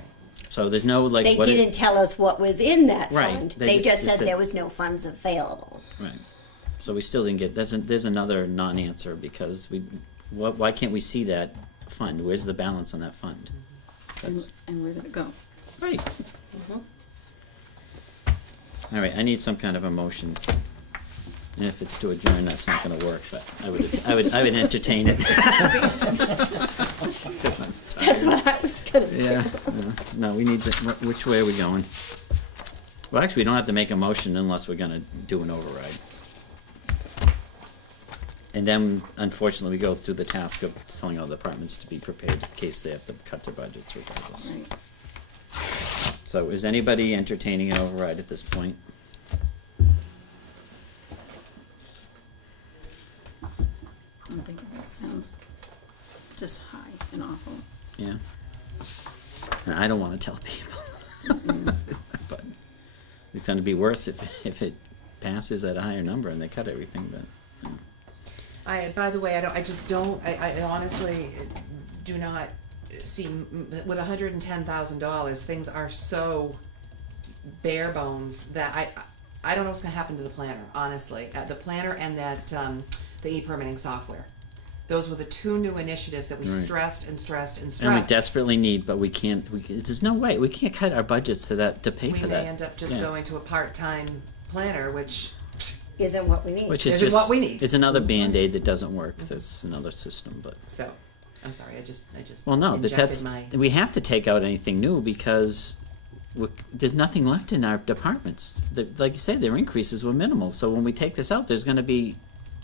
So there's no like they what didn't tell us what was in that Right. fund. They They just just said said- there was no funds available. Right. So we still didn't get. There's another non-answer because why can't we see that fund? Where's the balance on that fund? That's And where does it go? right. Mm-hmm. All right. I need some kind of a motion. And if it's to adjourn, that's not going to work. But I would entertain it. That's what I was gonna do. Yeah. No, we need to. Which way are we going? Well, actually, we don't have to make a motion unless we're going to do an override. And then, unfortunately, we go through the task of telling all departments to be prepared in case they have to cut their budgets regardless. Right. So is anybody entertaining an override at this point? I'm thinking that sounds just high and awful. Yeah. And I don't want to tell people. But it's going to be worse if it passes at a higher number and they cut everything, but. By the way, I honestly do not see, with $110,000, things are so bare bones that I don't know what's gonna happen to the planner, honestly. The planner and that, the e-permitting software. Those were the two new initiatives that we Right. stressed and stressed and And we stressed. desperately need, but we can't. There's no way we can't cut our budgets to pay We for may that. end up just Yeah. going to a part-time planner, which Isn't what we need. Which is isn't just what we need. It's another Band-Aid that doesn't work. There's another system, but so. I'm sorry, I just well, no, but injected we have to take out anything new because there's nothing left in our departments. Like you say, their increases were minimal. So when we take this out, there's going to be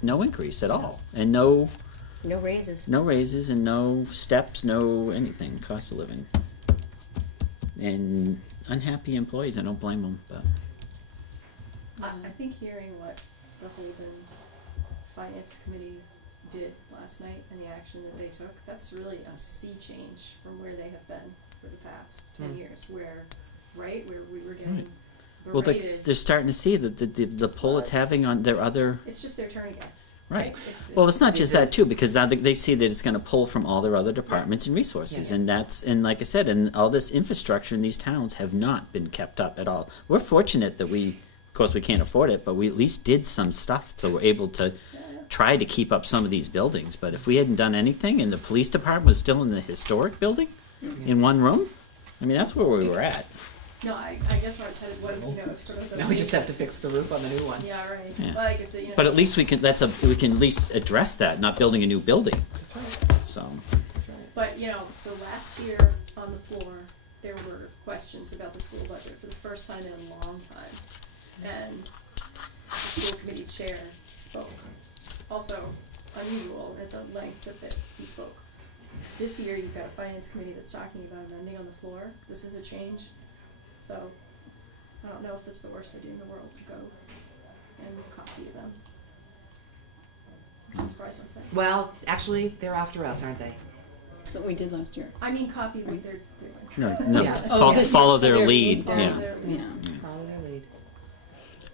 no increase at all, and no raises. no raises, and no steps, no anything. Cost of living, and unhappy employees. I don't blame them, but. I think hearing what the Holden Finance Committee did last night and the action that they took, that's really a sea change from where they have been for the past 10 years, where we were getting Well, berated. they're starting to see that the pull it's having on their other. It's just their turn again. Right. Well, it's not just that too, because now they see that it's going to pull from all their other departments and resources, Yes. and like I said, and all this infrastructure in these towns have not been kept up at all. We're fortunate that of course, we can't afford it, but we at least did some stuff, so we're able to try to keep up some of these buildings. But if we hadn't done anything, and the police department was still in the historic building, in one room, I mean, that's where we were at. No, I guess where I was headed was, if sort of the. Now we just have to fix the roof on the new one. Yeah, right. Yeah. Like if the, But at least we can. We can at least address that, not building a new building. That's right. So. That's right. But, so last year on the floor, there were questions about the school budget for the first time in a long time. And the school committee chair spoke. Also unusual at the length that he spoke. This year, you've got a finance committee that's talking about amending on the floor. This is a change. So I don't know if it's the worst idea in the world to go and copy them. I'm surprised I'm saying. Well, actually, they're after us, aren't they? That's what we did last year. I mean, copy what they're doing. No, Yeah. follow so their they're lead. lead- Yeah. Yeah. Follow their lead.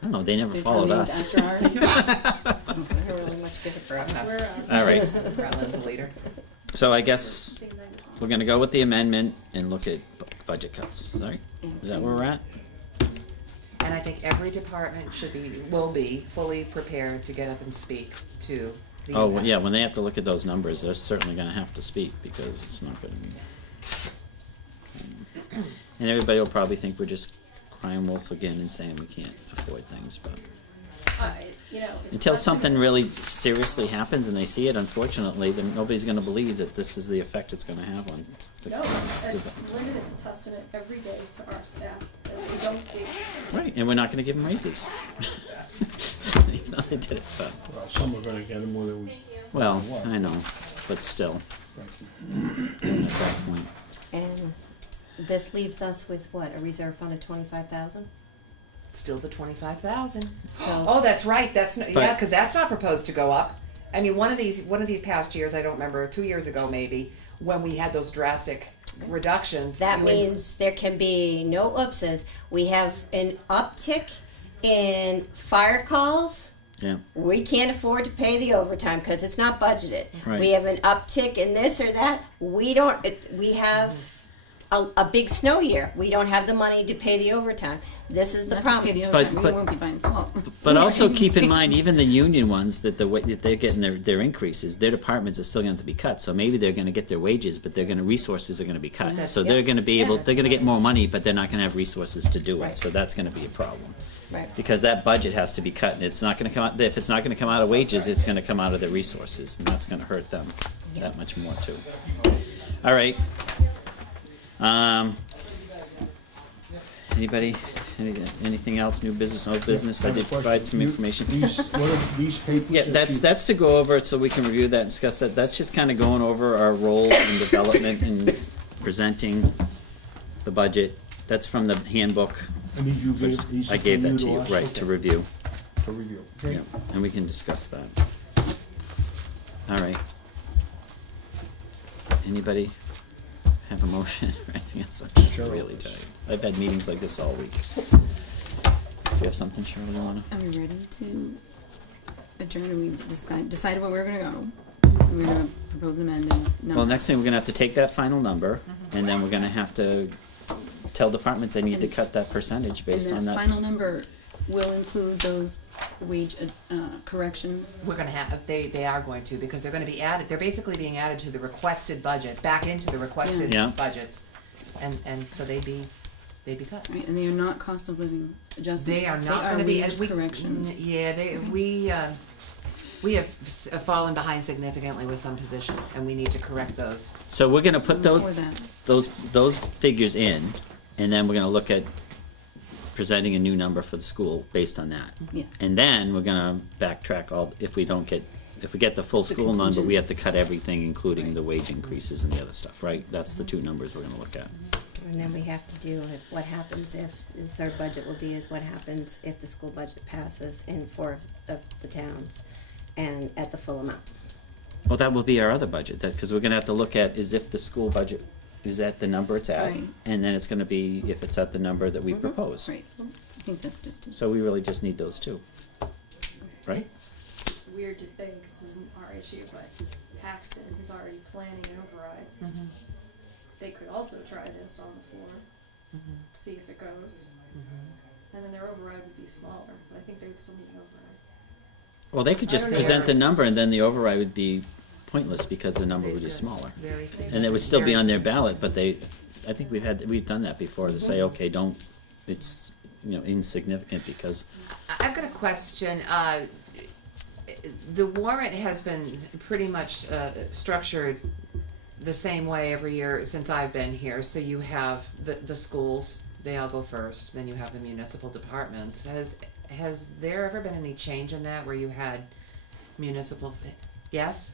I don't know. They never They're followed named us. after ours. They're really much good for us. We're, All right. Rutland's a leader. So I guess same thing. we're going to go with the amendment and look at budget cuts. Sorry, is that where we're at? And I think every department will be fully prepared to get up and speak to the Oh well, yeah. impacts. When they have to look at those numbers, they're certainly going to have to speak because it's not going to be. And everybody will probably think we're just crying wolf again and saying we can't afford things, but. It's Until a something testament- really seriously happens and they see it, unfortunately, then nobody's going to believe that this is the effect it's going to have on. No, and Lyndon, it's a testament every day to our staff that we don't see. Right, and we're not going to give them raises. Even though they did it, but Well, some are gonna get them whether we. well, I know, but still, at that point. And this leaves us with what, a reserve fund of 25,000? Still the 25,000. So Oh, that's right. That's not, But- yeah, because that's not proposed to go up. I mean, one of these past years, I don't remember, 2 years ago maybe, when we had those drastic reductions. that when- means there can be no oopses. We have an uptick in fire calls. Yeah, We can't afford to pay the overtime because it's not budgeted. Right. We have an uptick in this or that. We have a big snow year. We don't have the money to pay the overtime. This is the Not to pay problem. the But- overtime, but- we won't be buying salt. but also keep in mind, even the union ones, that the way that they're getting their increases, their departments are still going to have to be cut. So maybe they're going to get their wages, but resources are going to be cut. Yeah. So Yeah. they're going to be able, Yeah, they're going to that's get more money, but they're not going to have resources to do it. Right. So that's going to be a problem. Right. Because that budget has to be cut, and it's not going to come out. If it's not going to come out of wages, it's going to come out of their resources, and that's going to hurt them that much more too. All right. Anybody? Anything else? New business? Old business? I have a did provide question. some information. What are these papers? Yeah, that you- that's to go over it so we can review that and discuss that. That's just kind of going over our role in development and presenting the budget. That's from the handbook. And did you which give these I gave from that you to you, us? right, Okay. to review. To review. Okay. Yeah, and we can discuss that. All right. Anybody have a motion or anything else? I'm just Cheryl really is. tired. I've had meetings like this all week. Do you have something, Cheryl, you wanna? Are we ready to adjourn? We decided where we're gonna go. We're gonna propose an amendment. No. Well, next thing, we're gonna have to take that final number, and then we're gonna have to tell departments they need to cut that percentage based and on the that. final number will include those wage corrections? We're gonna have, they are going to, because they're gonna be added, they're basically being added to the requested budgets, back into the requested Yeah. budgets. And so they'd be cut. Right, and they are not cost of living adjustments. They are not gonna be, wage corrections. Yeah, we have fallen behind significantly with some positions, and we need to correct those. So we're gonna put Before that. those figures in, and then we're gonna look at presenting a new number for the school based on that. Yeah. And then we're gonna backtrack if we get the full The school number, contingent. we have to cut everything, including Right. the wage increases and the other stuff, right? That's the two numbers we're gonna look at. And then we have to do what happens if, the third budget will be is what happens if the school budget passes in 4 of the towns and at the full amount. Well, that will be our other budget, because we're gonna have to look at is if the school budget is at the number it's at, Right. and then it's gonna be if it's at the number that we propose. Right, I think that's just too. So we really just need those two, right? It's weird to think, this isn't our issue, but Paxton is already planning an override. They could also try this on the floor, see if it goes. And then their override would be smaller, but I think they would still need an override. Well, they could I just don't know. present the number, and then the override would be pointless because the number would be smaller. And it would still be on their ballot, but I think we've done that before, to say, okay, it's, insignificant because. I've got a question. The warrant has been pretty much structured the same way every year since I've been here. So you have the schools, they all go first, then you have the municipal departments. Has there ever been any change in that where you had municipal, yes?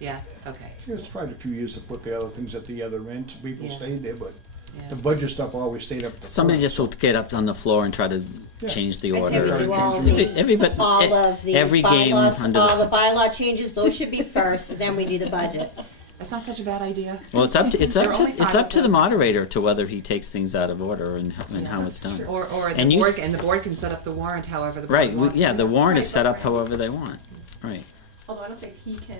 Yeah, okay. There's tried a few years to put the other things at the other end, so people Yeah. stayed there, but Yeah. the budget stuff always stayed up. Somebody just will get up on the floor and try to change the I order. say we do all of the Every game bylaws, under all the the bylaw changes, those should be first, and then we do the budget. That's not such a bad idea. Well, it's up to They're only it's up to the those. moderator to whether he takes things out of order and how it's done. Or And you the board can set up the warrant however the board Right? wants to. The warrant is Right, set up right. however they want. Right? Although I don't think he can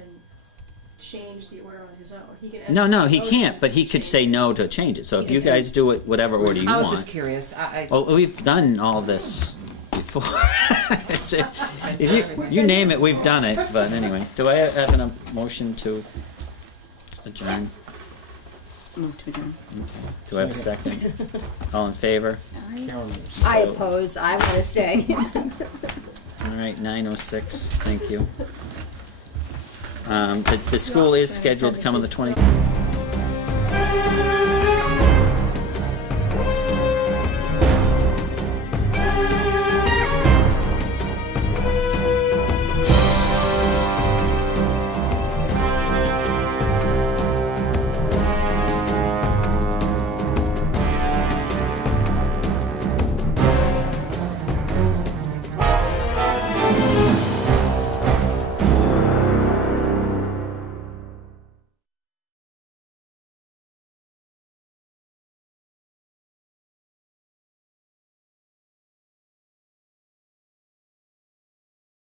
change the order on his own. He can. No, enter no, he motions can't. But to he could change say it. no to change it. So He if can you say- guys do it whatever order you I was want. just curious. Well, we've done all this before. If you name it, we've done it. But anyway, do I have a motion to adjourn? Move to adjourn. Do I have a second? All in favor? I oppose, I wanna stay. All right, 9:06. Thank you. The school is scheduled to come on the 20th.